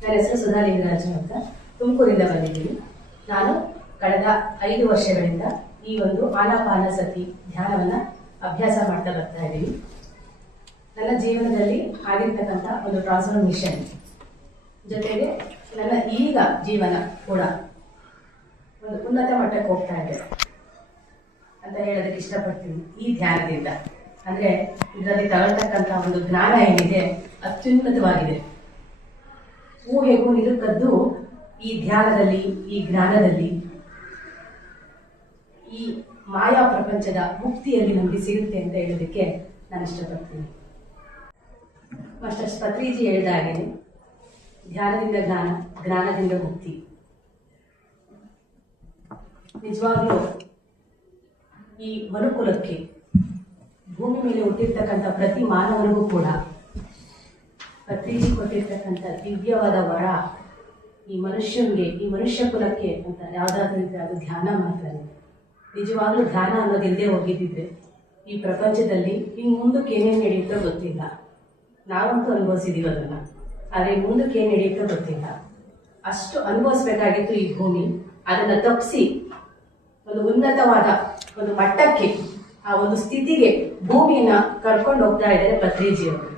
ನನ್ನ ಹೆಸರು ಸುಧಾ ಲಿಂಗರಾಜು ಅಂತ ತುಮಕೂರಿಂದ ಬಂದಿದ್ದೀನಿ. ನಾನು ಕಳೆದ 5 ವರ್ಷಗಳಿಂದ ಈ ಒಂದು ಆನಾಪಾನಸತಿ ಧ್ಯಾನವನ್ನ ಅಭ್ಯಾಸ ಮಾಡ್ತಾ ಬರ್ತಾ ಇದ್ದೀನಿ. ನನ್ನ ಜೀವನದಲ್ಲಿ ಆಗಿರ್ತಕ್ಕಂಥ ಒಂದು ಟ್ರಾನ್ಸ್ಫಾರ್ಮೇಷನ್ ಜೊತೆಗೆ ನನ್ನ ಈಗ ಜೀವನ ಕೂಡ ಒಂದು ಉನ್ನತ ಮಟ್ಟಕ್ಕೆ ಹೋಗ್ತಾ ಇದೆ ಅಂತ ಹೇಳೋದಕ್ಕೆ ಇಷ್ಟಪಡ್ತೀನಿ. ಈ ಧ್ಯಾನದಿಂದ ಅಂದ್ರೆ ಇದರಲ್ಲಿ ತಗೊಳ್ತಕ್ಕಂಥ ಒಂದು ಜ್ಞಾನ ಏನಿದೆ ಅತ್ಯುನ್ನತವಾಗಿದೆ. ಊಹೆಗೂ ನಿಲುಕದ್ದು ಈ ಧ್ಯಾನದಲ್ಲಿ, ಈ ಜ್ಞಾನದಲ್ಲಿ, ಈ ಮಾಯಾ ಪ್ರಪಂಚದ ಮುಕ್ತಿಯಲ್ಲಿ ನಮಗೆ ಸಿಗುತ್ತೆ ಅಂತ ಹೇಳೋದಕ್ಕೆ ನಾನು ಇಷ್ಟಪಡ್ತೀನಿ. ಮಾಸ್ಟರ್ ಪತ್ರಿಜಿ ಹೇಳಿದ ಹಾಗೆ ಧ್ಯಾನದಿಂದ ಜ್ಞಾನ, ಜ್ಞಾನದಿಂದ ಮುಕ್ತಿ. ನಿಜವಾಗ್ಲೂ ಈ ಮನುಕುಲಕ್ಕೆ ಭೂಮಿ ಮೇಲೆ ಹುಟ್ಟಿರ್ತಕ್ಕಂಥ ಪ್ರತಿ ಮಾನವನಿಗೂ ಕೂಡ ಪತ್ರಿಜಿ ಕೊಟ್ಟಿರ್ತಕ್ಕಂಥ ದಿವ್ಯವಾದ ವರ ಈ ಮನುಷ್ಯನಿಗೆ, ಈ ಮನುಷ್ಯ ಕುಲಕ್ಕೆ ಅಂತ ಯಾವುದಾದ್ರೂ ಇದ್ರೆ ಅದು ಧ್ಯಾನ ಮಾಡ್ತಾರೆ. ನಿಜವಾಗ್ಲೂ ಧ್ಯಾನ ಅನ್ನೋದಿಲ್ಲದೆ ಹೋಗಿದ್ದಿದ್ರೆ ಈ ಪ್ರಪಂಚದಲ್ಲಿ ಇನ್ನು ಮುಂದಕ್ಕೆ ಏನೇನು ನಡೆಯುತ್ತೋ ಗೊತ್ತಿಲ್ಲ. ನಾವಂತೂ ಅನುಭವಿಸಿದೀವಿ ಅದನ್ನ, ಆದರೆ ಮುಂದಕ್ಕೆ ಏನು ನಡೆಯುತ್ತೋ ಗೊತ್ತಿಲ್ಲ. ಅಷ್ಟು ಅನುಭವಿಸ್ಬೇಕಾಗಿತ್ತು ಈ ಭೂಮಿ. ಅದನ್ನ ತಪ್ಪಿಸಿ ಒಂದು ಉನ್ನತವಾದ ಒಂದು ಮಟ್ಟಕ್ಕೆ, ಆ ಒಂದು ಸ್ಥಿತಿಗೆ ಭೂಮಿಯನ್ನ ಕರ್ಕೊಂಡು ಹೋಗ್ತಾ ಇದ್ದಾರೆ ಪತ್ರಿಜಿಯವರು.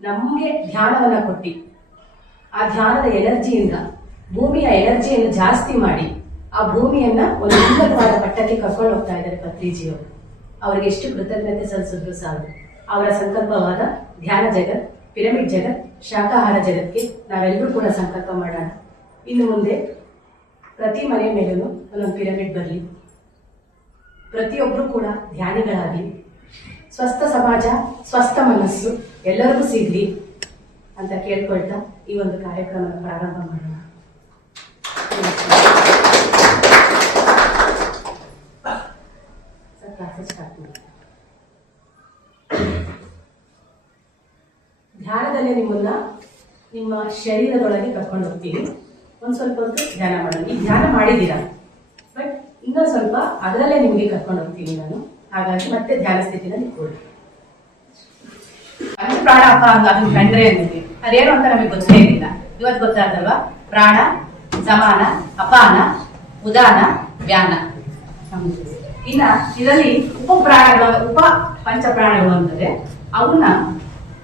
ನಮಗೆ ಧ್ಯಾನವನ್ನ ಕೊಟ್ಟು ಆ ಧ್ಯಾನದ ಎನರ್ಜಿಯಿಂದ ಭೂಮಿಯ ಎನರ್ಜಿಯನ್ನು ಜಾಸ್ತಿ ಮಾಡಿ ಆ ಭೂಮಿಯನ್ನ ಒಂದು ಉನ್ನತವಾದ ಮಟ್ಟಕ್ಕೆ ಕರ್ಕೊಂಡು ಹೋಗ್ತಾ ಇದ್ದಾರೆ ಪತ್ರಿಜಿಯವರು. ಅವರಿಗೆ ಎಷ್ಟು ಕೃತಜ್ಞತೆ ಸಲ್ಲಿಸಿದ್ರು ಸಾಲದು. ಅವರ ಸಂಕಲ್ಪವಾದ ಧ್ಯಾನ ಜಗತ್, ಪಿರಮಿಡ್ ಜಗತ್, ಶಾಖಾಹಾರ ಜಗತ್ಗೆ ನಾವೆಲ್ಲರೂ ಕೂಡ ಸಂಕಲ್ಪ ಮಾಡೋಣ. ಇನ್ನು ಮುಂದೆ ಪ್ರತಿ ಮನೆ ಮೇಲೂ ಒಂದೊಂದು ಪಿರಮಿಡ್ ಬರಲಿ, ಪ್ರತಿಯೊಬ್ಬರು ಕೂಡ ಧ್ಯಾನಿಗಳಾಗಿ, ಸ್ವಸ್ಥ ಸಮಾಜ, ಸ್ವಸ್ಥ ಮನಸ್ಸು ಎಲ್ಲರಿಗೂ ಸಿಗಲಿ ಅಂತ ಕೇಳ್ಕೊಳ್ತಾ ಈ ಒಂದು ಕಾರ್ಯಕ್ರಮ ಪ್ರಾರಂಭ ಮಾಡೋಣ. ಧ್ಯಾನದಲ್ಲೇ ನಿಮ್ಮನ್ನ ನಿಮ್ಮ ಶರೀರದೊಳಗೆ ಕರ್ಕೊಂಡು ಹೋಗ್ತೀನಿ. ಒಂದ್ ಸ್ವಲ್ಪ ಹೊತ್ತು ಧ್ಯಾನ ಮಾಡೋಣ. ಈ ಧ್ಯಾನ ಮಾಡಿದ್ದೀರಾ, ಬಟ್ ಇನ್ನೊಂದು ಸ್ವಲ್ಪ ಅದರಲ್ಲೇ ನಿಮಗೆ ಕರ್ಕೊಂಡು ಹೋಗ್ತೀನಿ ನಾನು. ಹಾಗಾಗಿ ಮತ್ತೆ ಧ್ಯಾನ ಸ್ಥಿತಿನಲ್ಲಿ ಕೂಡಿ ಪ್ರಾಣ ಅಪಾಂಗ ಅದನ್ನು ಕಂಡ್ರೆ ಅಂತೀವಿ. ಅದೇನು ಅಂತ ನಮಗೆ ಗೊತ್ತೇ ಇರಲಿಲ್ಲ. ಇವತ್ತು ಗೊತ್ತಾಗಲ್ವಾ? ಪ್ರಾಣ, ಸಮಾನ, ಅಪಾನ, ಉದಾನ, ವ್ಯಾನ. ಇನ್ನ ಇದರಲ್ಲಿ ಉಪ ಪಂಚ ಪ್ರಾಣಗಳು ಅಂತದೆ. ಅವನ್ನ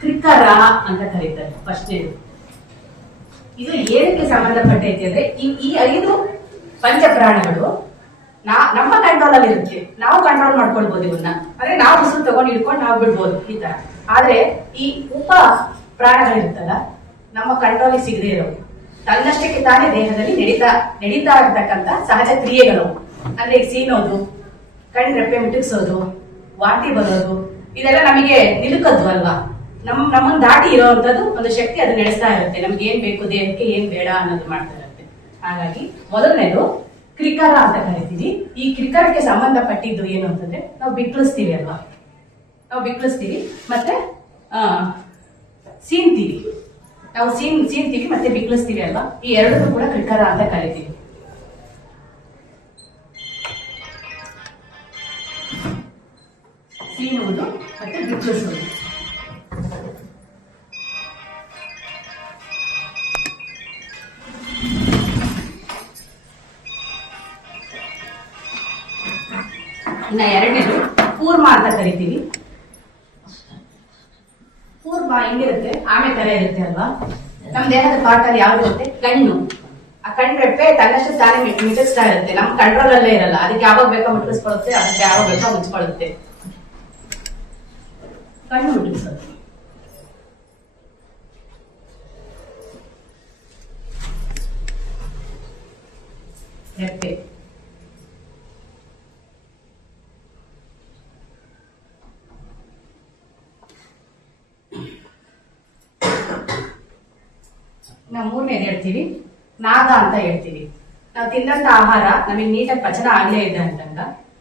ಕ್ರಿಕರ ಅಂತ ಕರೀತಾರೆ. ಫಸ್ಟ್ ಇದು ಏನಕ್ಕೆ ಸಂಬಂಧಪಟ್ಟೈತಿ ಅಂದ್ರೆ ಈ 5 ಪಂಚ ಪ್ರಾಣಗಳು ನಮ್ಮ ಕಂಟ್ರೋಲ್ ಅಲ್ಲಿ ಇರುತ್ತೆ. ನಾವು ಕಂಟ್ರೋಲ್ ಮಾಡ್ಕೊಳ್ಬಹುದು ಇವನ್ನ. ಅಂದ್ರೆ ನಾವು ಉಸಿರು ತಗೊಂಡು ಇಟ್ಕೊಂಡು ನಾವು ಬಿಡ್ಬೋದು ಈ ತರ. ಆದ್ರೆ ಈ ಉಪ ಪ್ರಾಣಗಳಿರುತ್ತಲ್ಲ, ನಮ್ಮ ಕಂಟ್ರೋಲ್ ಸಿಗದೆ ಇರೋದು, ತನ್ನಷ್ಟಕ್ಕೆ ತಾನೇ ದೇಹದಲ್ಲಿ ನಡೀತಾ ಇರ್ತಕ್ಕಂಥ ಸಹಜ ಕ್ರಿಯೆಗಳು. ಅಂದ್ರೆ ಈಗ ಸೀನೋದು, ಕಣ್ ರೆಪ್ಪೆ ಮಿಟುಕ್ಸೋದು, ವಾಂತಿ ಬರೋದು, ಇದೆಲ್ಲ ನಮಗೆ ನಿಲುಕದ್ದು ಅಲ್ವಾ. ನಮ್ಮನ್ನ ದಾಟಿ ಇರೋವಂಥದ್ದು ಒಂದು ಶಕ್ತಿ ಅದು ನಡೆಸ್ತಾ ಇರುತ್ತೆ. ನಮ್ಗೆ ಏನ್ ಬೇಕು ದೇಹಕ್ಕೆ, ಏನ್ ಬೇಡ ಅನ್ನೋದು ಮಾಡ್ತಾ ಇರುತ್ತೆ. ಹಾಗಾಗಿ ಮೊದಲನೇದು ಕ್ರಿಕರ ಅಂತ ಕರಿತೀವಿ. ಈ ಕ್ರಿಕರಕ್ಕೆ ಸಂಬಂಧಪಟ್ಟಿದ್ದು ಏನು ಅಂತಂದ್ರೆ ನಾವು ಬಿಕ್ಳಿಸ್ತೀವಿ ಅಲ್ವಾ, ನಾವು ಬಿಕ್ಳಿಸ್ತೀವಿ ಮತ್ತೆ ಸೀನ್ತೀವಿ. ನಾವು ಸೀನ್ತೀವಿ ಮತ್ತೆ ಬಿಕ್ಳಿಸ್ತೀವಿ ಅಲ್ವಾ. ಈ ಎರಡನ್ನೂ ಕೂಡ ಕ್ರಿಕರ ಅಂತ ಕರಿತೀವಿ. ಸೀನುವುದು ಮತ್ತೆ ಬಿಕ್ಳಿಸುವುದು. ಇನ್ನ ಎರಡನೇದು ಕೂರ್ಮ ಅಂತ ಕರಿತೀವಿ. ಕೂರ್ಮ ಹೆಂಗಿರುತ್ತೆ? ಆಮೆ ತರ ಇರುತ್ತೆ ಅಲ್ವಾ. ನಮ್ ದೇಹದ ಪಾರ್ಟ್ ಅಲ್ಲಿ ಯಾವ್ದಿರುತ್ತೆ? ಕಣ್ಣು. ಆ ಕಣ್ಣು ರೆಪ್ಪೆ ತನ್ನಷ್ಟು ತಾನೇ ಮಿಟಿಸ್ತಾ ಇರುತ್ತೆ. ನಮ್ ಕಂಟ್ರೋಲ್ ಅಲ್ಲೇ ಇರಲ್ಲ. ಅದಕ್ಕೆ ಯಾವಾಗ ಬೇಕೋ ಮುಟ್ಟಿಸ್ಕೊಳ್ಳುತ್ತೆ, ಅದಕ್ಕೆ ಯಾವಾಗ ಬೇಕೋ ಮುಚ್ಕೊಳ್ಳುತ್ತೆ. ಕಣ್ಣು ಮುಟ್ಟಿಸೋದು. ರೆಪ್ಪೆ. ನಾವು ಮೂರನೇದು ಹೇಳ್ತೀವಿ ನಾಗ ಅಂತ ಹೇಳ್ತೀವಿ. ನಾವು ತಿನ್ನಂತ ಆಹಾರ ನಮಗೆ ನೀಟಾಗಿ ಪಚನ ಆಗ್ಲೇ ಇದೆ ಅಂತಂಗ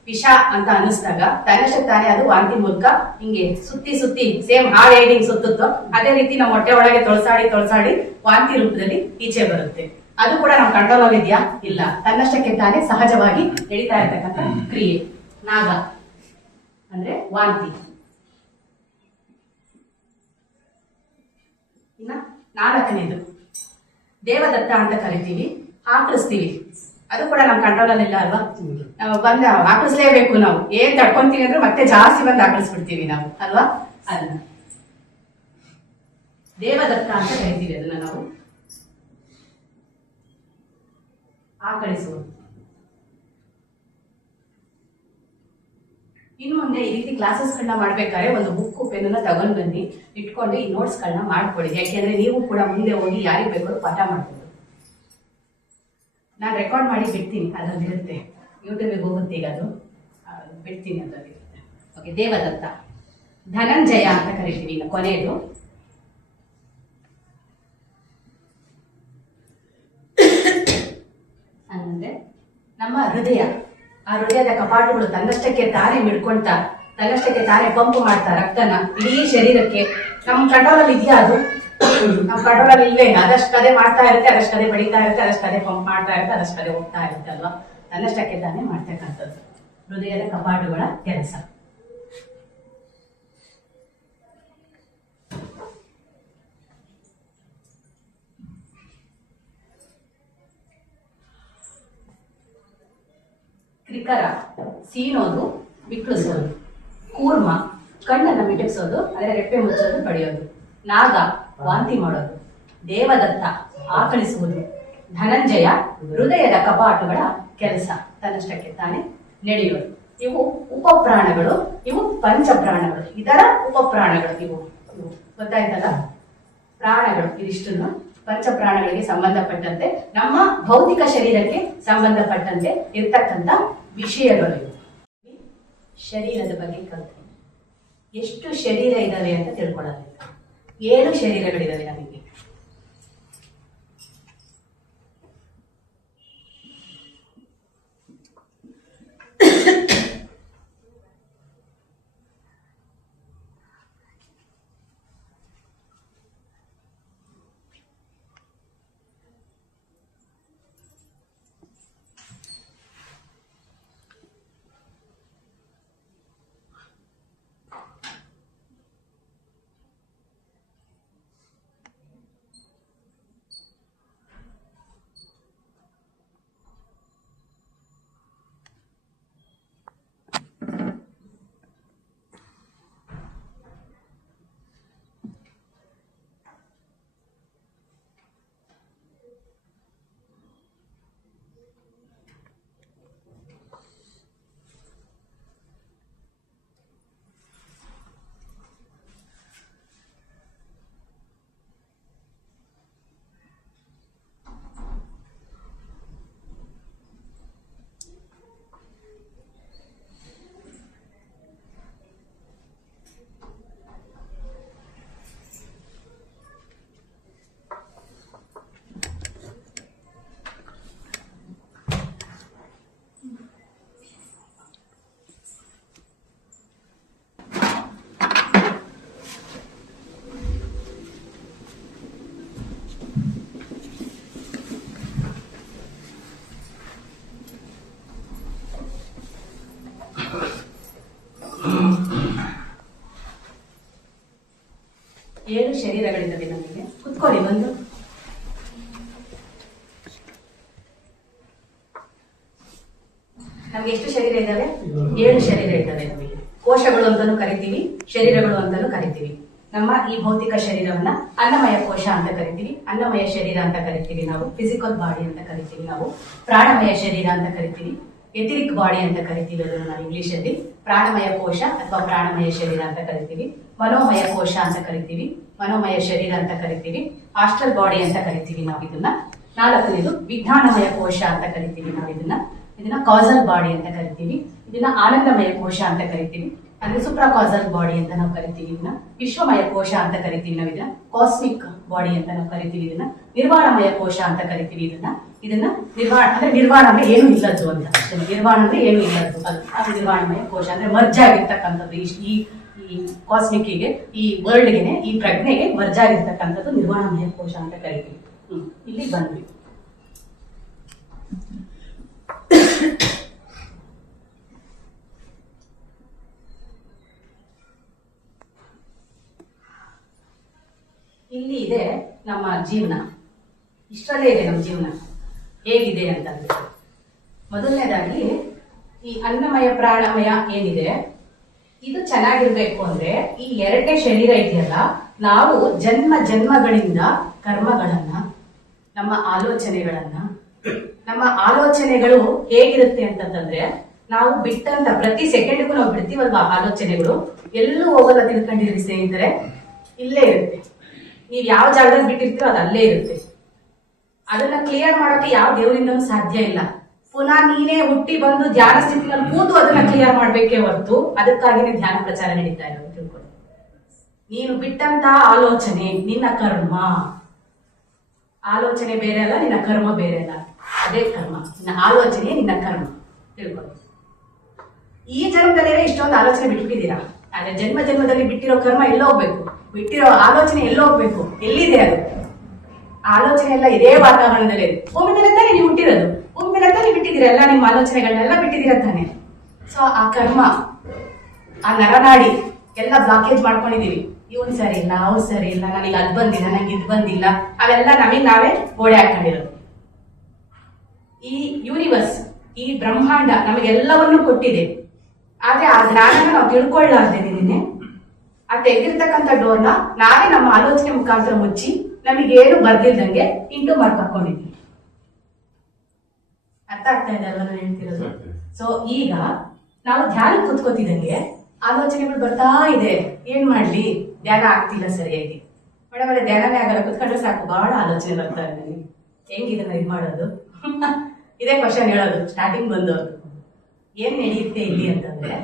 ವಿಷ ಅಂತ ಅನಿಸ್ದಾಗ ತನ್ನಷ್ಟಕ್ಕೆ ತಾನೇ ಅದು ವಾಂತಿ ಮೂಲಕ ಹಿಂಗೆ ಸುತ್ತಿ ಸೇಮ್ ಹಾರ್ಡ್ ಏಡಿಂಗ್ ಸುತ್ತುತ್ತೋ ಅದೇ ರೀತಿ ನಮ್ಮ ಹೊಟ್ಟೆ ಒಳಗೆ ತೊಳಸಾಡಿ ವಾಂತಿ ರೂಪದಲ್ಲಿ ಈಚೆ ಬರುತ್ತೆ. ಅದು ಕೂಡ ನಮ್ಮ ಕಂಟ್ರೋಲ್ ಅಲ್ಲಿ ಇದೆಯಾ? ಇಲ್ಲ. ತನ್ನಷ್ಟಕ್ಕೆ ತಾನೇ ಸಹಜವಾಗಿ ನಡೀತಾ ಇರ್ತಕ್ಕಂಥ ಕ್ರಿಯೆ ನಾಗ ಅಂದ್ರೆ ವಾಂತಿ. ಇನ್ನ 4ನೇದು ದೇವದತ್ತ ಅಂತ ಕರಿತೀವಿ, ಆಕಳಿಸ್ತೀವಿ. ಅದು ಕೂಡ ನಮ್ಮ ಕಂಟ್ರೋಲ್ ಇಲ್ಲ ಅಲ್ವಾ? ನಾವು ಬಂದು ಆಕಳಿಸ್ಲೇಬೇಕು. ನಾವು ಏನ್ ತಡ್ಕೊಂತೀವಿ ಅಂದ್ರೆ ಮತ್ತೆ ಜಾಸ್ತಿ ಬಂದು ಆಕಳಿಸ್ಬಿಡ್ತೀವಿ ನಾವು ಅಲ್ವಾ? ಅದನ್ನ ದೇವದತ್ತ ಅಂತ ಕರಿತೀವಿ. ಅದನ್ನ ನಾವು ಆಕಳಿಸುವುದು. ಇನ್ನು ಮುಂದೆ ಈ ರೀತಿ ಕ್ಲಾಸಸ್ಗಳನ್ನ ಮಾಡ್ಬೇಕಾದ್ರೆ ಒಂದು ಬುಕ್ ಪೆನ್ನ ತಗೊಂಡು ಬನ್ನಿ, ಇಟ್ಕೊಂಡು ಈ ನೋಟ್ಸ್ಗಳನ್ನ ಮಾಡ್ಕೊಳ್ಳಿ. ಯಾಕೆಂದ್ರೆ ನೀವು ಕೂಡ ಮುಂದೆ ಹೋಗಿ ಯಾರಿಗೆ ಬೇಕಾದ್ರೂ ಪಾಠ ಮಾಡ್ಬೋದು. ನಾನು ರೆಕಾರ್ಡ್ ಮಾಡಿ ಬಿಡ್ತೀನಿ, ಅದರಲ್ಲಿರುತ್ತೆ, ಯೂಟ್ಯೂಬಿಗೆ ಹೋಗುತ್ತೆ. ಈಗ ಅದು ಬಿಡ್ತೀನಿ, ಅದರಲ್ಲಿರುತ್ತೆ. ಓಕೆ, ದೇವದತ್ತ. ಧನಂಜಯ ಅಂತ ಕರಿತೀವಿ ಇನ್ನು ಕೊನೆಯದು. ಅಂದ್ರೆ ನಮ್ಮ ಹೃದಯ. ಆ ಹೃದಯದ ಕಪಾಟುಗಳು ತನ್ನಷ್ಟಕ್ಕೆ ತಾನೇ ಮಿಡ್ಕೊಳ್ತಾ, ತನ್ನಷ್ಟಕ್ಕೆ ತಾನೇ ಪಂಪ್ ಮಾಡ್ತಾ ರಕ್ತನ ಇಡೀ ಶರೀರಕ್ಕೆ. ನಮ್ಮ ಕಂಟ್ರೋಲಲ್ಲಿ ಇದೆಯಾ ಅದು? ನಮ್ಮ ಕಂಟ್ರೋಲಲ್ಲಿ ಇಲ್ವೇ? ಅದಷ್ಟೇ ಮಾಡ್ತಾ ಇರುತ್ತೆ, ಅದಷ್ಟೇ ಬಡಿತಾ ಇರುತ್ತೆ, ಅದಷ್ಟೇ ಪಂಪ್ ಮಾಡ್ತಾ ಇರುತ್ತೆ, ಅದಷ್ಟೇ ಹೋಗ್ತಾ ಇರುತ್ತೆ ಅಲ್ವಾ? ತನ್ನಷ್ಟಕ್ಕೆ ತಾನೇ ಮಾಡ್ತಕ್ಕಂಥದ್ದು ಹೃದಯದ ಕಪಾಟುಗಳ ಕೆಲಸ. ಕ್ರಿಕರ, ಸೀನೋದು, ಬಿಕ್ಳಿಸೋದು. ಕೂರ್ಮ, ಕಣ್ಣನ್ನು ಮಿಟಕ್ಸೋದು, ಅದರ ರೆಪ್ಪೆ ಮುಚ್ಚೋದು, ಪಡೆಯೋದು. ನಾಗ, ವಾಂತಿ ಮಾಡೋದು. ದೇವದತ್ತ, ಆಕಳಿಸುವುದು. ಧನಂಜಯ, ಹೃದಯದ ಕಪಾಟುಗಳ ಕೆಲಸ, ತನ್ನಷ್ಟಕ್ಕೆ ತಾನೇ ನಡೆಯೋದು. ಇವು ಉಪಪ್ರಾಣಗಳು, ಇವು ಪಂಚಪ್ರಾಣಗಳು, ಇದರ ಉಪಪ್ರಾಣಗಳು. ಇವು ಗೊತ್ತಾಯ್ತಲ್ಲ? ಪ್ರಾಣಗಳು ಇದಿಷ್ಟನ್ನು ಪಂಚಪ್ರಾಣಗಳಿಗೆ ಸಂಬಂಧಪಟ್ಟಂತೆ, ನಮ್ಮ ಭೌತಿಕ ಶರೀರಕ್ಕೆ ಸಂಬಂಧಪಟ್ಟಂತೆ ಇರ್ತಕ್ಕಂಥ ವಿಷಯಗಳು. ಶರೀರದ ಬಗ್ಗೆ ಕಲ್ತ್ರಿ. ಎಷ್ಟು ಶರೀರ ಇದಾವೆ ಅಂತ ತಿಳ್ಕೊಳ್ಳೋದು. 7 ಶರೀರಗಳಿದಾವೆ ನಮಗೆ. ಏಳು ಶರೀರಗಳಿದ್ದಾವೆ ನಮಗೆ. ಕುತ್ಕೊಳ್ಳಿ ಬಂದು. ನಮ್ಗೆ ಎಷ್ಟು ಶರೀರ ಇದ್ದಾವೆ? 7 ಶರೀರ ಇದ್ದಾವೆ ನಮಗೆ. ಕೋಶಗಳು ಅಂತಾನು ಕರಿತೀವಿ, ಶರೀರಗಳು ಅಂತಾನು ಕರಿತೀವಿ. ನಮ್ಮ ಈ ಭೌತಿಕ ಶರೀರವನ್ನ ಅನ್ನಮಯ ಕೋಶ ಅಂತ ಕರಿತೀವಿ, ಅನ್ನಮಯ ಶರೀರ ಅಂತ ಕರಿತೀವಿ ನಾವು, ಫಿಸಿಕಲ್ ಬಾಡಿ ಅಂತ ಕರಿತೀವಿ ನಾವು, ಪ್ರಾಣಮಯ ಶರೀರ ಅಂತ ಕರಿತೀವಿ, ಎಥಿರಿಕ್ ಬಾಡಿ ಅಂತ ಕರಿತೀವಿ ಅದನ್ನು ನಾವು ಇಂಗ್ಲಿಷ್ ಅಲ್ಲಿ. ಪ್ರಾಣಮಯ ಕೋಶ ಅಥವಾ ಪ್ರಾಣಮಯ ಶರೀರ ಅಂತ ಕರಿತೀವಿ, ಮನೋಮಯ ಕೋಶ ಅಂತ ಕರಿತೀವಿ, ಮನೋಮಯ ಶರೀರ ಅಂತ ಕರಿತೀವಿ, ಆಸ್ಟ್ರಲ್ ಬಾಡಿ ಅಂತ ಕರಿತೀವಿ ನಾವು ಇದನ್ನ. 4ನೇದು ವಿಜ್ಞಾನಮಯ ಕೋಶ ಅಂತ ಕರಿತೀವಿ ನಾವು ಇದನ್ನ ಕಾಸಲ್ ಬಾಡಿ ಅಂತ ಕರಿತೀವಿ. ಇದನ್ನ ಆನಂದಮಯ ಕೋಶ ಅಂತ ಕರಿತೀವಿ, ಅಂದ್ರೆ ಸುಪ್ರಾ ಕಾಸಲ್ ಬಾಡಿ ಅಂತ ನಾವು ಕರಿತೀವಿ. ಇದನ್ನ ವಿಶ್ವಮಯ ಕೋಶ ಅಂತ ಕರಿತೀವಿ ನಾವು ಇದನ್ನ, ಕಾಸ್ಮಿಕ್ ಬಾಡಿ ಅಂತ ನಾವು ಕರಿತೀವಿ ಇದನ್ನ. ನಿರ್ವಾಣಮಯ ಕೋಶ ಅಂತ ಕರಿತೀವಿ ಇದನ್ನ ನಿರ್ವಾಣ ಅಂದ್ರೆ ನಿರ್ವಾಣ ಅಂದ್ರೆ ಏನು ಇಲ್ಲದ್ದು ಅಂತ. ನಿರ್ವಾಣ ಅಂದ್ರೆ ಏನು ಇಲ್ಲದ್ದು, ಅದು ನಿರ್ವಾಣಮಯ ಕೋಶ ಅಂದ್ರೆ ಮರ್ಜ್ ಆಗಿರ್ತಕ್ಕಂಥದ್ದು. ಈ ಕಾಸ್ಮಿಕ್ಗೆ, ಈ ವರ್ಲ್ಡ್ಗೆನೆ, ಈ ಪ್ರಜ್ಞೆಗೆ ಮರ್ಜ್ ಆಗಿರ್ತಕ್ಕಂಥದ್ದು ನಿರ್ವಾಣಮಯ ಕೋಶ ಅಂತ ಕರಿತೀವಿ. ಇಲ್ಲಿ ಬಂದ್ವಿ. ಇಲ್ಲಿ ಇದೆ ನಮ್ಮ ಜೀವನ. ಇಷ್ಟರಲ್ಲೇ ಇದೆ ನಮ್ಮ ಜೀವನ ಹೇಗಿದೆ ಅಂತಂದ್ರೆ, ಮೊದಲನೇದಾಗಿ ಈ ಅನ್ನಮಯ ಪ್ರಾಣಮಯ ಏನಿದೆ ಇದು ಚೆನ್ನಾಗಿರ್ಬೇಕು ಅಂದ್ರೆ ಈ ಎರಡನೇ ಶರೀರ ಇದೆಯಲ್ಲ, ನಾವು ಜನ್ಮ ಜನ್ಮಗಳಿಂದ ಕರ್ಮಗಳನ್ನ, ನಮ್ಮ ಆಲೋಚನೆಗಳು ಹೇಗಿರುತ್ತೆ ಅಂತಂದ್ರೆ, ನಾವು ಬಿಟ್ಟಂತ ಪ್ರತಿ ಸೆಕೆಂಡ್ಗೂ ನಾವು ಬಿಡ್ತೀವಲ್ವಾ ಆಲೋಚನೆಗಳು, ಎಲ್ಲೂ ಹೋಗಲ್ಲ. ತಿಳ್ಕೊಂಡಿರಿ ಸ್ನೇಹಿತರೆ, ಇಲ್ಲೇ ಇರುತ್ತೆ. ನೀವ್ ಯಾವ ಜಾಗದಲ್ಲಿ ಬಿಟ್ಟಿರ್ತೀರೋ ಅದು ಅಲ್ಲೇ ಇರುತ್ತೆ. ಅದನ್ನ ಕ್ಲಿಯರ್ ಮಾಡೋಕೆ ಯಾವ ದೇವರಿಂದನೂ ಸಾಧ್ಯ ಇಲ್ಲ. ಪುನಃ ನೀನೇ ಹುಟ್ಟಿ ಬಂದು ಧ್ಯಾನ ಸ್ಥಿತಿನಲ್ಲಿ ಕೂತು ಅದನ್ನ ಕ್ಲಿಯರ್ ಮಾಡ್ಬೇಕೇ ಹೊರತು ಅದಕ್ಕಾಗಿನೇ ಧ್ಯಾನ ಪ್ರಚಾರ ನಡೀತಾ ಇರೋದು. ತಿಳ್ಕೊಳ್ಳಿ, ನೀನು ಬಿಟ್ಟಂತ ಆಲೋಚನೆ ನಿನ್ನ ಕರ್ಮ. ಆಲೋಚನೆ ಬೇರೆ ಅಲ್ಲ, ನಿನ್ನ ಕರ್ಮ ಬೇರೆ ಅಲ್ಲ. ಅದೇ ಕರ್ಮ, ನಿನ್ನ ಆಲೋಚನೆ ನಿನ್ನ ಕರ್ಮ. ತಿಳ್ಕೊಳ್ಳಿ, ಈ ಜನ್ಮದಲ್ಲೇ ಇಷ್ಟೊಂದು ಆಲೋಚನೆ ಬಿಟ್ಬಿಟ್ಟಿದ್ದೀರಾ, ಆದ್ರೆ ಜನ್ಮ ಜನ್ಮದಲ್ಲಿ ಬಿಟ್ಟಿರೋ ಕರ್ಮ ಎಲ್ಲೋ ಹೋಗ್ಬೇಕು, ಬಿಟ್ಟಿರೋ ಆಲೋಚನೆ ಎಲ್ಲೋ ಹೋಗ್ಬೇಕು. ಎಲ್ಲಿದೆ ಅದು? ಆಲೋಚನೆ ಎಲ್ಲ ಇದೇ ವಾತಾವರಣದಲ್ಲೇ ಇದೆ. ಭೂಮಿ ಮೇಲೆ ತಾನೇ ನೀವು ಹುಟ್ಟಿರೋದು, ಭೂಮಿ ಮೇಲೆ ತಾನೇ ಬಿಟ್ಟಿದ್ದೀರಾ ಎಲ್ಲ ನಿಮ್ಮ ಆಲೋಚನೆಗಳನ್ನೆಲ್ಲ ಬಿಟ್ಟಿದ್ದೀರ ತಾನೆ. ಸೊ ಆ ಕರ್ಮ, ಆ ನರನಾಡಿ ಎಲ್ಲ ಬ್ಲಾಕೇಜ್ ಮಾಡ್ಕೊಂಡಿದೀವಿ. ಇವನ್ ಸರಿ ಇಲ್ಲ, ಅವ್ರು ಸರಿ ಇಲ್ಲ, ನನಗೆ ಅದ್ ಬಂದಿಲ್ಲ, ನಂಗೆ ಇದ್ ಬಂದಿಲ್ಲ, ಅವೆಲ್ಲ ನಮಗ್ ನಾವೇ ಗೋಡೆ ಹಾಕೊಂಡಿರೋದು. ಈ ಯೂನಿವರ್ಸ್, ಈ ಬ್ರಹ್ಮಾಂಡ ನಮಗೆಲ್ಲವನ್ನೂ ಕೊಟ್ಟಿದೆ. ಆದ್ರೆ ಆ ಜ್ಞಾನನ ನಾವು ತಿಳ್ಕೊಳ್ಳಾರ್ದೇನೆ ಆ ತೆಗೆದಿರ್ತಕ್ಕಂಥ ಡೋರ್ನ ನಾವೇ ನಮ್ಮ ಆಲೋಚನೆ ಮುಖಾಂತರ ಮುಚ್ಚಿ ನಮಗೇನು ಬರ್ದಿಲ್ದಂಗೆ ಇಂಟು ಮಾರ್ಕ್ ಹಾಕೊಂಡಿದ್ವಿ. ಅರ್ಥ ಆಗ್ತಾ ಇದೆ ಅಲ್ವಾ ನಾನು ಹೇಳ್ತಿರೋದು? ಸೊ ಈಗ ನಾವು ಧ್ಯಾನ ಕೂತ್ಕೋತಿದಂಗೆ ಆಲೋಚನೆಗಳು ಬರ್ತಾ ಇದೆ. ಏನ್ ಮಾಡ್ಲಿ, ಧ್ಯಾನ ಆಗ್ತಿಲ್ಲ ಸರಿಯಾಗಿ. ಮೇಡಮ್ ಅದೇ ಧ್ಯಾನನೇ ಆಗಲ್ಲ, ಕುತ್ಕೊಂಡ್ರೆ ಸಾಕು, ಬಹಳ ಆಲೋಚನೆ ಬರ್ತಾ ಇದೆ ನನಗೆ, ಹೆಂಗಿದನ್ನ ಇದು ಮಾಡೋದು? ಇದೇ ಕ್ವಶನ್ ಹೇಳೋದು ಸ್ಟಾರ್ಟಿಂಗ್ ಬಂದವರು. ಏನ್ ನಡೆಯುತ್ತೆ ಇಲ್ಲಿ ಅಂತಂದ್ರೆ,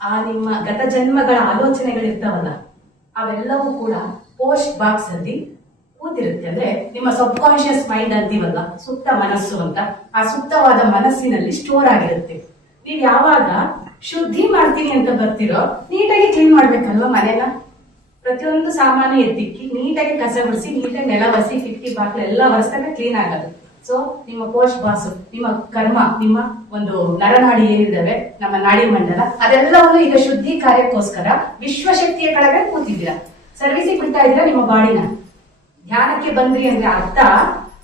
ಆ ನಿಮ್ಮ ಗತ ಜನ್ಮಗಳ ಆಲೋಚನೆಗಳಿರ್ತಾವಲ್ಲ, ಅವೆಲ್ಲವೂ ಕೂಡ ಪೋಸ್ಟ್ ಬಾಕ್ಸ್ ಅಲ್ಲಿ ಕೂತಿರುತ್ತೆ. ಅಂದ್ರೆ ನಿಮ್ಮ ಸಬ್ ಕಾನ್ಶಿಯಸ್ ಮೈಂಡ್ ಅಂತೀವಲ್ಲ, ಸುಪ್ತ ಮನಸ್ಸು ಅಂತ, ಆ ಸುಪ್ತವಾದ ಮನಸ್ಸಿನಲ್ಲಿ ಸ್ಟೋರ್ ಆಗಿರುತ್ತೆ. ನೀವ್ ಯಾವಾಗ ಶುದ್ಧಿ ಮಾಡ್ತೀನಿ ಅಂತ ಬರ್ತಿರೋ, ನೀಟಾಗಿ ಕ್ಲೀನ್ ಮಾಡ್ಬೇಕಲ್ವಾ ಮನೆನ. ಪ್ರತಿಯೊಂದು ಸಾಮಾನು ಎತ್ತಿಕ್ಕಿ ನೀಟಾಗಿ ಕಸ ಗುಡಿಸಿ, ನೀಟಾಗಿ ನೆಲ ಒರೆಸಿ, ಕಿಟಕಿ ಬಾಕ್ಲು ಎಲ್ಲ ಒರೆಸ್ತಾನೆ ಕ್ಲೀನ್ ಆಗೋದು. ಸೊ ನಿಮ್ಮ ಪೋಸ್ಟ್ ಬಾಸು, ನಿಮ್ಮ ಕರ್ಮ, ನಿಮ್ಮ ಒಂದು ನರನಾಡಿ ಏನಿದ್ದಾವೆ, ನಮ್ಮ ನಾಡಿ ಮಂಡಲ, ಅದೆಲ್ಲವನ್ನು ಈಗ ಶುದ್ಧಿ ಕಾರ್ಯಕ್ಕೋಸ್ಕರ ವಿಶ್ವಶಕ್ತಿಯ ಕೆಳಗೆ ಕೂತಿದ್ದೀರಾ. ಸರ್ವಿಸಿಗೆ ಬಿಡ್ತಾ ಇದ್ದೀರಾ ನಿಮ್ಮ ಬಾಡಿನ. ಧ್ಯಾನಕ್ಕೆ ಬಂದ್ರಿ ಅಂದ್ರೆ ಅರ್ಥ,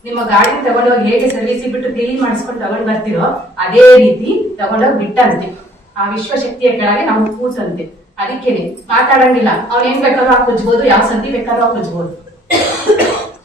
ನಿಮ್ಮ ಗಾಡಿ ತಗೊಂಡೋಗಿ ಹೇಗೆ ಸರ್ವಿಸಿಗೆ ಬಿಟ್ಟು ಕ್ಲೀನ್ ಮಾಡಿಸ್ಕೊಂಡು ತಗೊಂಡ್ ಬರ್ತಿರೋ ಅದೇ ರೀತಿ ತಗೊಂಡೋಗಿ ಬಿಟ್ಟಂತೆ ಆ ವಿಶ್ವಶಕ್ತಿಯ ಕೆಳಗೆ ನಾವು ಕೂತಂತೆ. ಅದಕ್ಕೇನೆ ಮಾತಾಡಂಗಿಲ್ಲ. ಅವ್ನ್ ಏನ್ ಬೇಕಾದ್ರೂ ಆ ಕುಜ್ಬೋದು, ಯಾವ ಸಂಧಿ ಬೇಕಾದ್ರೂ ಆ ಕುಜ್ಬೋದು.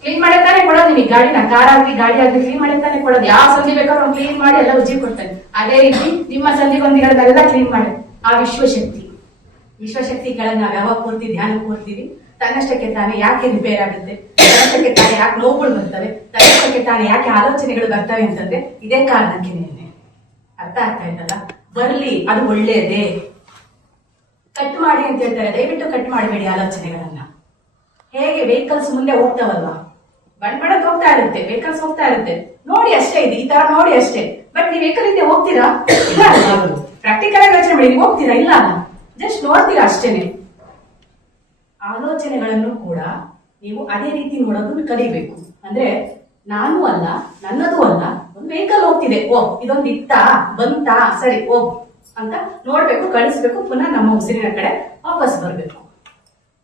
ಕ್ಲೀನ್ ಮಾಡೇ ತಾನೇ ಕೊಡೋದು ನಿಮಗೆ ಗಾಡಿನ, ಕಾರ್ ಆಗ್ಲಿ ಗಾಡಿ ಆಗ್ಲಿ ಕ್ಲೀನ್ ಮಾಡೇ ತಾನೇ ಕೊಡೋದು. ಯಾವ ಸಂಧಿ ಬೇಕಾದ್ರೂ ಅವ್ನು ಕ್ಲೀನ್ ಮಾಡಿ ಎಲ್ಲ ಉಜ್ಜಿ ಕೊಡ್ತಾನೆ. ಅದೇ ರೀತಿ ನಿಮ್ಮ ಸಂಧಿಗೊಂದಿಗಳನ್ನೆಲ್ಲ ಕ್ಲೀನ್ ಮಾಡಿ ಆ ವಿಶ್ವಶಕ್ತಿ ಕೆಳಗೆ ನಾವ್ ಯಾವಾಗ ಕೂರ್ತೀವಿ, ಧ್ಯಾನ ಕೂರ್ತೀವಿ, ತನ್ನಷ್ಟಕ್ಕೆ ತಾನೇ ಯಾಕೆ ರಿಪೇರ್ ಆಗುತ್ತೆ, ತನ್ನಷ್ಟಕ್ಕೆ ತಾನೇ ಯಾಕೆ ನೋವುಗಳು ಬರ್ತವೆ, ತನ್ನಷ್ಟಕ್ಕೆ ತಾನೇ ಯಾಕೆ ಆಲೋಚನೆಗಳು ಬರ್ತವೆ ಅಂತಂದ್ರೆ ಇದೇ ಕಾರಣಕ್ಕೆ. ಅರ್ಥ ಆಗ್ತಾ ಇದ್ದಲ್ಲ? ಬರ್ಲಿ, ಅದು ಒಳ್ಳೇದೇ. ಕಟ್ ಮಾಡಿ ಅಂತ ಹೇಳ್ತಾರೆ, ದಯವಿಟ್ಟು ಕಟ್ ಮಾಡಬೇಡಿ ಆಲೋಚನೆಗಳನ್ನ. ಹೇಗೆ ವೆಹಿಕಲ್ಸ್ ಮುಂದೆ ಹೋಗ್ತಾವಲ್ವಾ, ಬಣ್ಣ ಹೋಗ್ತಾ ಇರುತ್ತೆ, ವೆಹಿಕಲ್ಸ್ ಹೋಗ್ತಾ ಇರುತ್ತೆ, ನೋಡಿ ಅಷ್ಟೇ, ಇದು ಈ ತರ ನೋಡಿ ಅಷ್ಟೇ. ಬಟ್ ನೀವು ವೆಹಿಕಲ್ ಹಿಂದೆ ಹೋಗ್ತೀರಾ? ಇಲ್ಲ. ಪ್ರಾಕ್ಟಿಕಲ್ ಆಗಿ ಯೋಚನೆ ಮಾಡಿ, ನೀವು ಹೋಗ್ತೀರಾ? ಇಲ್ಲ, ಜಸ್ಟ್ ನೋಡ್ತೀರಾ ಅಷ್ಟೇನೆ. ಆಲೋಚನೆಗಳನ್ನು ಕೂಡ ನೀವು ಅದೇ ರೀತಿ ನೋಡೋದನ್ನ ಕಲಿಬೇಕು. ಅಂದ್ರೆ ನಾನು ಅಲ್ಲ, ನನ್ನದು ಅಲ್ಲ, ಒಂದು ವೆಹಿಕಲ್ ಹೋಗ್ತಿದೆ, ಓ ಇದೊಂದು ಇತ್ತಾ, ಬಂತಾ, ಸರಿ ಹೋಗ್ ಅಂತ ನೋಡ್ಬೇಕು, ಕಳಿಸ್ಬೇಕು, ಪುನಃ ನಮ್ಮ ಉಸಿರಿನ ಕಡೆ ವಾಪಸ್ ಬರ್ಬೇಕು.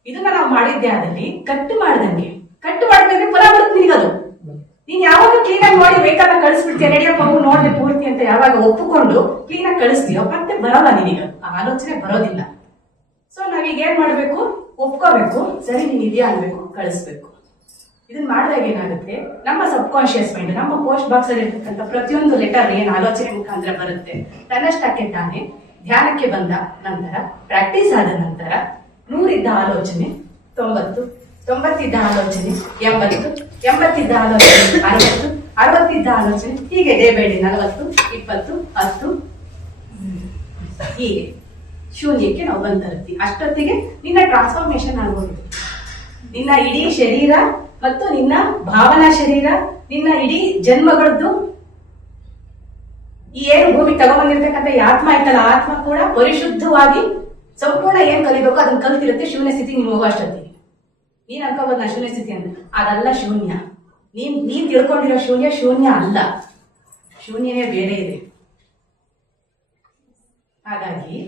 ಇದನ್ನ ನಾವು ಮಾಡಿದ್ದೆ ಆದಲ್ಲಿ ಕಟ್ಟು ಮಾಡ್ದಂಗೆ, ಕಟ್ಟು ಮಾಡಿದ್ರೆ ಪುನಃ ಬರುತ್ತೆ ನಿನಗದು. ನೀನ್ ಯಾವಾಗ ಕ್ಲೀನ್ ಆಗಿ ನೋಡಿ ವೆಹಿಕಲ್ ನ ಕಳಿಸ್ಬಿಡ್ತೀಯ, ನಡಿಯಪ್ಪ ನೋಡ್ದೆ ಪೂರ್ತಿ ಅಂತ ಯಾವಾಗ ಒಪ್ಪಿಕೊಂಡು ಕ್ಲೀನ್ ಆಗಿ ಕಳಿಸ್ತೀಯೋ ಮತ್ತೆ ಬರಲ್ಲ ನಿನಗ, ಆ ಆಲೋಚನೆ ಬರೋದಿಲ್ಲ. ಸೊ ನಾವೀಗ ಏನ್ ಮಾಡ್ಬೇಕು, ಒಪ್ಕೋಬೇಕು, ಸರಿ ನೀನ್ ಇದೆಯಾ ಅನ್ಬೇಕು, ಕಳಿಸ್ಬೇಕು. ಇದನ್ನ ಮಾಡಿದಾಗ ಏನಾಗುತ್ತೆ, ನಮ್ಮ ಸಬ್ ಕಾನ್ಶಿಯಸ್ ಮೈಂಡ್, ನಮ್ಮ ಪೋಸ್ಟ್ ಬಾಕ್ಸ್ ಅಲ್ಲಿ ಇರ್ತಕ್ಕಂಥ ಪ್ರತಿಯೊಂದು ಲೆಟರ್ ಏನ್ ಆಲೋಚನೆ ಮುಖಾಂತರ ಬರುತ್ತೆ, ತನ್ನಷ್ಟಕ್ಕೆ ತಾನೇ ಧ್ಯಾನಕ್ಕೆ ಬಂದ ನಂತರ, ಪ್ರಾಕ್ಟೀಸ್ ಆದ ನಂತರ 100 ಇದ್ದ ಆಲೋಚನೆ 90, 90 ಇದ್ದ ಆಲೋಚನೆ 80, 80 ಇದ್ದ ಆಲೋಚನೆ 60, 60 ಇದ್ದ ಆಲೋಚನೆ ಹೀಗೆ ಡೇ ಬೈ ಡೇ 40, 20, 10 ಹೀಗೆ ಶೂನ್ಯಕ್ಕೆ ನಾವು ಬಂದಿರ್ತೀವಿ. ಅಷ್ಟೊತ್ತಿಗೆ ನಿನ್ನ ಟ್ರಾನ್ಸ್ಫಾರ್ಮೇಶನ್ ಆಗೋದು. ನಿನ್ನ ಇಡೀ ಶರೀರ ಮತ್ತು ನಿನ್ನ ಭಾವನಾ ಶರೀರ, ನಿನ್ನ ಇಡೀ ಜನ್ಮಗಳದ್ದು ಈ ಏನು ಭೂಮಿ ತಗೊಂಡ್ಬಂದಿರ್ತಕ್ಕಂಥ ಈ ಆತ್ಮ ಐತಲ್ಲ, ಆತ್ಮ ಕೂಡ ಪರಿಶುದ್ಧವಾಗಿ ಸಂಪೂರ್ಣ ಏನ್ ಕಲಿಬೇಕು ಅದನ್ನ ಕಲ್ತಿರುತ್ತೆ. ಶೂನ್ಯ ಸ್ಥಿತಿ ನೀವು ಹೋಗೋ ಅಷ್ಟೊತ್ತಿಗೆ ನೀನ್ ಅನ್ಕೋಬಹುದು ನಾ ಶೂನ್ಯ ಸ್ಥಿತಿ ಅಂತ, ಅದಲ್ಲ ಶೂನ್ಯ. ನೀನ್ ತಿಳ್ಕೊಂಡಿರೋ ಶೂನ್ಯ ಅಲ್ಲ, ಶೂನ್ಯವೇ ಬೇರೆ ಇದೆ. ಹಾಗಾಗಿ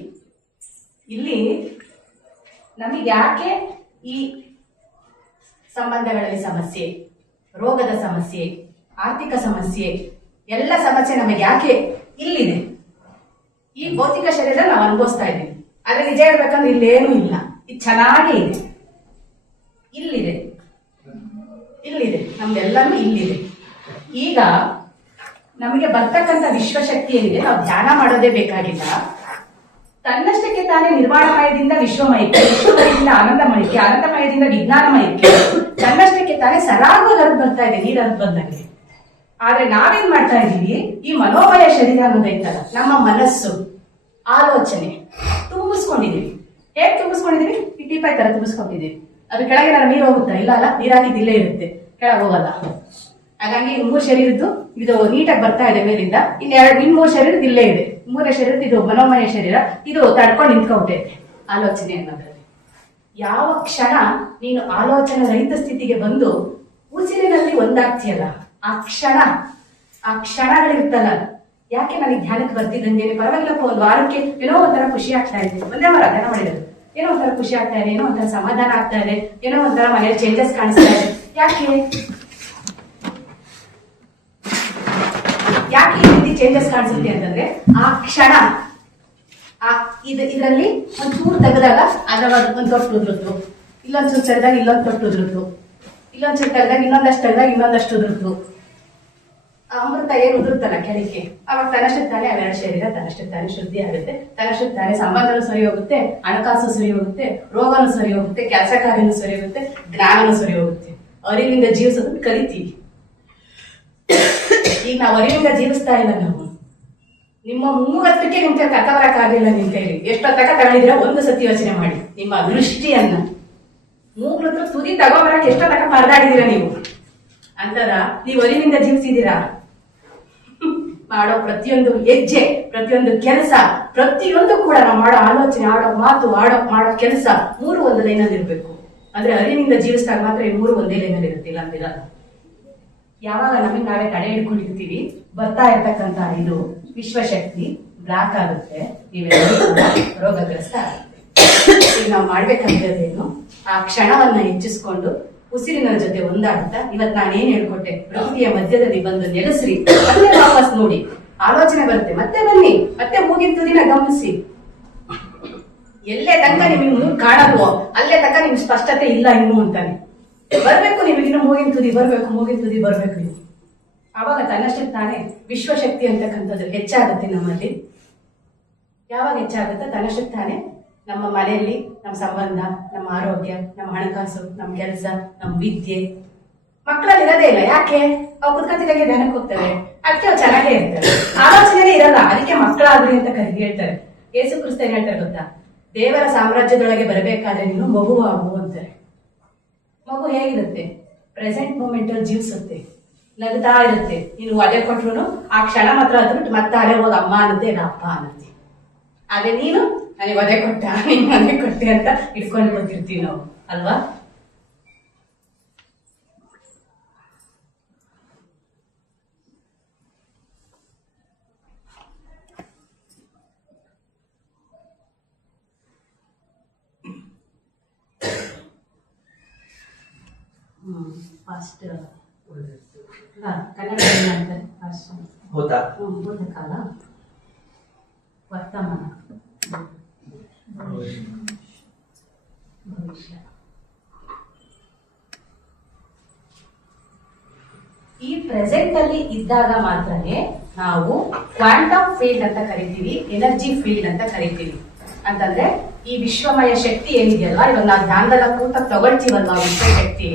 ಇಲ್ಲಿ ನಮಗೆ ಯಾಕೆ ಈ ಸಂಬಂಧಗಳಲ್ಲಿ ಸಮಸ್ಯೆ ರೋಗದ ಸಮಸ್ಯೆ, ಆರ್ಥಿಕ ಸಮಸ್ಯೆ, ಎಲ್ಲ ಸಮಸ್ಯೆ ನಮಗೆ ಯಾಕೆ ಇಲ್ಲಿದೆ. ಈ ಭೌತಿಕ ಶರೀರ ನಾವು ಅನುಭವಿಸ್ತಾ ಇದ್ದೀವಿ. ಆದ್ರೆ ನಿಜ ಹೇಳ್ಬೇಕಂದ್ರೆ ಇಲ್ಲೇನೂ ಇಲ್ಲ, ಇದು ಚೆನ್ನಾಗೇ ಇದೆ. ಇಲ್ಲಿದೆ ನಮ್ದೆಲ್ಲನೂ ಇಲ್ಲಿದೆ. ಈಗ ನಮಗೆ ಬರ್ತಕ್ಕಂಥ ವಿಶ್ವಶಕ್ತಿ ಏನಿದೆ, ನಾವು ಧ್ಯಾನ ಮಾಡೋದೇ ಬೇಕಾಗಿಲ್ಲ. ತನ್ನಷ್ಟಕ್ಕೆ ತಾನೇ ನಿರ್ವಾಣಮಯದಿಂದ ವಿಶ್ವಮಯಕ್ಕೆ, ವಿಶ್ವಮಯದಿಂದ ಆನಂದಮಯಕ್ಕೆ, ಆನಂದಮಯದಿಂದ ವಿಜ್ಞಾನಮಯಕ್ಕೆ, ತನ್ನಷ್ಟಕ್ಕೆ ತಾನೇ ಸರಾಗವಾಗಿ ಹರಿದು ಬರ್ತಾ ಇದೆ, ನೀರು ಹರಿದು ಬಂದಂಗೆ. ಆದ್ರೆ ನಾವೇನ್ ಮಾಡ್ತಾ ಇದ್ದೀವಿ, ಈ ಮನೋಮಯ ಶರೀರ ಅನ್ನೋದೈತಲ್ಲ, ನಮ್ಮ ಮನಸ್ಸು, ಆಲೋಚನೆ ತುಂಬಿಸ್ಕೊಂಡಿದೀವಿ. ಹೇಗ್ ತುಂಬಿಸ್ಕೊಂಡಿದೀವಿ? ಈ ಟೀಪಾಯ್ ತರ ತುಂಬಿಸ್ಕೊಂಡಿದೀವಿ. ಅದು ಕೆಳಗೆ ನಾನು ನೀರು ಹೋಗುತ್ತಾ? ಇಲ್ಲ ಅಲ್ಲ, ನೀರ್ ಹಾಕಿದ್ದು ಇಲ್ಲೇ ಇರುತ್ತೆ, ಕೆಳಗೆ ಹೋಗಲ್ಲ. ಹಾಗಾಗಿ 3 ಶರೀರದ್ದು ಇದು ನೀಟಾಗಿ ಬರ್ತಾ ಇದೆ ಮೇಲಿಂದ. ಇನ್ 3 ಶರೀರದ್ದು ಇಲ್ಲೇ ಇದೆ. 3ನೇ ಶರೀರದ್ದು ಇದು ಮನೋಮಯ ಶರೀರ, ಇದು ತಡ್ಕೊಂಡು ನಿಂತ್ಕೊಂಡೈತೆ ಆಲೋಚನೆ ಅನ್ನೋದ್ರಲ್ಲಿ. ಯಾವ ಕ್ಷಣ ನೀನು ಆಲೋಚನೆ ರಹಿತ ಸ್ಥಿತಿಗೆ ಬಂದು ಉಸಿರಿನಲ್ಲಿ ಒಂದಾಗ್ತೀಯಲ್ಲ, ಆ ಕ್ಷಣಗಳಿರ್ತಲ್ಲ. ಯಾಕೆ ನನಗೆ ಧ್ಯಾನಕ್ಕೆ ಬರ್ತಿದ್ದಂಗೆ ಪರವಾಗಿಲ್ಲಪ್ಪ, ಒಂದು ವಾರಕ್ಕೆ ಏನೋ ಒಂಥರ ಖುಷಿ ಆಗ್ತಾ ಇದೆ, ಒಂದೇ ವಾರ ಧ್ಯಾನ ಮಾಡಿದ್ರು, ಏನೋ ಒಂಥರ ಖುಷಿ ಆಗ್ತಾ ಇದೆ, ಏನೋ ಒಂಥರ ಸಮಾಧಾನ ಆಗ್ತಾ ಇದೆ, ಏನೋ ಒಂಥರ ಮನೇಲಿ ಚೇಂಜಸ್ ಕಾಣಿಸ್ತಾ ಇದೆ. ಯಾಕೆ ಈ ರೀತಿ ಚೇಂಜಸ್ ಕಾಣಿಸುತ್ತೆ ಅಂತಂದ್ರೆ, ಆ ಕ್ಷಣ ಇದರಲ್ಲಿ ಒಂಚೂರು ತೆಗೆದಾಗ ಅದ್ರಾಗ ಒಂದು ತೊಟ್ಟು ಉದುರುತ್ತು, ಇಲ್ಲೊಂಚೂರು ತೆಗೆದಾಗ ಇಲ್ಲೊಂದು ತೊಟ್ಟು ಉದುರುತ್ತು, ಇಲ್ಲೊಂಚೂರು ತೆಗೆದಾಗ ಇನ್ನೊಂದಷ್ಟು ತೆಗೆದಾಗ ಇನ್ನೊಂದಷ್ಟು ಉದುರುತ್ತು. ಅಮೃತ ಏನು ಉದುರುತ್ತಲ್ಲ ಕೆಳಕ್ಕೆ, ಅವಾಗ ತನ್ನಷ್ಟಕ್ಕೆ ತಾನೇ ಅವೆರಡು ಶರೀರ ತನ್ನಷ್ಟಕ್ಕೆ ತಾನೇ ಶುದ್ಧಿ ಆಗುತ್ತೆ, ತನ್ನಷ್ಟಕ್ಕೆ ತಾನೇ ಸಂಬಂಧನೂ ಸರಿ ಹೋಗುತ್ತೆ, ಹಣಕಾಸು ಸರಿ ಹೋಗುತ್ತೆ, ರೋಗನೂ ಸರಿ ಹೋಗುತ್ತೆ, ಕೆಲಸ ಕಾರ್ಯನೂ ಸರಿ ಹೋಗುತ್ತೆ, ಜ್ಞಾನನೂ ಸರಿ ಹೋಗುತ್ತೆ. ಅರಿವಿಂದ ಜೀವಿಸೋದನ್ನು ಕಲಿತೀವಿ. ಈಗ ನಾವು ಅರಿವಿಂದ ಜೀವಿಸ್ತಾ ಇಲ್ಲ. ನಾವು ನಿಮ್ಮ ಮೂಗತ್ತಕ್ಕೆ ನಿಮ್ ಕೈ ಕರ್ತಬರಕ್ಕಾಗಲಿಲ್ಲ. ನಿಮ್ ಕೈಲಿ ಎಷ್ಟೊತ್ತಕ ತಗೊಂಡಿದ್ದೀರಾ ಒಂದು ಸತಿ ಯೋಚನೆ ಮಾಡಿ. ನಿಮ್ಮ ದೃಷ್ಟಿಯನ್ನ ಮೂಗ್ಲತ್ರ ತುದಿ ತಗೋಬರಕ್ಕೆ ಎಷ್ಟೊತ್ತಕ ಪರದಾಡಿದೀರಾ ನೀವು ಅಂತಾರ. ನೀವು ಅರಿವಿಂದ ಜೀವಿಸಿದೀರಾ? ಮಾಡೋ ಪ್ರತಿಯೊಂದು ಹೆಜ್ಜೆ, ಪ್ರತಿಯೊಂದು ಕೆಲಸ, ಪ್ರತಿಯೊಂದು ಕೂಡ ನಾವು ಮಾಡೋ ಆಲೋಚನೆ, ಆಡೋ ಮಾತು, ಮಾಡೋ ಕೆಲಸ 3 ಒಂದು ಲೈನಲ್ಲಿ ಇರ್ಬೇಕು. ಅಂದ್ರೆ ಅರಿವಿಂದ ಜೀವಿಸಿದಾಗ ಮಾತ್ರ ಈ 3 ಒಂದೇ ಲೈನಲ್ಲಿ ಇರುತ್ತಿಲ್ಲ ಅಂತಿರಲ್ಲ. ಯಾವಾಗ ನಮಗೆ ನಾವೇ ತಡೆ ಹಿಡ್ಕೊಂಡಿರ್ತೀವಿ, ಬರ್ತಾ ಇರ್ತಕ್ಕಂಥ ಇದು ವಿಶ್ವಶಕ್ತಿ ಬ್ಲಾಕ್ ಆಗುತ್ತೆ, ನೀವೆಲ್ಲರೂ ರೋಗಗ್ರಸ್ತ ಆಗುತ್ತೆ. ಈಗ ನಾವು ಮಾಡ್ಬೇಕಾಗಿರೋದೇನು, ಆ ಕ್ಷಣವನ್ನ ಹೆಚ್ಚಿಸ್ಕೊಂಡು ಉಸಿರಿನ ಜೊತೆ ಒಂದಾಡ್ತಾ, ಇವತ್ ನಾನೇನ್ ಹೇಳ್ಕೊಟ್ಟೆ, ಪ್ರಕೃತಿಯ ಮಧ್ಯದಲ್ಲಿ ಬಂದು ನೆಲೆಸ್ರಿ, ಮತ್ತೆ ವಾಪಸ್ ನೋಡಿ, ಆಲೋಚನೆ ಬರುತ್ತೆ, ಮತ್ತೆ ಬನ್ನಿ, ಮತ್ತೆ ಮೂಗಿನ ತುದಿನ ಗಮನಿಸಿ. ಎಲ್ಲೇ ತನಕ ನಿಮಗೆ ಮೂಗು ಕಾಣಲ್ವೋ ಅಲ್ಲೇ ತನಕ ನಿಮ್ಗೆ ಸ್ಪಷ್ಟತೆ ಇಲ್ಲ ಇನ್ನು ಅಂತಾನೆ. ಬರ್ಬೇಕು ನಿಮಗಿನ್ನು ಮೂಗಿನ ತುದಿ ಬರ್ಬೇಕು ನೀವು. ಆವಾಗ ತನ್ನಷ್ಟಕ್ಕೆ ತಾನೇ ವಿಶ್ವಶಕ್ತಿ ಅಂತಕ್ಕಂಥದ್ದು ಹೆಚ್ಚಾಗುತ್ತೆ ನಮ್ಮಲ್ಲಿ. ಯಾವಾಗ ಹೆಚ್ಚಾಗುತ್ತೆ? ತನ್ನಷ್ಟಕ್ಕೆ ತಾನೇ ನಮ್ಮ ಮನೆಯಲ್ಲಿ ನಮ್ಮ ಸಂಬಂಧ, ನಮ್ಮ ಆರೋಗ್ಯ, ನಮ್ಮ ಹಣಕಾಸು, ನಮ್ಮ ಕೆಲಸ, ನಮ್ಮ ವಿದ್ಯೆ. ಮಕ್ಕಳಲ್ಲಿ ಇರೋದೇ ಇಲ್ಲ. ಯಾಕೆ? ಅವು ಕುತ್ಕೊಂತಿದ್ದಾಗೆ ಧ್ಯಾನಕ್ಕೆ ಹೋಗ್ತವೆ, ಅದಕ್ಕೆ ಅವು ಚೆನ್ನಾಗೇ ಇರ್ತವೆ, ಆಲೋಚನೆ ಇರಲ್ಲ. ಅದಕ್ಕೆ ಮಕ್ಕಳಾದ್ರಿ ಅಂತ ಹೇಳ್ತಾರೆ. ಯೇಸು ಕ್ರಿಸ್ತ ಏನ್ ಹೇಳ್ತಾರೆ ಗೊತ್ತಾ? ದೇವರ ಸಾಮ್ರಾಜ್ಯದೊಳಗೆ ಬರಬೇಕಾದ್ರೆ ನೀನು ಮಗುವಾಗು ಅಂತಾರೆ. ಮಗು ಹೇಗಿರುತ್ತೆ? ಪ್ರೆಸೆಂಟ್ ಮೂಮೆಂಟ್ ಅಲ್ಲಿ ಜೀವಿಸುತ್ತೆ, ನಗ್ತಾ ಇರುತ್ತೆ. ನೀನು ಅದೇ ಕೊಟ್ರು ಆ ಕ್ಷಣ ಮಾತ್ರ ಅದ್ಬಿಟ್ಟು ಮತ್ತೆ ಅದೇ ಹೋಗಿ ಅಮ್ಮ ಅನ್ನತ್ತೆ, ಇಲ್ಲ ಅಪ್ಪ ಅನ್ನತ್ತೆ. ಅದೇ ನೀನು ನನಗೆ ಒದೆ ಕೊಟ್ಟ, ನೀನ್ ಮನೆ ಕೊಟ್ಟೆ ಅಂತ ಇಟ್ಕೊಂಡು ಬಂದಿರ್ತೀವಿ ನಾವು, ಅಲ್ವಾ? ಫಾಸ್ಟ್ ಕನ್ನಡ ಏನಂತಾರೆ? ಫಾಸ್ಟ್ ಭೂತಕಾಲ, ವರ್ತಮಾನ, ಭವಿಷ್ಯ. ಈ ಪ್ರೆಸೆಂಟ್ ಅಲ್ಲಿ ಇದ್ದಾಗ ಮಾತ್ರನೇ ನಾವು ಕ್ವಾಂಟಮ್ ಫೀಲ್ಡ್ ಅಂತ ಕರಿತೀವಿ, ಎನರ್ಜಿ ಫೀಲ್ಡ್ ಅಂತ ಕರಿತೀವಿ. ಅಂತಂದ್ರೆ ಈ ವಿಶ್ವಮಯ ಶಕ್ತಿ ಏನಿದೆಯಲ್ವಾ, ಇವಾಗ ನಾವು ಧ್ಯಾನದಲ್ಲಿ ಕೂತ ತಗೊಳ್ತೀವಲ್ವಾ ವಿಶ್ವಶಕ್ತಿ,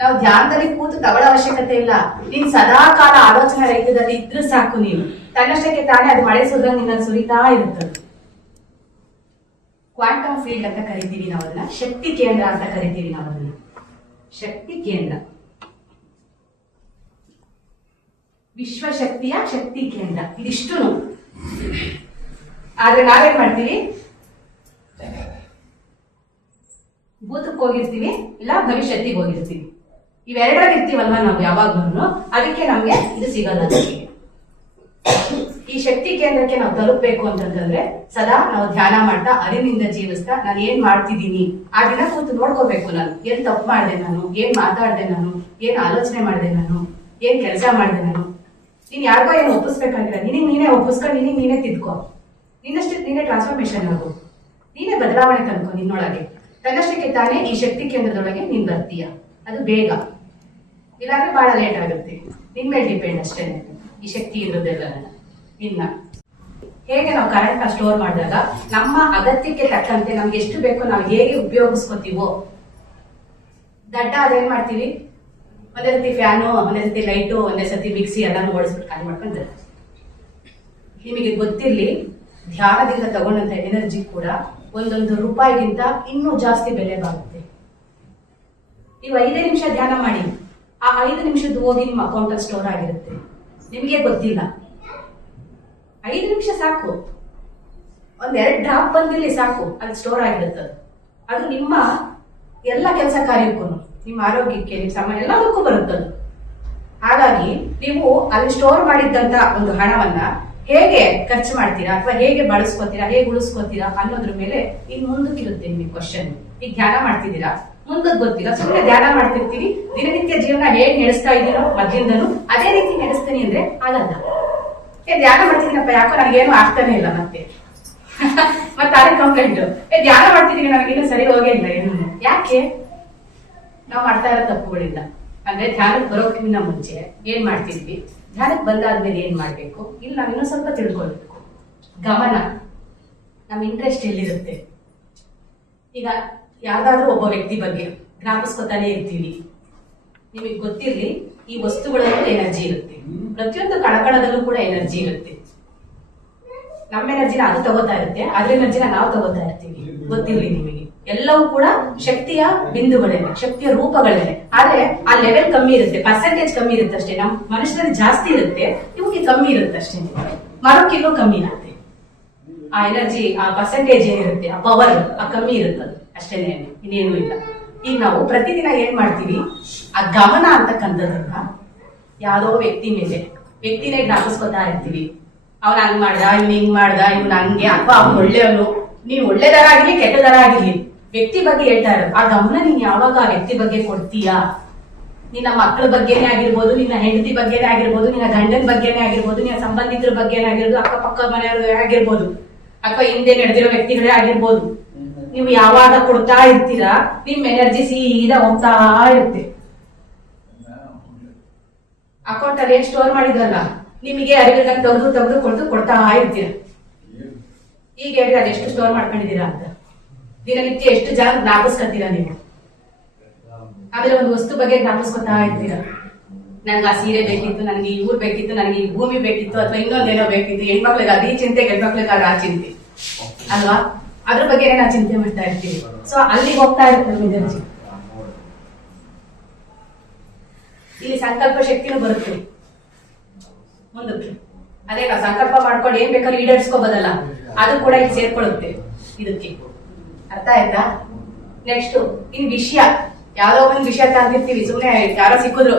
ನಾವು ಧ್ಯಾನದಲ್ಲಿ ಕೂತು ತಗೊಳ್ಳೋ ಅವಶ್ಯಕತೆ ಇಲ್ಲ. ನೀನ್ ಸದಾ ಕಾಲ ಆಲೋಚನೆ ರಹಿತದಲ್ಲಿ ಇದ್ರೂ ಸಾಕು. ನೀನು ತನ್ನಷ್ಟಕ್ಕೆ ತಾನೇ ಅದು ಮಳೆ ಸುರಿದಂಗೆ ನಿನ್ನಲ್ಲಿ ಸುರಿತಾ ಇರುತ್ತದೆ. ಕ್ವಾಂಟಮ್ ಫೀಲ್ಡ್ ಅಂತ ಕರಿತೀವಿ ನಾವು ಅದನ್ನ, ಶಕ್ತಿ ಕೇಂದ್ರ ಅಂತ ಕರಿತೀವಿ ನಾವು ಅದನ್ನ, ಶಕ್ತಿ ಕೇಂದ್ರ, ವಿಶ್ವಶಕ್ತಿಯ ಶಕ್ತಿ ಕೇಂದ್ರ. ಇದಿಷ್ಟು. ಆದ್ರೆ ನಾವೇನ್ ಮಾಡ್ತೀವಿ? ಭೂತಕ್ಕೆ ಹೋಗಿರ್ತೀವಿ, ಇಲ್ಲ ಭವಿಷ್ಯತ್ತಿಗೆ ಹೋಗಿರ್ತೀವಿ. ಇವೆರಡರಾಗ ಇರ್ತೀವಲ್ವಾ ನಾವು ಯಾವಾಗ್ಲೂ. ಅದಕ್ಕೆ ನಮ್ಗೆ ಇದು ಸಿಗಲ್ಲ. ಈ ಶಕ್ತಿ ಕೇಂದ್ರಕ್ಕೆ ನಾವು ತಲುಪಬೇಕು ಅಂತಂದ್ರೆ ಸದಾ ನಾವು ಧ್ಯಾನ ಮಾಡ್ತಾ ಅರಿವಿನಿಂದ ಜೀವಿಸ್ತಾ ನಾನು ಏನ್ ಮಾಡ್ತಿದ್ದೀನಿ ಆ ದಿನ ಕೂತು ನೋಡ್ಕೋಬೇಕು. ನಾನು ಏನ್ ತಪ್ಪು ಮಾಡಿದೆ, ನಾನು ಏನ್ ಮಾತಾಡ್ದೆ, ನಾನು ಏನ್ ಆಲೋಚನೆ ಮಾಡಿದೆ, ನಾನು ಏನ್ ಕೆಲಸ ಮಾಡಿದೆ, ನಾನು ನೀನ್ ಯಾರಿಗೋ ಏನು ಒಪ್ಪಿಸ್ಬೇಕಾಗಿಲ್ಲ. ನಿನಗ್ ನೀನೇ ಒಪ್ಪಿಸ್ಕೊಂಡು ನಿನಗ್ ನೀನೇ ತಿದ್ಕೋ. ನಿನ್ನಷ್ಟಕ್ಕೆ ನೀನೇ ಟ್ರಾನ್ಸ್ಫಾರ್ಮೇಶನ್ ಆಗು, ನೀನೇ ಬದಲಾವಣೆ ತಂದ್ಕೋ ನಿನ್ನೊಳಗೆ. ತನ್ನಷ್ಟಕ್ಕೆ ತಾನೇ ಈ ಶಕ್ತಿ ಕೇಂದ್ರದೊಳಗೆ ನೀನ್ ಬರ್ತೀಯ. ಅದು ಬೇಗ, ಇಲ್ಲಾಂದ್ರೆ ಬಹಳ ಲೇಟ್ ಆಗುತ್ತೆ. ನಿನ್ ಮೇಲೆ ಡಿಪೆಂಡ್ ಅಷ್ಟೇ ಈ ಶಕ್ತಿ ಇರೋದೆಲ್ಲ. ಇನ್ನ ಹೇಗೆ ನಾವು ಕರೆಂಟ್ ಸ್ಟೋರ್ ಮಾಡಿದಾಗ ನಮ್ಮ ಅಗತ್ಯಕ್ಕೆ ತಕ್ಕಂತೆ ನಮ್ಗೆ ಎಷ್ಟು ಬೇಕೋ ನಾವು ಹೇಗೆ ಉಪಯೋಗಿಸ್ಕೊತೀವೋ, ದಡ್ಡ ಅದೇನ್ ಮಾಡ್ತೀವಿ, ಒಂದೇ ಸತಿ ಫ್ಯಾನು, ಒಂದೇ ಸತಿ ಲೈಟು, ಒಂದೇ ಸತಿ ಮಿಕ್ಸಿ ಎಲ್ಲಾನು ಓಡಿಸ್ಬಿಟ್ಟು ಖಾಲಿ ಮಾಡ್ಕೊಂಡ್ರೆ. ನಿಮಗೆ ಗೊತ್ತಿರ್ಲಿ, ಧ್ಯಾನದಿಂದ ತಗೊಂಡಂತ ಎನರ್ಜಿ ಕೂಡ ಒಂದೊಂದು ರೂಪಾಯಿಗಿಂತ ಇನ್ನೂ ಜಾಸ್ತಿ ಬೆಲೆ ಬಾಗುತ್ತೆ. ನೀವು 5 ನಿಮಿಷ ಧ್ಯಾನ ಮಾಡಿ, ಆ 5 ನಿಮಿಷದ್ದು ಹೋಗಿ ನಿಮ್ಮ ಅಕೌಂಟ್ ಅಲ್ಲಿ ಸ್ಟೋರ್ ಆಗಿರುತ್ತೆ. ನಿಮ್ಗೆ ಗೊತ್ತಿಲ್ಲ. 5 ನಿಮಿಷ ಸಾಕು, 1-2 ಡ್ರಾಪ್ ಬಂದಿರಲಿ ಸಾಕು, ಅದು ಸ್ಟೋರ್ ಆಗಿರುತ್ತೆ. ಅದು ನಿಮ್ಮ ಎಲ್ಲ ಕೆಲಸ ಕಾರ್ಯಕ್ಕೂ, ನಿಮ್ಮ ಆರೋಗ್ಯಕ್ಕೆ, ನಿಮ್ಮ ಸಮಯ ಎಲ್ಲದಕ್ಕೂ ಬರುತ್ತದು. ಹಾಗಾಗಿ ನೀವು ಅಲ್ಲಿ ಸ್ಟೋರ್ ಮಾಡಿದ್ದಂತ ಒಂದು ಹಣವನ್ನ ಹೇಗೆ ಖರ್ಚು ಮಾಡ್ತೀರಾ ಅಥವಾ ಹೇಗೆ ಬಳಸ್ಕೊತೀರಾ, ಹೇಗೆ ಉಳಿಸ್ಕೊತೀರಾ ಅನ್ನೋದ್ರ ಮೇಲೆ ಇನ್ ಮುಂದಕ್ಕಿರುತ್ತೆ ನಿಮಗೆ ಕ್ವಶನ್. ಈಗ ಧ್ಯಾನ ಮಾಡ್ತಿದ್ದೀರಾ, ಮುಂದಕ್ಕೆ ಗೊತ್ತಿಲ್ಲ, ಸುಮ್ಮನೆ ಧ್ಯಾನ ಮಾಡ್ತಿರ್ತೀವಿ. ದಿನನಿತ್ಯ ಜೀವನ ಹೇಗೆ ನಡೆಸ್ತಾ ಇದ್ದೀನೋ ಮೊದ್ಲಿಂದನು ಅದೇ ರೀತಿ ನಡೆಸ್ತೀನಿ ಅಂದ್ರೆ ಆಗಲ್ಲ. ಧ್ಯಾನ ಮಾಡ್ತಿದ್ದೀನಪ್ಪ, ಯಾಕೋ ನನಗೇನು ಆಗ್ತಾನೆ ಇಲ್ಲ, ಮತ್ತೆ ಅದೇ ಕಂಪ್ಲೇಂಟ್. ಧ್ಯಾನ ಮಾಡ್ತಿದ್ದೀನಿ, ನನಗೇನು ಸರಿ ಹೋಗೇ ಇಲ್ಲ. ಏನು ಯಾಕೆ? ನಾವು ಮಾಡ್ತಾ ಇರೋ ತಪ್ಪುಗಳಿಂದ. ಅಂದ್ರೆ ಧ್ಯಾನಕ್ಕೆ ಬರೋಕ್ಕಿಂತ ಮುಂಚೆ ಏನ್ ಮಾಡ್ತಿದ್ವಿ, ಧ್ಯಾನಕ್ಕೆ ಬಂದಾದ್ಮೇಲೆ ಏನ್ ಮಾಡ್ಬೇಕು, ಇಲ್ಲಿ ನಾವು ಇನ್ನೂ ಸ್ವಲ್ಪ ತಿಳ್ಕೊಳ್ಬೇಕು. ಗಮನ, ನಮ್ಮ ಇಂಟ್ರೆಸ್ಟ್ ಎಲ್ಲಿರುತ್ತೆ. ಈಗ ಯಾವ್ದಾದ್ರೂ ಒಬ್ಬ ವ್ಯಕ್ತಿ ಬಗ್ಗೆ ಜ್ಞಾಪಿಸ್ಕೊತಾನೆ ಇರ್ತೀವಿ. ನಿಮಗೆ ಗೊತ್ತಿರ್ಲಿ, ಈ ವಸ್ತುಗಳಲ್ಲೂ ಎನರ್ಜಿ ಇರುತ್ತೆ, ಪ್ರತಿಯೊಂದು ಕಣಕಣದಲ್ಲೂ ಕೂಡ ಎನರ್ಜಿ ಇರುತ್ತೆ. ನಮ್ಮ ಎನರ್ಜಿನ ಅದು ತಗೋತಾ ಇರುತ್ತೆ, ಅದ್ರ ಎನರ್ಜಿನ ನಾವು ತಗೋತಾ ಇರ್ತೀವಿ. ಗೊತ್ತಿರ್ಲಿ ನಿಮಗೆ, ಎಲ್ಲವೂ ಕೂಡ ಶಕ್ತಿಯ ಬಿಂದುಗಳೇನೆ, ಶಕ್ತಿಯ ರೂಪಗಳೇನೆ. ಆದ್ರೆ ಆ ಲೆವೆಲ್ ಕಮ್ಮಿ ಇರುತ್ತೆ, ಪರ್ಸೆಂಟೇಜ್ ಕಮ್ಮಿ ಇರುತ್ತೆ ಅಷ್ಟೇ. ನಮ್ಮ ಮನುಷ್ಯರಲ್ಲಿ ಜಾಸ್ತಿ ಇರುತ್ತೆ, ಇವ್ರಿಗೆ ಕಮ್ಮಿ ಇರುತ್ತೆ ಅಷ್ಟೇ. ಮರಕ್ಕಿನ್ನೂ ಕಮ್ಮಿ ಇರುತ್ತೆ ಆ ಎನರ್ಜಿ, ಆ ಪರ್ಸೆಂಟೇಜ್ ಏನಿರುತ್ತೆ, ಆ ಪವರ್ ಆ ಕಮ್ಮಿ ಇರುತ್ತೆ, ಅಷ್ಟೇನೆ, ಇನ್ನೇನು ಇಲ್ಲ. ಈಗ ನಾವು ಪ್ರತಿದಿನ ಏನ್ ಮಾಡ್ತೀವಿ, ಆ ಗಮನ ಅಂತಕ್ಕಂಥದ್ದನ್ನ ಯಾವ್ದೋ ವ್ಯಕ್ತಿನೇ ಜ್ಞಾಪಿಸ್ಕೊತಾ ಇರ್ತೀವಿ. ಅವ್ನ ಹಂಗ್ ಮಾಡ್ದ, ಇವ್ನ ಹಿಂಗ್ ಮಾಡ್ದ, ಇವ್ನ ಹಂಗೆ, ಅಥವಾ ಅವ್ನು ಒಳ್ಳೆಯವನು. ನೀನ್ ಒಳ್ಳೆದರ ಆಗಿರ್ಲಿ ಕೆಟ್ಟದರ ಆಗಿರ್ಲಿ, ವ್ಯಕ್ತಿ ಬಗ್ಗೆ ಹೇಳ್ತಾ ಇರೋದು. ಆ ಗಮನ ನೀನ್ ಯಾವಾಗ ಆ ವ್ಯಕ್ತಿ ಬಗ್ಗೆ ಕೊಡ್ತೀಯಾ, ನಿನ್ನ ಮಕ್ಕಳ ಬಗ್ಗೆನೇ ಆಗಿರ್ಬೋದು, ನಿನ್ನ ಹೆಂಡತಿ ಬಗ್ಗೆನೇ ಆಗಿರ್ಬೋದು, ನಿನ್ನ ಗಂಡನ ಬಗ್ಗೆನೇ ಆಗಿರ್ಬೋದು, ನಿನ್ನ ಸಂಬಂಧಿಕರ ಬಗ್ಗೆನೇ ಆಗಿರ್ಬೋದು, ಅಕ್ಕಪಕ್ಕ ಮನೆಯವ್ರ ಆಗಿರ್ಬೋದು, ಅಥವಾ ಹಿಂದೆ ನಡೆದಿರೋ ವ್ಯಕ್ತಿಗಳೇ ಆಗಿರ್ಬೋದು. ನೀವು ಯಾವಾಗ ಕೊಡ್ತಾ ಇರ್ತೀರಾ, ನಿಮ್ ಎನರ್ಜಿ ಸೀದಾ ಹೋಗ್ತಾ ಇರುತ್ತೆ. ಅಕೌಂಟ್ ಅಲ್ಲಿ ಏನ್ ಸ್ಟೋರ್ ಮಾಡಿದ್ರಲ್ಲ, ನಿಮಗೆ ಅರಿವಿಗೆ ತೆಗೆದು ಕೊಡ್ತಾ ಇರ್ತೀರ. ಈಗ ಹೇಳಿ ಅದೆಷ್ಟು ಸ್ಟೋರ್ ಮಾಡ್ಕೊಂಡಿದ್ದೀರಾ ಅಂತ. ದಿನನಿತ್ಯ ಎಷ್ಟು ಜನ ಜ್ಞಾಪಿಸ್ಕೊತೀರಾ ನೀವು. ಆಮೇಲೆ ಒಂದು ವಸ್ತು ಬಗ್ಗೆ ಜ್ಞಾಪಿಸ್ಕೊತಾ ಇರ್ತೀರಾ. ನನ್ಗೆ ಆ ಸೀರೆ ಬೇಕಿತ್ತು, ನನಗೆ ಈ ಊರ್ ಬೇಕಿತ್ತು, ನನಗೆ ಈ ಭೂಮಿ ಬೇಕಿತ್ತು, ಅಥವಾ ಇನ್ನೊಂದೇನೋ ಬೇಕಿತ್ತು. ಹೆಣ್ಮಕ್ಳಿಗೆ ಅದೇ ಚಿಂತೆ, ಗಂಡ್ಮಕ್ಳಿಗೆ ಆ ಚಿಂತೆ ಅಲ್ವಾ? ಅದ್ರ ಬಗ್ಗೆ ನಾವು ಚಿಂತೆ ಮಾಡ್ತಾ ಇರ್ತೀವಿ. ಸೊ ಅಲ್ಲಿಗೆ ಹೋಗ್ತಾ ಇರ್ತೀವಿ ಎನರ್ಜಿ. ಇಲ್ಲಿ ಸಂಕಲ್ಪ ಶಕ್ತಿನೂ ಬರುತ್ತೆ ಮುಂದಕ್ಕೆ. ಅದೇ ನಾವು ಸಂಕಲ್ಪ ಮಾಡ್ಕೊಂಡು ಏನ್ ಬೇಕಾದ್ರೂ ಈಡೇರಿಸ್ಕೋಬೋದಲ್ಲ, ಅದು ಕೂಡ ಇಲ್ಲಿ ಸೇರ್ಕೊಳ್ಳುತ್ತೆ ಇದಕ್ಕೆ. ಅರ್ಥ ಆಯ್ತಾ? ನೆಕ್ಸ್ಟ್ ಇನ್ ವಿಷಯ, ಯಾವ್ದೋ ಒಂದ್ ವಿಷಯ ತಂದಿರ್ತೀವಿ. ಸುಮ್ನೆ ಯಾರೋ ಸಿಕ್ಕಿದ್ರು,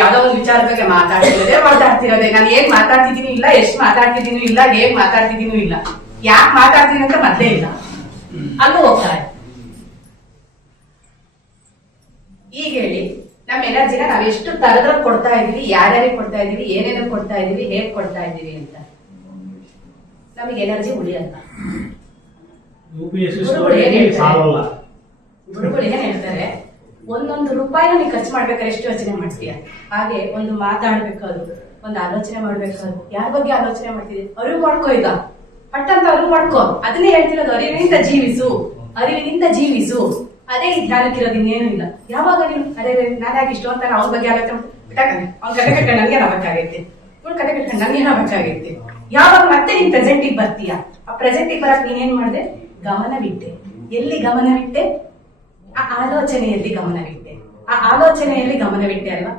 ಯಾವ್ದೋ ಒಂದ್ ವಿಚಾರ ಬಗ್ಗೆ ಮಾತಾಡ್ತಿರೋದೇ. ನಾನು ಹೇಗ್ ಮಾತಾಡ್ತಿದ್ದೀನಿ ಇಲ್ಲ, ಎಷ್ಟು ಮಾತಾಡ್ತಿದ್ದೀನಿ ಇಲ್ಲ, ಹೇಗ್ ಮಾತಾಡ್ತಿದ್ದೀನಿ ಇಲ್ಲ, ಯಾಕೆ ಮಾತಾಡ್ತೀನಿ ಅಂತ ಮೊದ್ಲೇ ಇಲ್ಲ, ಅಲ್ಲೂ ಹೋಗ್ತಾರೆ. ಈಗ ಹೇಳಿ, ನಮ್ಮ ಎನರ್ಜಿನ ನಾವ್ ಎಷ್ಟು ತರದ್ರಲ್ಲಿ ಕೊಡ್ತಾ ಇದೀವಿ, ಯಾರ್ಯಾರಿಗೆ ಕೊಡ್ತಾ ಇದೀವಿ, ಏನೇನೋ ಕೊಡ್ತಾ ಇದೀವಿ, ಹೇಗ್ ಕೊಡ್ತಾ ಇದೀವಿ ಅಂತ. ನಮಗೆ ಎನರ್ಜಿ ಉಳಿಯಲ್ಲ. ಗುರುಗಳು ಏನ್ ಹೇಳ್ತಾರೆ, ಒಂದೊಂದು ರೂಪಾಯಿನ ನೀವು ಖರ್ಚು ಮಾಡ್ಬೇಕಾದ್ರೆ ಎಷ್ಟು ಯೋಚನೆ ಮಾಡ್ತೀಯ, ಹಾಗೆ ಒಂದು ಮಾತಾಡ್ಬೇಕಾದ್ರು, ಒಂದು ಆಲೋಚನೆ ಮಾಡ್ಬೇಕಾದ್ರು, ಯಾರ ಬಗ್ಗೆ ಆಲೋಚನೆ ಮಾಡ್ತಿದ್ದೆ ಅರಿವು ಮಾಡ್ಕೋ. ಈಗ ಪಟ್ಟಂತ ಅರಿವು ಮಾಡ್ಕೋ. ಅದನ್ನೇ ಹೇಳ್ತಿರೋದು, ಅರಿವಿನಿಂದ ಜೀವಿಸು, ಅರಿವಿನಿಂದ ಜೀವಿಸು. ಅದೇ ಈ ಧ್ಯಾನಕ್ಕಿರೋದು, ಇನ್ನೇನು ಇಲ್ಲ. ಯಾವಾಗ ನೀವು ಅದೇ ನಾನಾಗಿ ಇಷ್ಟು ಅಂತ ಅವ್ನ ಬಗ್ಗೆ ಆಲೋಚನೆ, ಅವ್ನ ಕತೆ ಕಟ್ಕೊಂಡು ನನ್ಗೆ ಏನಾಗಬೇಕಾಗೈತೆ, ಇವ್ಳ ಕತೆ ಕಟ್ಕೊಂಡು ನನ್ಗೆ ಏನಾಗಬೇಕಾಗೈತೆ. ಯಾವಾಗ ಮತ್ತೆ ನೀನ್ ಪ್ರೆಸೆಂಟಿಗೆ ಬರ್ತೀಯ, ಆ ಪ್ರೆಸೆಂಟಿಗೆ ಬರಕ್ ನೀನೇನ್ ಮಾಡಿದೆ, ಗಮನವಿಟ್ಟೆ. ಎಲ್ಲಿ ಗಮನವಿಟ್ಟೆ? ಆ ಆಲೋಚನೆಯಲ್ಲಿ ಗಮನವಿಟ್ಟೆ. ಆ ಆಲೋಚನೆಯಲ್ಲಿ ಗಮನವಿಟ್ಟೆ ಅಲ್ವಾ?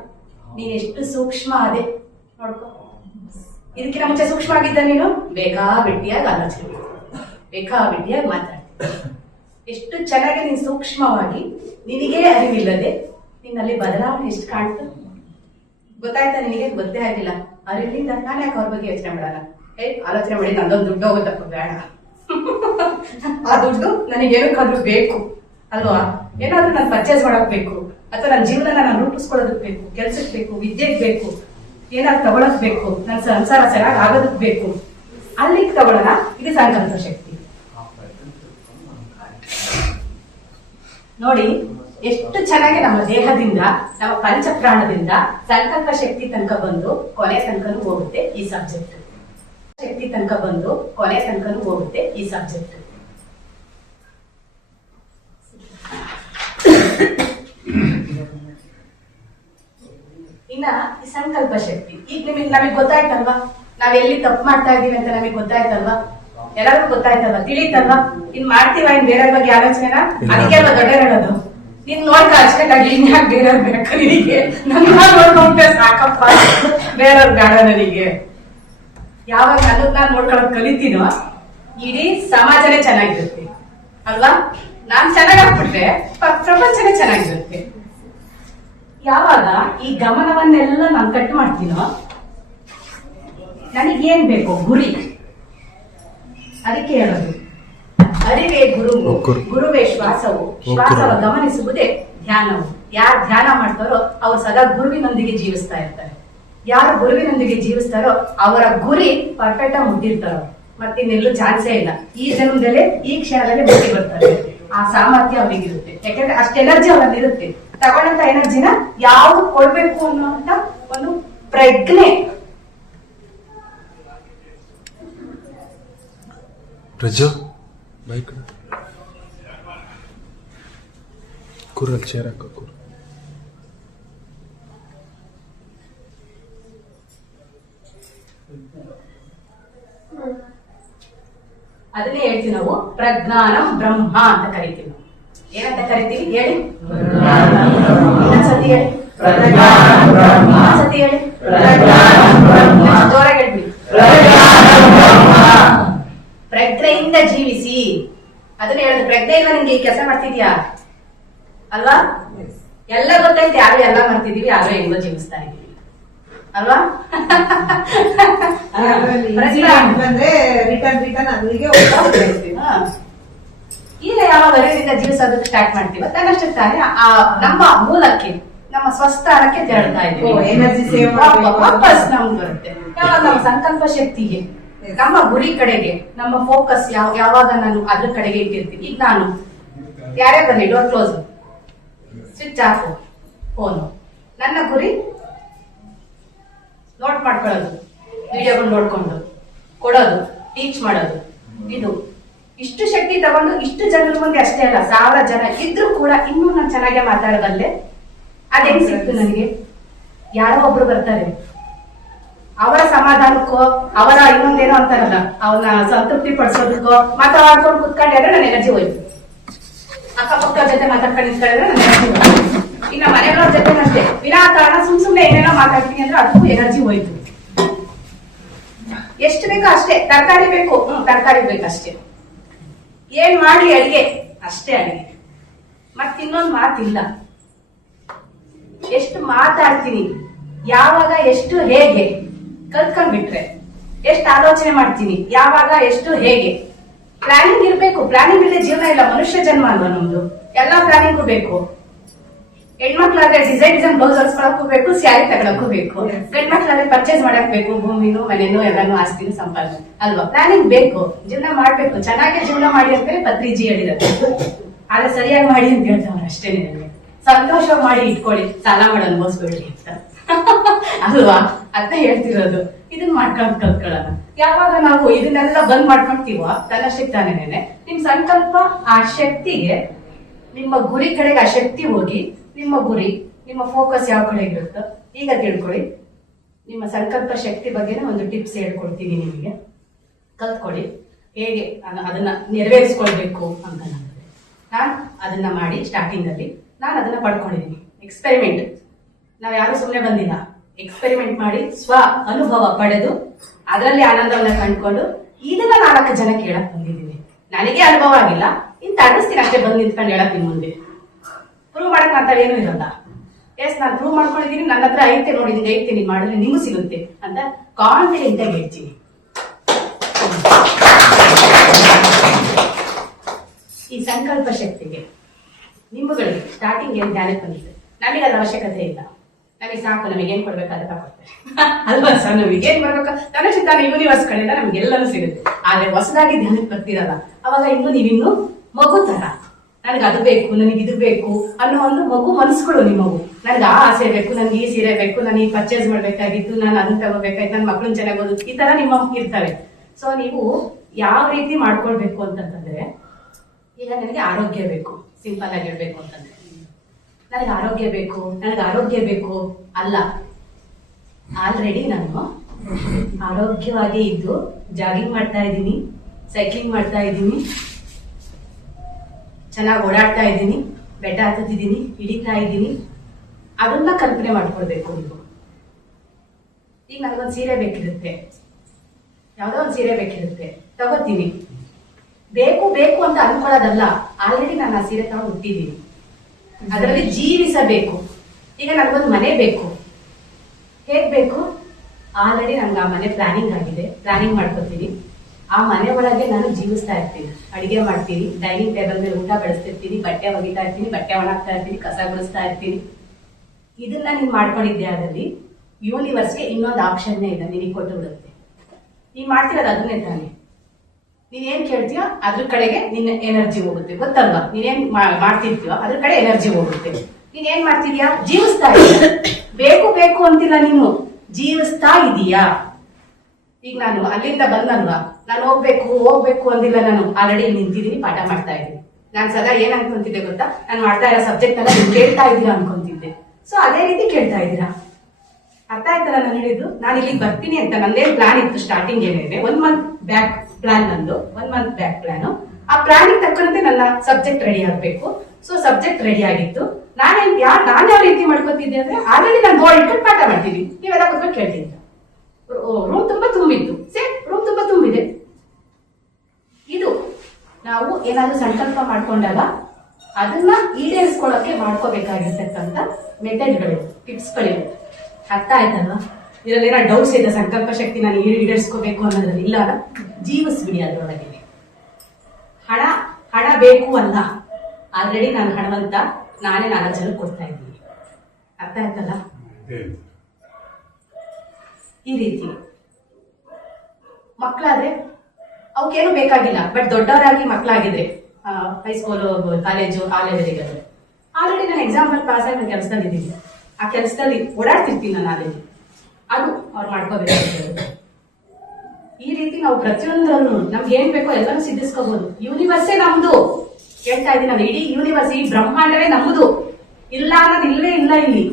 ನೀನ್ ಎಷ್ಟು ಸೂಕ್ಷ್ಮ ಅದೇ ನೋಡ್ಕೊ. ಇದಕ್ಕಿಂತ ಮುಂಚೆ ಸೂಕ್ಷ್ಮ ಆಗಿದ್ದ ನೀನು ಬೇಕಾಬಿಟ್ಟಿಯಾಗಿ ಆಲೋಚನೆ ಮಾಡ್ತೀನಿ, ಬೇಕಾಬಿಟ್ಟಿಯಾಗಿ ಮಾತಾಡ್ತೀನಿ. ಎಷ್ಟು ಚೆನ್ನಾಗಿ ನೀನ್ ಸೂಕ್ಷ್ಮವಾಗಿ, ನಿನಗೇ ಅರಿವಿಲ್ಲದೆ ನಿನ್ನಲ್ಲಿ ಬದಲಾವಣೆ ಎಷ್ಟು ಕಾಣ್ತು. ಗೊತ್ತಾಯ್ತಾ ನಿನಗೆ? ಗೊತ್ತೇ ಆಗಿಲ್ಲ. ಅರಿವಿನಿಂದ ನಾನು ಯಾಕೆ ಅವ್ರ ಬಗ್ಗೆ ಯೋಚನೆ ಮಾಡಲ್ಲ, ಆಲೋಚನೆ ಮಾಡಿ ನಂದೊಂದು ದುಡ್ಡು ಹೋಗುತ್ತಪ್ಪ, ಬೇಡ. ಆ ದುಡ್ಡು ನನಗೇನಕ್ಕಾದ್ರೂ ಬೇಕು ಅಲ್ವಾ? ಏನಾದ್ರೂ ನಾನು ಪರ್ಚೇಸ್ ಮಾಡಕ್ ಬೇಕು, ಅಥವಾ ನನ್ನ ಜೀವನ ನಾನು ರೂಪಿಸ್ಕೊಳ್ಳೋದಕ್ ಬೇಕು, ಕೆಲ್ಸಕ್ಕೆ ಬೇಕು, ವಿದ್ಯೆಗೆ ಬೇಕು, ಏನಾದ್ರು ತಗೊಳಕ್ ಬೇಕು, ನನ್ನ ಸಂಸಾರ ಚೆನ್ನಾಗಿ ಆಗೋದಕ್ ಬೇಕು, ಅಲ್ಲಿಗೆ ತಗೊಳ್ಳೋಣ. ಇದು ಸಂಕಲ್ಪ ಶಕ್ತಿ. ನೋಡಿ ಎಷ್ಟು ಚೆನ್ನಾಗಿ ನಮ್ಮ ದೇಹದಿಂದ, ನಮ್ಮ ಪಂಚಪ್ರಾಣದಿಂದ ಸಂಕಲ್ಪ ಶಕ್ತಿ ತನಕ ಬಂದು ಕೊನೆ ತನಕನೂ ಹೋಗುತ್ತೆ ಈ ಸಬ್ಜೆಕ್ಟ್. ಶಕ್ತಿ ತನಕ ಬಂದು ಕೊನೆ ತನಕನೂ ಹೋಗುತ್ತೆ ಈ ಸಬ್ಜೆಕ್ಟ್. ಇನ್ನ ಈ ಸಂಕಲ್ಪ ಶಕ್ತಿ ಈಗ ನಮಗೆ ಗೊತ್ತಾಯ್ತಲ್ವಾ? ನಾವೆಲ್ಲಿ ತಪ್ಪು ಮಾಡ್ತಾ ಇದೀವಿ ಅಂತ ನಮಗೆ ಗೊತ್ತಾಯ್ತಲ್ವಾ? ಎಲ್ಲರಿಗೂ ಗೊತ್ತಾಯ್ತಲ್ವಾ? ತಿಳಿತಲ್ವಾ? ಇನ್ ಮಾಡ್ತೀವ ಇನ್ ಬೇರೆಯವ್ರ ಬಗ್ಗೆ ಆಲೋಚನೆನ? ಅದಕ್ಕೆ ಅಲ್ವಾ ದೊಡ್ಡ ಹೇಳೋದು, ನೀನ್ ನೋಡ್ಕ ಅಷ್ಟೇ ಇನ್ಯಾಕ್ ಬೇರೆಯವ್ರ ಬೇಕು ನಿನಗೆ? ನನ್ನ ನೋಡ್ಕೊಂಡ್ರೆ ಸಾಕಪ್ಪ, ಬೇರೆಯವ್ರ ಬೇಡ ನನಗೆ. ಯಾವಾಗ ನಾನು ನೋಡ್ಕೊಳ್ಳೋದ್ ಕಲಿತೀನೋ ಇಡೀ ಸಮಾಜನೇ ಚೆನ್ನಾಗಿರುತ್ತೆ ಅಲ್ವಾ? ನಾನ್ ಚೆನ್ನಾಗಾಗ್ಬಿಟ್ರೆ ಪ್ರಪಂಚನೇ ಚೆನ್ನಾಗಿರುತ್ತೆ. ಯಾವಾಗ ಈ ಗಮನವನ್ನೆಲ್ಲ ನಾನು ಕಟ್ ಮಾಡ್ತೀನೋ, ನನಗೇನ್ ಬೇಕು? ಗುರಿ. ಅದಕ್ಕೆ ಹೇಳೋದು ಅರಿವೇ ಗುರುವು, ಗುರುವೇ ಶ್ವಾಸವು, ಶ್ವಾಸವ ಗಮನಿಸುವುದೇ ಧ್ಯಾನವು. ಯಾರು ಧ್ಯಾನ ಮಾಡ್ತಾರೋ ಅವ್ರು ಸದಾ ಗುರುವಿನೊಂದಿಗೆ ಜೀವಿಸ್ತಾ ಇರ್ತಾರೆ. ಯಾರು ಗುರುವಿನೊಂದಿಗೆ ಜೀವಿಸ್ತಾರೋ ಅವರ ಗುರಿ ಪರ್ಫೆಕ್ಟ್ ಆಗಿ ಮುಟ್ಟಿರ್ತಾರೋ, ಮತ್ತಿನ್ನೆಲ್ಲೂ ಚಾನ್ಸೇ ಇಲ್ಲ. ಈ ಜನ್ಮದಲ್ಲೇ ಈ ಕ್ಷಣದಲ್ಲೇ ಮುಟ್ಟಿ ಬರ್ತಾರೆ. ಆ ಸಾಮರ್ಥ್ಯ ಅವ್ರಿಗಿರುತ್ತೆ, ಯಾಕಂದ್ರೆ ಅಷ್ಟು ಎನರ್ಜಿ ಅವರಲ್ಲಿ ಇರುತ್ತೆ. ತಗೊಂಡಂತ ಎನರ್ಜಿನ ಯಾವ್ದು ಕೊಡ್ಬೇಕು ಅನ್ನೋಂತ ಒಂದು ಪ್ರಜ್ಞೆ. ಅದನ್ನೇ ಹೇಳ್ತೀವಿ ನಾವು, ಪ್ರಜ್ಞಾನಂ ಬ್ರಹ್ಮ ಅಂತ ಕರಿತೀವಿ. ನಾವು ಏನಂತ ಕರಿತೀವಿ ಹೇಳಿ? ಇನ್ನೊಂದ್ಸತಿ ಹೇಳಿ, ಇನ್ನೊಂದ್ಸತಿ ಹೇಳಿ, ಜೋರಾಗಿ ಹೇಳ್ಬಿಡಿ. ಪ್ರಜ್ಞೆಯಿಂದ ಜೀವಿಸಿ. ಅದನ್ನ ಹೇಳುದು. ಪ್ರಜ್ಞೆ ಇಲ್ಲ ನಿಮ್ಗೆ ಈ ಕೆಲಸ ಮಾಡ್ತಿದ್ಯಾ ಅಲ್ವಾ? ಎಲ್ಲ ಗೊತ್ತೈತೆ, ಯಾರು ಎಲ್ಲ ಮಾಡ್ತಿದೀವಿ, ಯಾರು ಹೆಂಗೋ ಜೀವಿಸ್ತಾ ಇದೀವಿ ಅಲ್ವಾ? ಈಗ ಯಾವಾಗ ಅರಿವಿನಿಂದ ಜೀವಿಸೋದಕ್ಕೆ ಸ್ಟಾರ್ಟ್ ಮಾಡ್ತೀವಿ, ತನ್ನಷ್ಟೇ ತಾನೇ ನಮ್ಮ ಮೂಲಕ್ಕೆ, ನಮ್ಮ ಸ್ವಸ್ಥಾನಕ್ಕೆ ತೆರಳ್ತಾ ಇದ್ದೀವಿ. ಎನರ್ಜಿ ಸೇವ್ ವಾಪಸ್ ನಮ್ಗೆ ಬರುತ್ತೆ. ಯಾವಾಗ ನಮ್ಮ ಸಂಕಲ್ಪ ಶಕ್ತಿಗೆ, ನಮ್ಮ ಗುರಿ ಕಡೆಗೆ ನಮ್ಮ ಫೋಕಸ್ ಯಾವಾಗ ನಾನು ಅದ್ರ ಕಡೆಗೆ ಇಟ್ಟಿರ್ತೀನಿ. ಈಗ ನಾನು ಯಾರೇ ಬನ್ನಿ, door close, switch off phone. ನನ್ನ ಗುರಿ ನೋಟ್ ಮಾಡ್ಕೊಳ್ಳೋದು, ವಿಡಿಯೋಗಳು ನೋಡ್ಕೊಂಡು ಕೊಡೋದು, ಟೀಚ್ ಮಾಡೋದು. ಇಷ್ಟು ಶಕ್ತಿ ತಗೊಂಡು ಇಷ್ಟು ಜನರ ಮುಂದೆ ಅಷ್ಟೇ ಅಲ್ಲ, 1000 ಜನ ಇದ್ರೂ ಕೂಡ ಇನ್ನೂ ನಾನು ಚೆನ್ನಾಗೆ ಮಾತಾಡಬಲ್ಲೆ. ಅದೇನ್ ಸಿಕ್ತು ನನಗೆ? ಯಾರೋ ಒಬ್ರು ಬರ್ತಾರೆ, ಅವರ ಸಮಾಧಾನಕ್ಕೋ, ಅವರ ಇನ್ನೊಂದೇನೋ ಅಂತಾರಲ್ಲ, ಅವನ್ನ ಸಂತೃಪ್ತಿ ಪಡಿಸೋದಕ್ಕೋ ಮಾತಾಡ್ಕೊಂಡು ಕುತ್ಕೊಂಡ್ರೆ ನನ್ನ ಎನರ್ಜಿ ಹೋಯ್ತು. ಅಕ್ಕಪಕ್ಕ ಜೊತೆ ಮಾತಾಡ್ಕೊಂಡು ನಿಂತ್ಕೊಂಡ್ರೆ ನನ್ನ ಎನರ್ಜಿ ಹೋಯ್ತು. ಇನ್ನ ಮನೆಯವ್ರ ಜೊತೆ ಅಷ್ಟೇ ವಿನಾಕಾರಣ ಸುಮ್ನೆ ಏನೇನೋ ಮಾತಾಡ್ತೀನಿ ಅಂದ್ರೆ ಅದಕ್ಕೂ ಎನರ್ಜಿ ಹೋಯ್ತು. ಎಷ್ಟು ಬೇಕೋ ಅಷ್ಟೇ. ತರಕಾರಿ ಬೇಕು, ತರಕಾರಿ ಬೇಕಷ್ಟೇ. ಏನ್ ಮಾಡ್ಲಿ ಅಡಿಗೆ, ಅಷ್ಟೇ ಅಡಿಗೆ. ಮತ್ತಿನ್ನೊಂದು ಮಾತಿಲ್ಲ. ಎಷ್ಟು ಮಾತಾಡ್ತೀನಿ, ಯಾವಾಗ ಎಷ್ಟು ಹೇಗೆ ಕಲ್ತ್ಕೊಂಡ್ಬಿಟ್ರೆ, ಎಷ್ಟು ಆಲೋಚನೆ ಮಾಡ್ತೀನಿ, ಯಾವಾಗ ಎಷ್ಟು ಹೇಗೆ. ಪ್ಲಾನಿಂಗ್ ಇರ್ಬೇಕು. ಪ್ಲಾನಿಂಗ್ ಇಲ್ಲದೆ ಜೀವನ ಇಲ್ಲ. ಮನುಷ್ಯ ಜನ್ಮ ಅಲ್ವಾ ನಮ್ದು, ಎಲ್ಲಾ ಪ್ಲಾನಿಂಗು ಬೇಕು. ಹೆಣ್ಮಕ್ಳಾದ್ರೆ ಡಿಸೈನ್ ಬ್ಲೌಸ್ ಹೊಲ್ಸ್ಕೊಳಕ್ಕೂ ಬೇಕು, ಸ್ಯಾರಿ ತಗೊಳಕ್ಕೂ ಬೇಕು. ಗಂಡ್ಮಕ್ಳಾದ್ರೆ ಪರ್ಚೇಸ್ ಮಾಡಕ್ ಬೇಕು, ಭೂಮಿನೂ ಮನೆನೂ ಎಲ್ಲಾನು ಆಸ್ತಿನೂ ಸಂಪಾದನೆ ಅಲ್ವಾ? ಪ್ಲಾನಿಂಗ್ ಬೇಕು. ಜೀವನ ಮಾಡ್ಬೇಕು. ಚೆನ್ನಾಗಿ ಜೀವನ ಮಾಡಿ ಅಂತೇಳಿ ಪತ್ರಿಜಿ ಹೇಳಿರುತ್ತೆ. ಆದ್ರೆ ಸರಿಯಾಗಿ ಮಾಡಿ ಅಂತ ಹೇಳ್ತಾವ್ರೆ ಅಷ್ಟೇ. ನನಗೆ ಸಂತೋಷ ಮಾಡಿ ಇಟ್ಕೊಳ್ಳಿ, ಸಾಲ ಮಾಡಿ ಅನ್ಭವಿಸ್ಬೇಡಿ ಅಂತ ಅಲ್ವಾ? ಅಂತ ಹೇಳ್ತಿರೋದು. ಇದನ್ನ ಮಾಡ್ಕೊಂಡ್ ಕಲ್ತ್ಕೊಳ್ಳೋಣ. ಯಾವಾಗ ನಾವು ಇದನ್ನೆಲ್ಲ ಬಂದ್ ಮಾಡ್ಕೊಂತೀವೋ ತನ್ನಷ್ಟಕ್ಕೆ ತಾನೇನೆ ನಿಮ್ ಸಂಕಲ್ಪ ಆ ಶಕ್ತಿಗೆ, ನಿಮ್ಮ ಗುರಿ ಕಡೆಗೆ ಆ ಶಕ್ತಿ ಹೋಗಿ ನಿಮ್ಮ ಗುರಿ, ನಿಮ್ಮ ಫೋಕಸ್ ಯಾವ ಕಡೆಗಿರುತ್ತೋ ಈಗ ತಿಳ್ಕೊಳ್ಳಿ. ನಿಮ್ಮ ಸಂಕಲ್ಪ ಶಕ್ತಿ ಬಗ್ಗೆನೇ ಒಂದು ಟಿಪ್ಸ್ ಹೇಳ್ಕೊಡ್ತೀನಿ ನಿಮಗೆ. ಕಲ್ತ್ಕೊಳ್ಳಿ ಹೇಗೆ ಅದನ್ನ ನೆರವೇರಿಸ್ಕೊಳ್ಬೇಕು ಅಂತ. ನಾನು ಅದನ್ನ ಮಾಡಿ ಸ್ಟಾರ್ಟಿಂಗ್ ಅಲ್ಲಿ ನಾನು ಅದನ್ನ ಪಡ್ಕೊಂಡಿದ್ದೀನಿ. ಎಕ್ಸ್ಪೆರಿಮೆಂಟ್. ನಾವ್ ಯಾರು ಸುಮ್ಮನೆ ಬಂದಿಲ್ಲ. ಎಕ್ಸ್ಪೆರಿಮೆಂಟ್ ಮಾಡಿ ಸ್ವ ಅನುಭವ ಪಡೆದು ಅದರಲ್ಲಿ ಆನಂದವನ್ನ ಕಂಡ್ಕೊಂಡು ಇದನ್ನ 4 ಜನಕ್ಕೆ ಹೇಳಕ್ ಬಂದಿದ್ದೀನಿ. ನನಗೆ ಅನುಭವ ಆಗಿಲ್ಲ, ಇಂತ ಅನಿಸ್ತೀನಿ ಅಷ್ಟೇ. ಬಂದು ನಿಂತ್ಕೊಂಡು ಹೇಳಕ್ ನಿಮ್ ಮುಂದೆ ಪ್ರೂವ್ ಮಾಡಕ್ ಮಾತಾಡೇನು ಇರಲ್ಲ. ಎಸ್ ನಾನು ಪ್ರೂವ್ ಮಾಡ್ಕೊಂಡಿದ್ದೀನಿ, ನನ್ನ ಹತ್ರ ಐತೆ ನೋಡಿ, ನಿಮ್ಗೆ ಐತೆ, ನೀನ್ ಮಾಡಿದ್ರೆ ನಿಮಗೂ ಸಿಗುತ್ತೆ ಅಂತ ಕಾನ್ಫಿಡೆಂಟ್ ಆಗಿ ಹೇಳ್ತೀನಿ. ಈ ಸಂಕಲ್ಪ ಶಕ್ತಿಗೆ ನಿಮ್ಮಗಳಿಗೆ ಸ್ಟಾರ್ಟಿಂಗ್ ಏನ್ ಧ್ಯಾನ ಬಂದಿದೆ, ನಮಗೆ ಅದ್ರ ಅವಶ್ಯಕತೆ ಇಲ್ಲ. ನಮಗೆ ಸಾಕು, ನಮಗೆ ಏನ್ ಕೊಡ್ಬೇಕಾದ್ರೆ ತಗೊಳ್ತೇವೆ ಅಲ್ವಾ ಸರ್? ನಮಗೆ ಏನ್ ಬರ್ಬೇಕು ತನ್ನಷ್ಟು ತಾನು ಯೂನಿವರ್ಸ್ ಕಡೆಯಿಂದ ನಮ್ಗೆ ಎಲ್ಲರೂ ಸಿಗುತ್ತೆ. ಆದ್ರೆ ಹೊಸದಾಗಿ ಧ್ಯಾನಕ್ಕೆ ಬರ್ತಿರಲ್ಲ, ಅವಾಗ ಇನ್ನು ನೀವಿನ್ನು ಮಗು ತರ ನನಗೆ ಅದು ಬೇಕು, ನನಗೆ ಇದು ಬೇಕು ಅನ್ನೋ ಒಂದು ಮಗು ಮನಸ್ಸುಗಳು. ನಿಮ್ಮ ಮಗು ನನಗೆ ಆ ಆಸೆ ಬೇಕು, ನನ್ಗೆ ಈ ಸೀರೆ ಬೇಕು, ನಾನು ಈ ಪರ್ಚೇಸ್ ಮಾಡ್ಬೇಕಾಗಿತ್ತು, ನಾನು ಅದನ್ನ ತಗೋಬೇಕಾಯ್ತು, ನನ್ನ ಮಕ್ಳನ್ನ ಚೆನ್ನಾಗಿ ಓದೋದು, ಈ ತರ ನಿಮ್ಮ ಇರ್ತವೆ. ಸೊ ನೀವು ಯಾವ ರೀತಿ ಮಾಡ್ಕೊಳ್ಬೇಕು ಅಂತಂದ್ರೆ, ಈಗ ನನಗೆ ಆರೋಗ್ಯ ಬೇಕು, ಸಿಂಪಲ್ ಆಗಿ ಹೇಳ್ಬೇಕು ಅಂತಂದ್ರೆ ನನಗೆ ಆರೋಗ್ಯ ಬೇಕು, ನನಗೆ ಆರೋಗ್ಯ ಬೇಕು ಅಲ್ಲ. ಆಲ್ರೆಡಿ ನಾನು ಆರೋಗ್ಯವಾಗಿ ಇದ್ದು ಜಾಗಿಂಗ್ ಮಾಡ್ತಾ ಇದ್ದೀನಿ, ಸೈಕ್ಲಿಂಗ್ ಮಾಡ್ತಾ ಇದ್ದೀನಿ, ಚೆನ್ನಾಗಿ ಓಡಾಡ್ತಾ ಇದ್ದೀನಿ, ಬೆಟ್ಟ ಹತ್ತಿದ್ದೀನಿ, ಇಳಿತಾ ಇದ್ದೀನಿ. ಅದನ್ನ ಕಲ್ಪನೆ ಮಾಡ್ಕೊಳ್ಬೇಕು ನೀವು. ಈಗ ನನಗೊಂದು ಸೀರೆ ಬೇಕಿರುತ್ತೆ, ಯಾವ್ದೋ ಒಂದು ಸೀರೆ ಬೇಕಿರುತ್ತೆ, ತಗೋತೀನಿ. ಬೇಕು ಬೇಕು ಅಂತ ಅನ್ಕೊಳ್ಳೋದಲ್ಲ, ಆಲ್ರೆಡಿ ನಾನು ಆ ಸೀರೆ ತಗೊಂಡು ಹುಟ್ಟಿದ್ದೀನಿ, ಅದರಲ್ಲಿ ಜೀವಿಸಬೇಕು. ಈಗ ನನಗೊಂದು ಮನೆ ಬೇಕು, ಹೇಗ್ ಬೇಕು? ಆಲ್ರೆಡಿ ನನ್ಗೆ ಆ ಮನೆ ಪ್ಲಾನಿಂಗ್ ಆಗಿದೆ, ಪ್ಲಾನಿಂಗ್ ಮಾಡ್ಕೊತೀನಿ. ಆ ಮನೆ ಒಳಗೆ ನಾನು ಜೀವಿಸ್ತಾ ಇರ್ತೀನಿ, ಅಡಿಗೆ ಮಾಡ್ತೀನಿ, ಡೈನಿಂಗ್ ಟೇಬಲ್ ಮೇಲೆ ಊಟ ಬೆಳೆಸ್ತಿರ್ತೀನಿ, ಬಟ್ಟೆ ಒಗಿತಾ ಇರ್ತೀನಿ, ಬಟ್ಟೆ ಒಣಗ್ತಾ ಇರ್ತೀನಿ, ಕಸ ಗುಡಿಸ್ತಾ ಇರ್ತೀನಿ. ಇದನ್ನ ನೀನ್ ಮಾಡ್ಕೊಂಡಿದ್ದೆ ಆದಲ್ಲಿ ಯೂನಿವರ್ಸ್ಗೆ ಇನ್ನೊಂದು ಆಪ್ಷನ್ನೇ ಇದೆ, ನಿನಗೆ ಕೊಟ್ಟು ಬಿಡುತ್ತೆ. ನೀನ್ ಮಾಡ್ತಿರೋದು ಅದನ್ನೇ ತಾನೆ. ನೀನೇನ್ ಕೇಳ್ತೀಯೋ ಅದ್ರ ಕಡೆಗೆ ನಿನ್ನ ಎನರ್ಜಿ ಹೋಗುತ್ತೆ, ಗೊತ್ತಲ್ವಾ? ನೀನೇನ್ ಮಾಡ್ತಿರ್ತೀಯೋ ಅದ್ರ ಕಡೆ ಎನರ್ಜಿ ಹೋಗುತ್ತೆ. ನೀನ್ ಮಾಡ್ತಿದ್ಯಾ? ಜೀವಿಸ್ತಾ ಇದೀಯ. ಬೇಕು ಬೇಕು ಅಂತಿಲ್ಲ, ನೀನು ಜೀವಿಸ್ತಾ ಇದೀಯಾ. ಈಗ ನಾನು ಅಲ್ಲಿಂದ ಬಂದಲ್ವಾ, ನಾನು ಹೋಗ್ಬೇಕು ಅಂದಿಲ್ಲ, ನಾನು ಆಲ್ರೆಡಿ ನಿಂತಿದ್ದೀನಿ, ಪಾಠ ಮಾಡ್ತಾ ಇದ್ದೀನಿ. ನಾನು ಸದಾ ಏನ್ ಅನ್ಕೊಂತಿದ್ದೆ ಗೊತ್ತಾ? ನಾನು ಮಾಡ್ತಾ ಇರೋ ಸಬ್ಜೆಕ್ಟ್ ಅನ್ನ ನೀವು ಕೇಳ್ತಾ ಇದ್ದೀರಾ ಅನ್ಕೊಂತಿದ್ದೆ. ಸೊ ಅದೇ ರೀತಿ ಕೇಳ್ತಾ ಇದ್ದೀರಾ. ಅರ್ಥ ಆಯ್ತಲ್ಲ ನಾನು ಹೇಳಿದ್ದು? ನಾನು ಇಲ್ಲಿಗೆ ಬರ್ತೀನಿ ಅಂತ ನಂದೇನ್ ಪ್ಲಾನ್ ಇತ್ತು ಸ್ಟಾರ್ಟಿಂಗ್. ಏನಿದೆ 1 ಮಂತ್ ಬ್ಯಾಕ್ ಪ್ಲಾನ್, ನಂದು 1 ಮಂತ್ ಬ್ಯಾಕ್ ಪ್ಲಾನ್. ಆ ಪ್ಲಾನ್ ತಕ್ಕಂತೆ ನನ್ನ ಸಬ್ಜೆಕ್ಟ್ ರೆಡಿ ಆಗ್ಬೇಕು. ಸೊ ಸಬ್ಜೆಕ್ಟ್ ರೆಡಿ ಆಗಿತ್ತು. ನಾನು ಯಾವ ರೀತಿ ಮಾಡ್ಕೊತಿದ್ದೆ ಅಂದ್ರೆ, ಆಲ್ರೆಡಿ ನಾನು ಬೋರ್ಡ್ ಇಟ್ಕೊಂಡು ಪಾಠ ಮಾಡ್ತೀನಿ, ನೀವೆಲ್ಲ ಕೂತ್ಕೊಂಡು ಕೇಳ್ತೀನಿ. ರೂಮ್ ತುಂಬಾ ತುಂಬಿತ್ತು, ರೂಮ್ ತುಂಬಾ ತುಂಬಿದೆ. ಇದು ನಾವು ಏನಾದ್ರೂ ಸಂಕಲ್ಪ ಮಾಡ್ಕೊಂಡಾಗ ಅದನ್ನ ಈಡೇರಿಸ್ಕೊಳ್ಳೋಕೆ ಮಾಡ್ಕೋಬೇಕಾಗಿರ್ತಕ್ಕಂಥ ಮೆಥಡ್ಗಳು, ಟಿಪ್ಸ್ಗಳಿವೆ. ಅರ್ಥ ಆಯ್ತಲ್ವಾ? ಇದರಲ್ಲಿ ಏನೋ ಡೌಟ್ಸ್ ಇದೆ, ಸಂಕಲ್ಪ ಶಕ್ತಿ ನಾನು ಈಡೇರಿಸ್ಕೋಬೇಕು ಅನ್ನೋದ್ರಲ್ಲಿ ಇಲ್ಲ. ಜೀವಿಸ್ಬಿಡಿ ಅದರೊಳಗೆ. ಹಣ ಬೇಕು ಅಲ್ಲ, ಆಲ್ರೆಡಿ ನಾನು ಹಣವಂತ, ನಾನೇ 4 ಜನಕ್ಕೆ ಕೊಡ್ತಾ ಇದ್ದೀನಿ. ಅರ್ಥ ಆಯ್ತಲ್ಲ? ಈ ರೀತಿ ಮಕ್ಕಳಾದ್ರೆ ಅವಕ್ಕೇನು ಬೇಕಾಗಿಲ್ಲ. ಬಟ್ ದೊಡ್ಡವರಾಗಿ ಮಕ್ಕಳಾಗಿದ್ರೆ, ಹೈಸ್ಕೂಲು, ಕಾಲೇಜು, ಆ ಲೆವೆಲಿಗಾದ್ರೆ ಆಲ್ರೆಡಿ ನಾನು ಎಕ್ಸಾಂಪಲ್ ಪಾಸ್ ಆಗಿ ನಾನು ಕೆಲಸದಲ್ಲಿ ಇದ್ದೀನಿ. ಆ ಕೆಲಸದಲ್ಲಿ ಓಡಾಡ್ತಿರ್ತೀನಿ ನಾನು ಆಲ್ರೆಡಿ. ಅದು ಅವ್ರು ಮಾಡ್ಕೋಬೇಕು. ಈ ರೀತಿ ನಾವು ಪ್ರತಿಯೊಂದರಲ್ಲೂ ನಮ್ಗೆ ಏನ್ ಬೇಕೋ ಎಲ್ಲರೂ ಸಿದ್ಧಿಸ್ಕೋಬಹುದು. ಯೂನಿವರ್ಸೇ ನಮ್ದು. ಹೇಳ್ತಾ ಇದ್ದೀನಿ ನಾನು, ಇಡೀ ಯೂನಿವರ್ಸ್, ಈ ಬ್ರಹ್ಮಾಂಡವೇ ನಮ್ಮದು. ಇಲ್ಲ ಅನ್ನೋದು ಇಲ್ಲವೇ ಇಲ್ಲ ಇಲ್ಲಿ.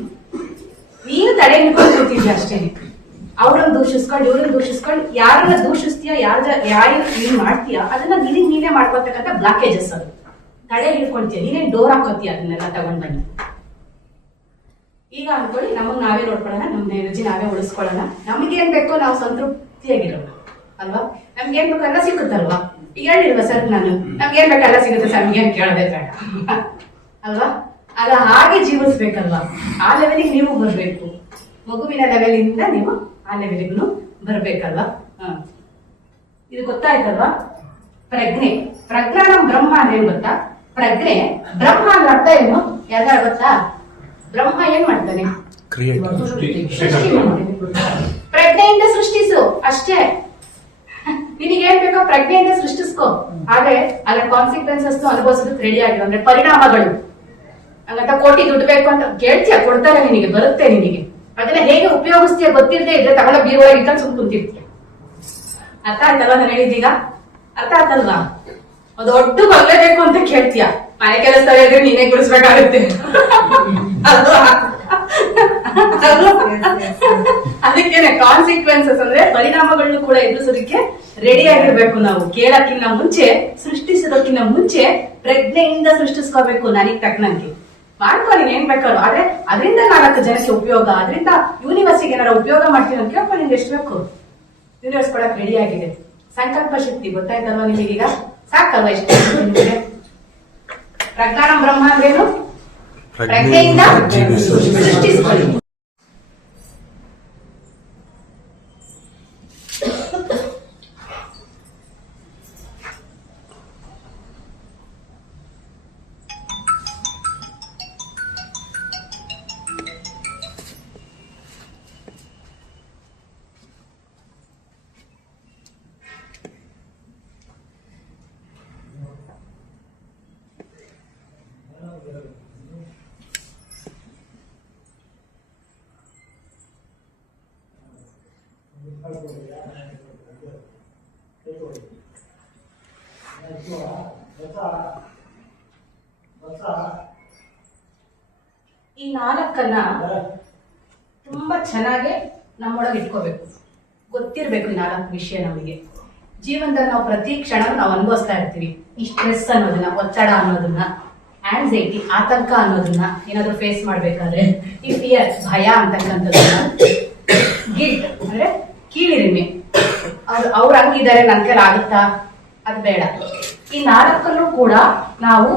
ನೀನು ತಡೆ ಹಿಡ್ಕೊಂಡು ಕೂತಿದ್ಯಾ ಅಷ್ಟೇ. ಅವ್ರನ್ನ ದೂಷಿಸ್ಕೊಂಡು, ಇವ್ರನ್ನ ದೂಷಿಸ್ಕೊಂಡು, ಯಾರನ್ನ ದೂಷಿಸ್ತೀಯ, ಯಾರು ನೀನ್ ಮಾಡ್ತೀಯ, ಅದನ್ನ ನೀನೇ ಮಾಡ್ಕೊತಕ್ಕಂಥ ಬ್ಲಾಕೇಜಸ್. ಅದು ತಡೆ ಹಿಡ್ಕೊಳ್ತೀಯ, ನೀನೇ ಡೋರ್ ಹಾಕೋತೀಯ. ಅದನ್ನೆಲ್ಲ ತಗೊಂಡ್ ಬನ್ನಿ. ಈಗ ಅನ್ಕೊಳ್ಳಿ, ನಮಗ್ ನಾವೇ ನೋಡ್ಕೊಳ್ಳೋಣ, ನಮ್ದು ಎನರ್ಜಿ ನಾವೇ ಉಳಿಸ್ಕೊಳ್ಳೋಣ. ನಮ್ಗೇನ್ ಬೇಕೋ ನಾವು ಸಂತೃಪ್ತಿಯಾಗಿರೋಣ ಅಲ್ವಾ? ನಮ್ಗೇನ್ ಬೇಕೋ ಎಲ್ಲ ಸಿಗುತ್ತಲ್ವಾ? ಈಗ ಹೇಳಿಲ್ವಾ ಸರ್ ನಾನು, ನಮ್ಗೇನ್ ಬೇಕೆಲ್ಲ ಸಿಗುತ್ತೆ ಸರ್, ನಮ್ಗೇನ್ ಕೇಳೋದೇ ಬೇಡ ಅಲ್ವಾ? ಅಲ್ಲ, ಹಾಗೆ ಜೀವಿಸ್ಬೇಕಲ್ವಾ? ಆ ಲೆವೆಲಿಗೆ ನೀವು ಬರ್ಬೇಕು. ಮಗುವಿನ ಲೆವೆಲ್ ಇಂದ ನೀವು ಆ ಲೆವೆಲ್ಗೂ ಬರ್ಬೇಕಲ್ವಾ? ಇದು ಗೊತ್ತಾಯ್ತಲ್ವಾ? ಪ್ರಜ್ಞಾನ ಬ್ರಹ್ಮ ಅಂದ್ರೆ ಏನ್ ಗೊತ್ತಾ? ಪ್ರಜ್ಞೆ ಬ್ರಹ್ಮ ಅಂದ್ರೆ ಅರ್ಥ ಏನು? ಯಾರು ಗೊತ್ತಾ? ಬ್ರಹ್ಮ ಏನ್ ಮಾಡ್ತಾನೆ? ಸೃಷ್ಟಿ ಮಾಡ್ತಾನೆ. ಪ್ರಜ್ಞೆಯಿಂದ ಸೃಷ್ಟಿಸು ಅಷ್ಟೇ. ನಿನಗೆ ಏನ್ ಬೇಕೋ ಪ್ರಜ್ಞೆಯಿಂದ ಸೃಷ್ಟಿಸ್ಕೋ. ಆದ್ರೆ ಅದರ ಕಾನ್ಸಿಕ್ವೆನ್ಸಸ್ ಅನುಭವಿಸೋದಕ್ಕೆ ರೆಡಿ ಆಗಿರೋ, ಅಂದ್ರೆ ಪರಿಣಾಮಗಳು. ಹಂಗಂತ ಕೋಟಿ ದುಡ್ಡು ಬೇಕು ಅಂತ ಕೇಳ್ತೀಯ, ಕೊಡ್ತಾರೆ ನಿನಗೆ, ಬರುತ್ತೆ ನಿನಗೆ. ಅದನ್ನ ಹೇಗೆ ಉಪಯೋಗಿಸ್ತೀಯ ಗೊತ್ತಿಲ್ಲದೆ ಇದ್ರೆ ತಗೊಂಡ ಬೀರೊಳಗೆ ಇಟ್ಕೊಂಡು ಸುಮ್ ಕುಂತಿರ್ತೀಯ. ಅರ್ಥ ಆಯ್ತಲ್ವಾ ನಾನು ಹೇಳಿದ್ದೀಗ? ಅರ್ಥ ಆಯ್ತಲ್ವಾ? ಒಂದು ದೊಡ್ಡ ಬಂಗ್ಲೆ ಬೇಕು ಅಂತ ಕೇಳ್ತೀಯ, ಮನೆ ಕೆಲಸ ಇದ್ರೆ ನೀನೇ ಗುಡಿಸ್ಬೇಕಾಗುತ್ತೆ ಅಲ್ವಾ? ಅದಕ್ಕೇನೆ ಕಾನ್ಸಿಕ್ವೆನ್ಸಸ್ ಅಂದ್ರೆ ಪರಿಣಾಮಗಳನ್ನು ಕೂಡ ಎದುರಿಸೋದಕ್ಕೆ ರೆಡಿ ಆಗಿರ್ಬೇಕು. ನಾವು ಕೇಳಕ್ಕಿಂತ ಮುಂಚೆ, ಸೃಷ್ಟಿಸೋದಕ್ಕಿಂತ ಮುಂಚೆ ಪ್ರಜ್ಞೆಯಿಂದ ಸೃಷ್ಟಿಸ್ಕೋಬೇಕು. ನನಗೆ ತಕ್ಕನಂಗೆ ಮಾಡ್ಕೊ, ನೀನ್ ಏನ್ ಬೇಕಾದ್ರು. ಆದ್ರೆ ಅದರಿಂದ 4 ಜನಕ್ಕೆ ಉಪಯೋಗ, ಅದರಿಂದ ಯೂನಿವರ್ಸಿಗೆ ಏನಾರ ಉಪಯೋಗ ಮಾಡ್ತೀನಿ ಅಂತ ಕೇಳ್ಕೊ. ನಿಮ್ಗೆ ಎಷ್ಟು ಬೇಕು ಯೂನಿವರ್ಸ್ ಕೊಡಕ್ ರೆಡಿ ಆಗಿದೆ. ಸಂಕಲ್ಪ ಶಕ್ತಿ ಗೊತ್ತಾಯ್ತಲ್ವಾ ನಿಮಗೀಗ? ಸಾಕಲ್ವಾ ಎಷ್ಟು ನಿಮಗೆ? ಪ್ರಜ್ಞಾನ ಬ್ರಹ್ಮ ಅಂದ್ರೇನು? ಪ್ರಜ್ಞೆಯಿಂದ ಸೃಷ್ಟಿಸ್ಕೊಳ್ಳಿ. ನಾಲ್ಕನ್ನ ತುಂಬಾ ಚೆನ್ನಾಗಿ ನಮ್ಮೊಳಗೆ ಇಟ್ಕೋಬೇಕು. ಗೊತ್ತಿರ್ಬೇಕು ಈ ನಾಲ್ಕು ವಿಷಯ ನಮಗೆ. ಜೀವನದಲ್ಲಿ ನಾವು ಪ್ರತಿ ಕ್ಷಣ ನಾವು ಅನುಭವಿಸ್ತಾ ಇರ್ತೀವಿ. ಈ ಸ್ಟ್ರೆಸ್ ಅನ್ನೋದನ್ನ, ಒತ್ತಡ ಅನ್ನೋದನ್ನ, ಆಂಗ್ಸೈಟಿ, ಆತಂಕ ಅನ್ನೋದನ್ನ ಏನಾದ್ರು ಫೇಸ್ ಮಾಡ್ಬೇಕಾದ್ರೆ, ಈ ಫಿಯರ್, ಭಯ ಅಂತಕ್ಕಂಥದ್ದನ್ನ, ಗಿಲ್ಟ್ ಅಂದ್ರೆ ಕೀಳಿರಿಮೆ, ಅವ್ರು ಹಂಗಿದ್ದಾರೆ, ನನ್ ಕೈಲಿ ಆಗುತ್ತಾ, ಅದು ಬೇಡ. ಈ ನಾಲ್ಕನ್ನು ಕೂಡ ನಾವು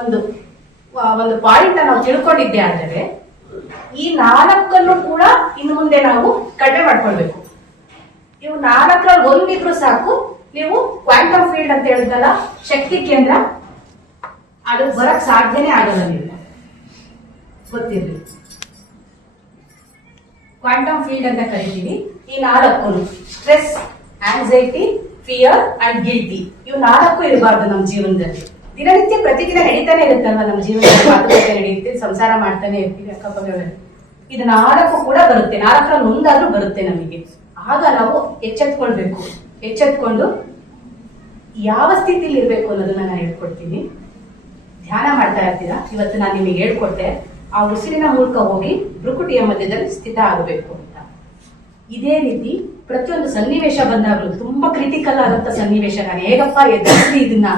ಒಂದು ಪಾಯಿಂಟ್ ನಾವು ತಿಳ್ಕೊಂಡಿದ್ದೆ ಆದರೆ ಈ ನಾಲ್ಕನ್ನು ಕೂಡ ಇನ್ನು ಮುಂದೆ ನಾವು ಕಡಿಮೆ ಮಾಡ್ಕೊಳ್ಬೇಕು. ಇವು ನಾಲ್ಕರಲ್ಲಿ ಒಂದಿದ್ರು ಸಾಕು, ನೀವು ಕ್ವಾಂಟಮ್ ಫೀಲ್ಡ್ ಅಂತ ಹೇಳಿದಲ್ಲ, ಶಕ್ತಿ ಕೇಂದ್ರ, ಅದು ಬರಕ್ ಸಾಧ್ಯನೇ ಆಗಲ್ಲ. ನೀವು ಗೊತ್ತಿರ್ಲಿ, ಕ್ವಾಂಟಮ್ ಫೀಲ್ಡ್ ಅಂತ ಕರಿತೀವಿ. ಈ ನಾಲ್ಕು stress, anxiety, fear and guilty, ಇವು ನಾಲ್ಕು ಇರಬಾರ್ದು ನಮ್ಮ ಜೀವನದಲ್ಲಿ. ದಿನನಿತ್ಯ ಪ್ರತಿದಿನ ನಡೀತಾನೆ ಇರುತ್ತಲ್ವಾ ನಮ್ಮ ಜೀವನದಲ್ಲಿ, ಮಾತುಕತೆ ನಡೆಯುತ್ತೆ, ಸಂಸಾರ ಮಾಡ್ತಾನೆ ಇರ್ತೀವಿ, ಅಕ್ಕಪಕ್ಕ. ಇದು ನಾಲ್ಕು ಕೂಡ ಬರುತ್ತೆ, ನಾಲ್ಕರಲ್ಲಿ ಒಂದಾದ್ರೂ ಬರುತ್ತೆ ನಮಗೆ. ಆಗ ನಾವು ಎಚ್ಚೆತ್ಕೊಂಡು ಯಾವ ಸ್ಥಿತಿಲಿ ಇರ್ಬೇಕು ಅನ್ನೋದನ್ನ ನಾನು ಹೇಳ್ಕೊಡ್ತೀನಿ. ಧ್ಯಾನ ಮಾಡ್ತಾ ಇರ್ತೀರಾ, ಇವತ್ತು ನಾನು ನಿಮಗೆ ಹೇಳ್ಕೊಟ್ಟೆ. ಆ ಉಸಿರಿನ ಮೂಲಕ ಹೋಗಿ ಭ್ರುಕುಟಿಯ ಮಧ್ಯದಲ್ಲಿ ಸ್ಥಿತ ಆಗಬೇಕು ಅಂತ. ಇದೇ ರೀತಿ ಪ್ರತಿಯೊಂದು ಸನ್ನಿವೇಶ ಬಂದಾಗಲೂ, ತುಂಬಾ ಕ್ರಿಟಿಕಲ್ ಆದಂತ ಸನ್ನಿವೇಶ, ನಾನು ಹೇಗಪ್ಪ ಎದುರಿಸಿ ಇದನ್ನ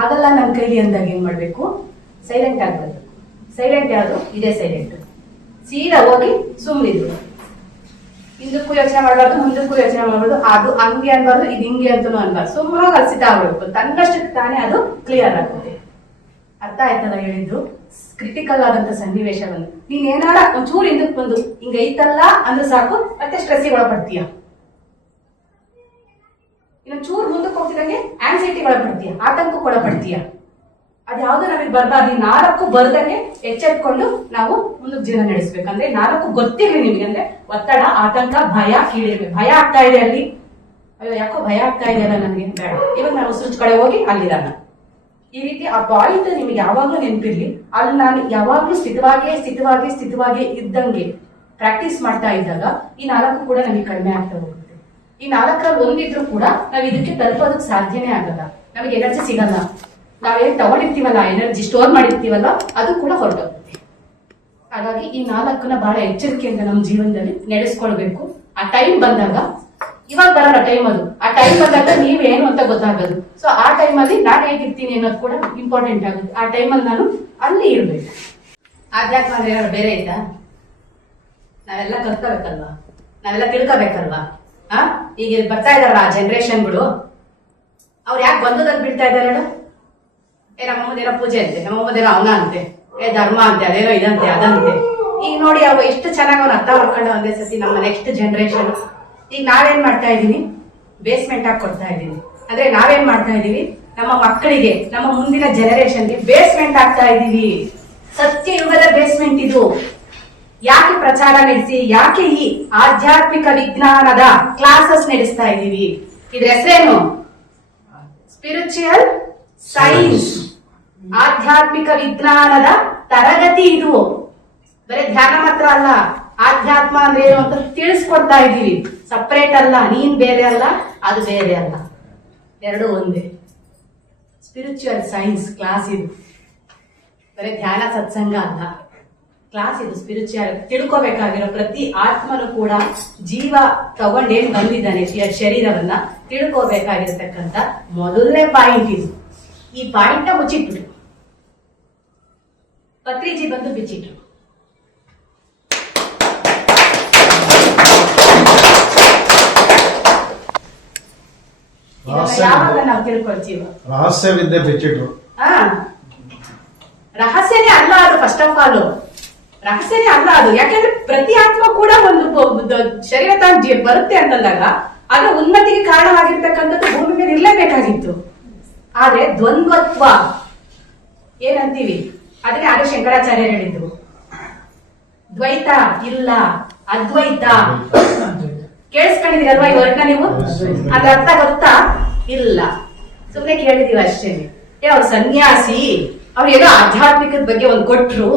ಆಗಲ್ಲ ನನ್ನ ಕೈಲಿ ಅಂದಾಗ ಏನ್ ಮಾಡ್ಬೇಕು, ಸೈಲೆಂಟ್ ಆಗ್ಬೇಕು. ಸೈಲೆಂಟ್ ಯಾವುದು? ಇದೇ ಸೈಲೆಂಟ್. ಸೀದಾ ಹೋಗಿ ಸುಮ್ಮನಿದ್ರು, ಹಿಂದಕ್ಕೂ ಯೋಚನೆ ಮಾಡಬಾರ್ದು, ಮುಂದಕ್ಕೂ ಯೋಚನೆ ಮಾಡಬಾರ್ದು, ಅದು ಹಂಗೆ ಅನ್ಬಾರ್ದು, ಇದು ಹಿಂಗೆ ಅಂತನೂ ಅನ್ಬಾರ್ದು, ಸುಮ್ಮನೆ ಅಲ್ಸಿತ ಆಗ್ಬೇಕು. ತನ್ನಷ್ಟಕ್ಕೆ ತಾನೇ ಅದು ಕ್ಲಿಯರ್ ಆಗುತ್ತೆ. ಅರ್ಥ ಆಯ್ತಲ್ಲ ಹೇಳಿದ್ದು? ಕ್ರಿಟಿಕಲ್ ಆದಂತ ಸನ್ನಿವೇಶವನ್ನು ನೀನ್ ಏನಾರ ಒಂಚೂರು ಹಿಂದಕ್ಕೆ ಬಂದು ಹಿಂಗ ಐತಲ್ಲ ಅಂದ್ರೆ ಸಾಕು, ಮತ್ತೆ ಸ್ಟ್ರೆಸ್ಸಿಗೆ ಒಳಪಡ್ತೀಯ. ಇನ್ನೊಂಚೂರು ಮುಂದಕ್ಕೆ ಹೋಗ್ತಿದಂಗೆ ಆಂಗ್ಸೈಟಿಗೆ ಒಳಪಡ್ತೀಯ, ಆತಂಕಕ್ಕೆ ಒಳಪಡ್ತೀಯ. ಅದ್ಯಾವ್ದು ನಮಗೆ ಬರ್ಬಾರ್ದು. ಈ ನಾಲ್ಕು ಬರ್ದಂಗೆ ಎಚ್ಚೆತ್ಕೊಂಡು ನಾವು ಮುಂದಕ್ಕೆ ಜೀವನ ನಡೆಸ್ಬೇಕಂದ್ರೆ ನಾಲ್ಕು ಗೊತ್ತಿರ್ಲಿ ನಿಮ್ಗೆ. ಅಂದ್ರೆ ಒತ್ತಡ, ಆತಂಕ, ಭಯ, ಕೀಳಿರಿಮೆ. ಭಯ ಆಗ್ತಾ ಇದೆ ಅಲ್ಲಿ, ಅಯ್ಯೋ ಯಾಕೋ ಭಯ ಆಗ್ತಾ ಇದೆಯಲ್ಲ ನನಗೆ, ಬೇಡ, ಇವಾಗ ನಾನು ಉಸಿರು ಕಡೆ ಹೋಗಿ ಅಲ್ಲಿರೋಣ. ಈ ರೀತಿ ಆ ಪಾಯಿಂಟ್ ನಿಮ್ಗೆ ಯಾವಾಗ್ಲೂ ನೆನಪಿರ್ಲಿ. ಅಲ್ಲಿ ನಾನು ಯಾವಾಗ್ಲೂ ಸ್ಥಿತವಾಗಿ ಇದ್ದಂಗೆ ಪ್ರಾಕ್ಟೀಸ್ ಮಾಡ್ತಾ ಇದ್ದಾಗ ಈ ನಾಲ್ಕು ಕೂಡ ನಮಗೆ ಕಡಿಮೆ ಆಗ್ತಾ ಹೋಗುತ್ತೆ. ಈ ನಾಲ್ಕರಲ್ಲಿ ಒಂದಿದ್ರು ಕೂಡ ನಾವು ಇದಕ್ಕೆ ತಲುಪೋದಕ್ಕೆ ಸಾಧ್ಯನೇ ಆಗಲ್ಲ. ನಮಗೆ ಎನರ್ಜಿ ಸಿಗಲ್ಲ. ನಾವೇನ್ ತಗೊಂಡಿರ್ತೀವಲ್ಲ, ಎನರ್ಜಿ ಸ್ಟೋರ್ ಮಾಡಿರ್ತೀವಲ್ಲ, ಅದು ಕೂಡ ಹೊರಟೋಗುತ್ತೆ. ಹಾಗಾಗಿ ಈ ನಾಲ್ಕನ್ನ ಬಹಳ ಎಚ್ಚರಿಕೆಯಿಂದ ನಮ್ಮ ಜೀವನದಲ್ಲಿ ನಡೆಸ್ಕೊಳ್ಬೇಕು. ಆ ಟೈಮ್ ಬಂದಾಗ, ಇವಾಗ ಬರಲ್ಲ ಟೈಮ್, ಅದು ಆ ಟೈಮ್ ಬಂದಾಗ ನೀವೇನು ಅಂತ ಗೊತ್ತಾಗೋದು. ಸೊ ಆ ಟೈಮಲ್ಲಿ ನಾನು ಹೇಗಿರ್ತೀನಿ ಅನ್ನೋದು ಕೂಡ ಇಂಪಾರ್ಟೆಂಟ್ ಆಗುತ್ತೆ. ಆ ಟೈಮಲ್ಲಿ ನಾನು ಅಲ್ಲಿ ಇರ್ಬೇಕು. ಆಧ್ಯಾತ್ಮ ಅಂದ್ರೆ ಏನಾದ್ರು ಬೇರೆ ಐತಾ? ನಾವೆಲ್ಲ ಕಲ್ತ್ಕೋಬೇಕಲ್ವಾ, ನಾವೆಲ್ಲ ತಿಳ್ಕೋಬೇಕಲ್ವಾ? ಈಗ ಬರ್ತಾ ಇದಾರಲ್ಲ ಆ ಜನರೇಷನ್ಗಳು, ಅವ್ರು ಯಾಕೆ ಬಂದದಲ್ಲಿ ಬೀಳ್ತಾ ಇದಾರೆ ಹೇಳು? ನಮ್ಮದೇನೋ ಪೂಜೆ ಅಂತೆ, ನಮ್ಮದೇನೋ ಅವನ ಅಂತೆ, ಧರ್ಮ ಅಂತೆ, ಅದೇನೋ ಇದಂತೆ ಅದಂತೆ. ಈಗ ನೋಡಿ ಅವ ಎಷ್ಟು ಚೆನ್ನಾಗಿ ಅವ್ನು ಅರ್ಥ ಮಾಡ್ಕೊಂಡು ಒಂದೇ ಸತಿ ನಮ್ಮ ನೆಕ್ಸ್ಟ್ ಜನರೇಷನ್. ಈಗ ನಾವೇನ್ ಮಾಡ್ತಾ ಇದೀನಿ, ಬೇಸ್ಮೆಂಟ್ ಹಾಕಿ ಕೊಡ್ತಾ ಇದೀನಿ. ಅಂದ್ರೆ ನಾವೇನ್ ಮಾಡ್ತಾ ಇದೀವಿ, ನಮ್ಮ ಮಕ್ಕಳಿಗೆ, ನಮ್ಮ ಮುಂದಿನ ಜನರೇಷನ್ಗೆ ಬೇಸ್ಮೆಂಟ್ ಆಗ್ತಾ ಇದೀವಿ. ಸತ್ಯ ಯುಗದ ಬೇಸ್ಮೆಂಟ್ ಇದು. ಯಾಕೆ ಪ್ರಚಾರ ನಡೆಸಿ, ಯಾಕೆ ಈ ಆಧ್ಯಾತ್ಮಿಕ ವಿಜ್ಞಾನದ ಕ್ಲಾಸಸ್ ನಡೆಸ್ತಾ ಇದೀವಿ? ಇದ್ರ ಹೆಸರೇನು? ಸ್ಪಿರಿಚುವಲ್ ಸೈನ್ಸ್, ಆಧ್ಯಾತ್ಮಿಕ ವಿಜ್ಞಾನದ ತರಗತಿ ಇದು. ಬರೀ ಧ್ಯಾನ ಮಾತ್ರ ಅಲ್ಲ, ಆಧ್ಯಾತ್ಮ ಅಂದ್ರೆ ಏನು ಅಂತ ತಿಳಿಸ್ಕೊಡ್ತಾ ಇದ್ದೀವಿ. ಸಪರೇಟ್ ಅಲ್ಲ, ನೀನ್ ಬೇರೆ ಅಲ್ಲ, ಅದು ಬೇರೆ ಅಲ್ಲ, ಎರಡು ಒಂದೇ. ಸ್ಪಿರಿಚುವಲ್ ಸೈನ್ಸ್ ಕ್ಲಾಸ್ ಇದು. ಬರೀ ಧ್ಯಾನ ಸತ್ಸಂಗ ಅಲ್ಲ, ಕ್ಲಾಸ್ ಇದು. ಸ್ಪಿರಿಚುವಲ್ ತಿಳ್ಕೋಬೇಕಾಗಿರೋ ಪ್ರತಿ ಆತ್ಮನು ಕೂಡ ಜೀವ ತಗೊಂಡೇನ್ ಬಂದಿದ್ದಾನೆ ಶರೀರವನ್ನ ತಿಳ್ಕೋಬೇಕಾಗಿರ್ತಕ್ಕಂಥ ಮೊದಲನೇ ಪಾಯಿಂಟ್ ಇದು. ಈ ಪಾಯಿಂಟ್ ನ ಮುಚ್ಚಿಟ್ಬಿಟ್ಟು ಪತ್ರಿಜಿ ಬಂದು ಬಿಚ್ಚಿಟ್ರು. ಯಾವಾಗ ನಾವು ತಿಳ್ಕೊಳ್ತೀವಿ? ರಹಸ್ಯವಿದ್ದೆ ಬಿಚ್ಚಿಟ್ರು. ರಹಸ್ಯನೇ ಅಲ್ಲ ಅದು. ಫಸ್ಟ್ ಆಫ್ ಆಲ್ ರಹಸ್ಯನೇ ಅಲ್ಲ ಅದು. ಯಾಕಂದ್ರೆ ಪ್ರತಿ ಆತ್ಮ ಕೂಡ ಒಂದು ಶರೀರ ತಾನು ಬರುತ್ತೆ ಅಂತಂದಾಗ ಅದರ ಉನ್ನತಿಗೆ ಕಾರಣವಾಗಿರ್ತಕ್ಕಂಥದ್ದು ಭೂಮಿ ಮೇಲೆ ಇರಲೇಬೇಕಾಗಿತ್ತು. ಆದ್ರೆ ದ್ವಂದ್ವತ್ವ ಏನಂತೀವಿ, ಅದನ್ನೇ ಆಗ ಶಂಕರಾಚಾರ್ಯರು ಹೇಳಿದ್ರು. ದ್ವೈತ ಇಲ್ಲ, ಅದ್ವೈತ. ಕೇಳಿಸ್ಕೊಂಡಿದೀರಲ್ವಾ ಈ ವರ್ಣ ನೀವು? ಅದ್ರ ಅರ್ಥ ಗೊತ್ತಾ? ಇಲ್ಲ, ಸುಮ್ನೆ ಕೇಳಿದೀವಿ ಅಷ್ಟೇ. ಅವ್ರು ಸನ್ಯಾಸಿ, ಅವ್ರು ಏನೋ ಆಧ್ಯಾತ್ಮಿಕದ ಬಗ್ಗೆ ಒಂದು ಕೊಟ್ರು,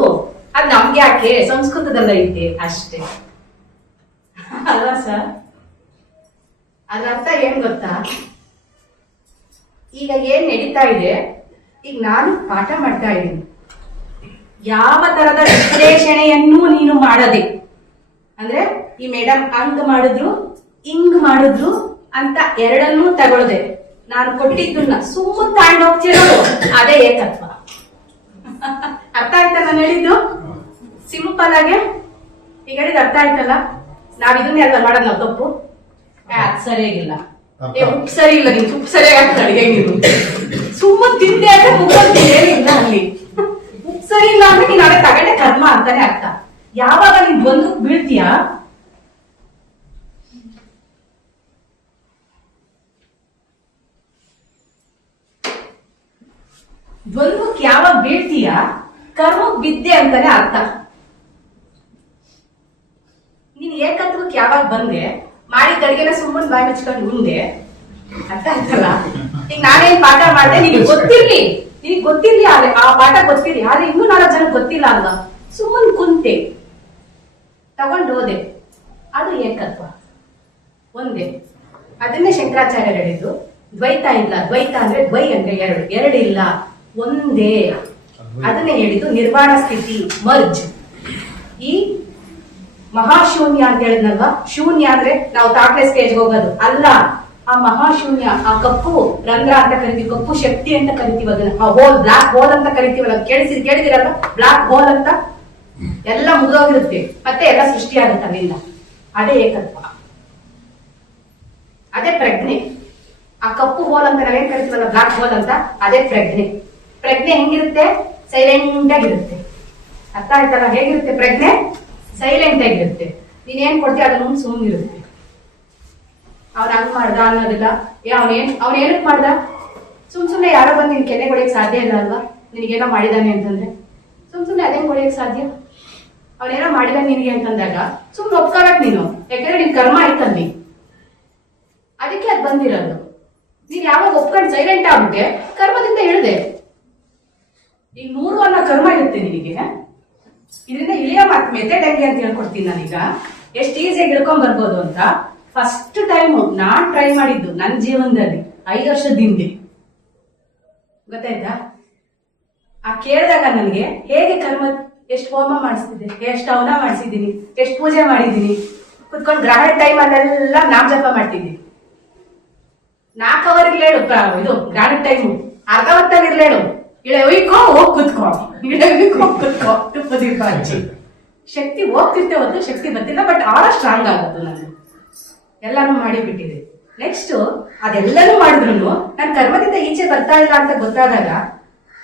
ಅದ್ ನಮ್ಗೆ ಯಾಕೆ, ಸಂಸ್ಕೃತದಲ್ಲ ಐತೆ ಅಷ್ಟೇ ಅಲ್ವಾ ಸರ್? ಅದ್ರ ಅರ್ಥ ಏನ್ ಗೊತ್ತಾ? ಈಗ ಏನ್ ನಡೀತಾ ಇದೆ, ಈಗ ನಾನು ಪಾಠ ಮಾಡ್ತಾ ಇದ್ದೀನಿ, ಯಾವ ತರದ ವಿಶ್ಲೇಷಣೆಯನ್ನೂ ನೀನು ಮಾಡದೆ, ಅಂದ್ರೆ ಈ ಮೇಡಮ್ ಹಂಗ್ ಮಾಡಿದ್ರು ಹಿಂಗ್ ಮಾಡಿದ್ರು ಅಂತ ಎರಡನ್ನೂ ತಗೊಳ್ದೆ ನಾನು ಕೊಟ್ಟಿದ್ದನ್ನ ಸುಮ್ಮನೆ ತಗೊಂಡು ಹೋಗ್ತಿರೋ ಅದೇ ಏಕತ್ವ. ಅರ್ಥ ಆಯ್ತಾ ನಾನು ಹೇಳಿದ್ದು? ಸಿಂಪಲ್ ಆಗಿ ಈಗ ಹೇಳಿದ್ ಅರ್ಥ ಆಯ್ತಲ್ಲ. ನಾವ್ ಇದನ್ನೆಲ್ಲ ಮಾಡೋದು ನಾವು ತಪ್ಪು. ಅದ್ ಸರಿಯಾಗಿಲ್ಲ, ಉಪ್ಪು ಸರಿ ಇಲ್ಲ, ನಿಮ್ಗೆ ಉಪ್ಪು ಸರಿಯಾಗಿ ಆಗ್ತದೆ ಅಡಿಗೆ, ನೀನು ಸುಮ್ಮನೆ ತಿಂದೆ ಅಂದ್ರೆ ಮುಗ್ಗೋಗ್ತೀನಿ, ಏನಿಲ್ಲ ಅಲ್ಲಿ. ಉಪ್ಪು ಸರಿ ಇಲ್ಲ ಅಂದ್ರೆ ನೀನ್ ಅದೇ ತಗೊಂಡೆ ಕರ್ಮ ಅಂತಾನೆ ಅರ್ಥ. ಯಾವಾಗ ನೀನ್ ಬಂದು ಬೀಳ್ತೀಯ, ದ್ವಂದ್ವಕ್ಕೆ ಯಾವಾಗ ಬೀಳ್ತೀಯ ಕರ್ಮಕ್ ಬಿದ್ದೆ ಅಂತಾನೆ ಅರ್ಥ. ನೀನ್ ಏಕತ್ವಕ್ಕೆ ಯಾವಾಗ ಬಂದೆ, ಮಾಡಿದ ಅಡಿಗೆನ ಸುಮ್ಮನೆ ಬಾಯಿ ಮುಚ್ಕೊಂಡು ಉಂಡೆ, ಅರ್ಥ ಆಯ್ತಲ್ಲ. ಈಗ ನಾನೇನ್ ಪಾಠ ಮಾಡಿದೆ ನಿನಗೆ ಗೊತ್ತಿರ್ಲಿ ಆ ಪಾಠ ಗೊತ್ತಿರ್ಲಿ, ಆದ್ರೆ ಇನ್ನೂ 4 ಜನ ಗೊತ್ತಿಲ್ಲ ಅಲ್ವಾ, ಸುಮ್ಮನೆ ಕುಂತೆ ತಗೊಂಡು ಹೋದೆ, ಅದು ಏಕತ್ವ ಒಂದೇ. ಅದನ್ನೇ ಶಂಕರಾಚಾರ್ಯರು ಹೇಳಿದ್ದು, ದ್ವೈತ ಇಲ್ಲ. ದ್ವೈತ ಅಂದ್ರೆ ದ್ವೈ ಅಂದ್ರೆ ಎರಡು ಇಲ್ಲ, ಒಂದೇ. ಅದನ್ನೇ ಹೇಳಿದ್ದು ನಿರ್ವಾಣ ಸ್ಥಿತಿ, ಮರ್ಜ್. ಈ ಮಹಾಶೂನ್ಯ ಅಂತ ಹೇಳಿದ್ನಲ್ವಾ, ಶೂನ್ಯ ಅಂದ್ರೆ ನಾವು ತಾಟ್ಲೆ ಸ್ಟೇಜ್ ಹೋಗೋದು ಅಲ್ಲ, ಆ ಮಹಾಶೂನ್ಯ, ಆ ಕಪ್ಪು ರಂಧ್ರ ಅಂತ ಕರಿತೀವಿ, ಕಪ್ಪು ಶಕ್ತಿ ಅಂತ ಕರಿತೀವಿ ಅದನ್ನ, ಆ ಹೋಲ್, ಬ್ಲಾಕ್ ಹೋಲ್ ಅಂತ ಕರಿತೀವಲ್ಲ, ಕೇಳಿದಿರಲ್ವ ಬ್ಲಾಕ್ ಹೋಲ್ ಅಂತ. ಎಲ್ಲ ಮುಗಿದೋಗಿರುತ್ತೆ, ಮತ್ತೆ ಎಲ್ಲ ಸೃಷ್ಟಿ ಆಗುತ್ತೆ ಅಲ್ಲಿಂದ. ಅದೇ ಏಕತ್ವ, ಅದೇ ಪ್ರಜ್ಞೆ. ಆ ಕಪ್ಪು ಹೋಲ್ ಅಂತ ನಾವೇನ್ ಕರಿತೀವಲ್ಲ ಬ್ಲಾಕ್ ಹೋಲ್ ಅಂತ, ಅದೇ ಪ್ರಜ್ಞೆ. ಪ್ರಜ್ಞೆ ಹೆಂಗಿರುತ್ತೆ? ಸೈಲೆಂಟ್ ಆಗಿರುತ್ತೆ. ಅರ್ಥ ಆಯ್ತಲ್ಲ? ಹೇಗಿರುತ್ತೆ ಪ್ರಜ್ಞೆ? ಸೈಲೆಂಟ್ ಆಗಿರುತ್ತೆ. ನೀನ್ ಏನ್ ಕೊಡ್ತೀಯ ಅದನ್ನ ಸುಮ್ಮನಿರುತ್ತೆ. ಅವ್ನ ಹಂಗ್ ಮಾಡ್ದ ಅನ್ನೋದಿಲ್ಲ. ಅವನೇನಕ್ ಮಾಡ್ದ? ಸುಮ್ನೆ ಯಾರೋ ಬಂದು ನಿನ್ ಕೆನೆ ಕೊಡಕ್ ಸಾಧ್ಯ ಇಲ್ಲ ಅಲ್ವಾ? ನಿನಗೇನೋ ಮಾಡಿದಾನೆ ಅಂತಂದ್ರೆ ಸುಮ್ನೆ ಅದೇನ್ ಕೊಡಕ್ ಸಾಧ್ಯ? ಅವನೇನೋ ಮಾಡಿದಾನೆ ನಿನಗೆ ಅಂತಂದಾಗ ಸುಮ್ನೆ ಒಪ್ಕೊಳಕ್ ನೀನು, ಯಾಕಂದ್ರೆ ನಿನ್ ಕರ್ಮ ಆಯ್ತಲ್ಲಿ, ಅದಕ್ಕೆ ಅದ್ ಬಂದಿರೋದು. ನೀನ್ ಯಾವಾಗ ಒಪ್ಕೊಂಡು ಸೈಲೆಂಟ್ ಆಗ್ಬಿಟ್ಟೆ, ಕರ್ಮದಿಂದ ಇಳಿದೆ. ಈಗ 100 ಅನ್ನೋ ಕರ್ಮ ಇರುತ್ತೆ ನಿನಗೆ. ಇದರಿಂದ ಇಳಿಯೋ ಮೆಥಡ್ ಹೆಂಗೆ ಅಂತ ಹೇಳ್ಕೊಡ್ತೀನಿ ನಾನೀಗ, ಎಷ್ಟು ಈಸಿಯಾಗಿ ಇಳ್ಕೊಂಡ್ ಬರ್ಬೋದು ಅಂತ. ಫಸ್ಟ್ ಟೈಮ್ ನಾನ್ ಟ್ರೈ ಮಾಡಿದ್ದು ನನ್ನ ಜೀವನದಲ್ಲಿ 5 ವರ್ಷದ ಹಿಂದೆ, ಗೊತ್ತಾಯ್ತಾ? ಆ ಕೇಳಿದಾಗ ನನಗೆ ಹೇಗೆ ಕರ್ಮ, ಎಷ್ಟು ಹೋಮ ಮಾಡಿಸ್ತಿದ್ದೆ, ಎಷ್ಟು ಹವನ ಮಾಡಿಸಿದ್ದೀನಿ, ಎಷ್ಟು ಪೂಜೆ ಮಾಡಿದ್ದೀನಿ, ಕುತ್ಕೊಂಡು ಗ್ರಹಣ ಟೈಮ್ ಅಲ್ಲೆಲ್ಲ ನಾಮ ಜಪ ಮಾಡ್ತಿದ್ದೀನಿ. 4 ಅವರ್ ಇರ್ಲೇಳು ಇದು ಗ್ರಹಣ ಟೈಮು, ಅರ್ಧ ಹೊತ್ತಲ್ಲಿ ಇರ್ಲೇಳು, ಇಳೆವಿಕೋ ಹೋಗ್ ಕುತ್ಕೋ, ತುಪ್ಪ ದೀಪ ಹಚ್ಚಿ. ಶಕ್ತಿ ಹೋಗ್ತಿರ್ತೇ ಹೊತ್ತು ಶಕ್ತಿ ಬರ್ತಿಲ್ಲ, ಬಟ್ ಆಳ ಸ್ಟ್ರಾಂಗ್ ಆಗೋದು. ನಾನು ಎಲ್ಲಾನು ಮಾಡಿ ಬಿಟ್ಟಿದೆ. ನೆಕ್ಸ್ಟ್ ಅದೆಲ್ಲಾನು ಮಾಡಿದ್ರು ನಾನು ಕರ್ಮದಿಂದ ಈಚೆ ಬರ್ತಾ ಇಲ್ಲ ಅಂತ ಗೊತ್ತಾದಾಗ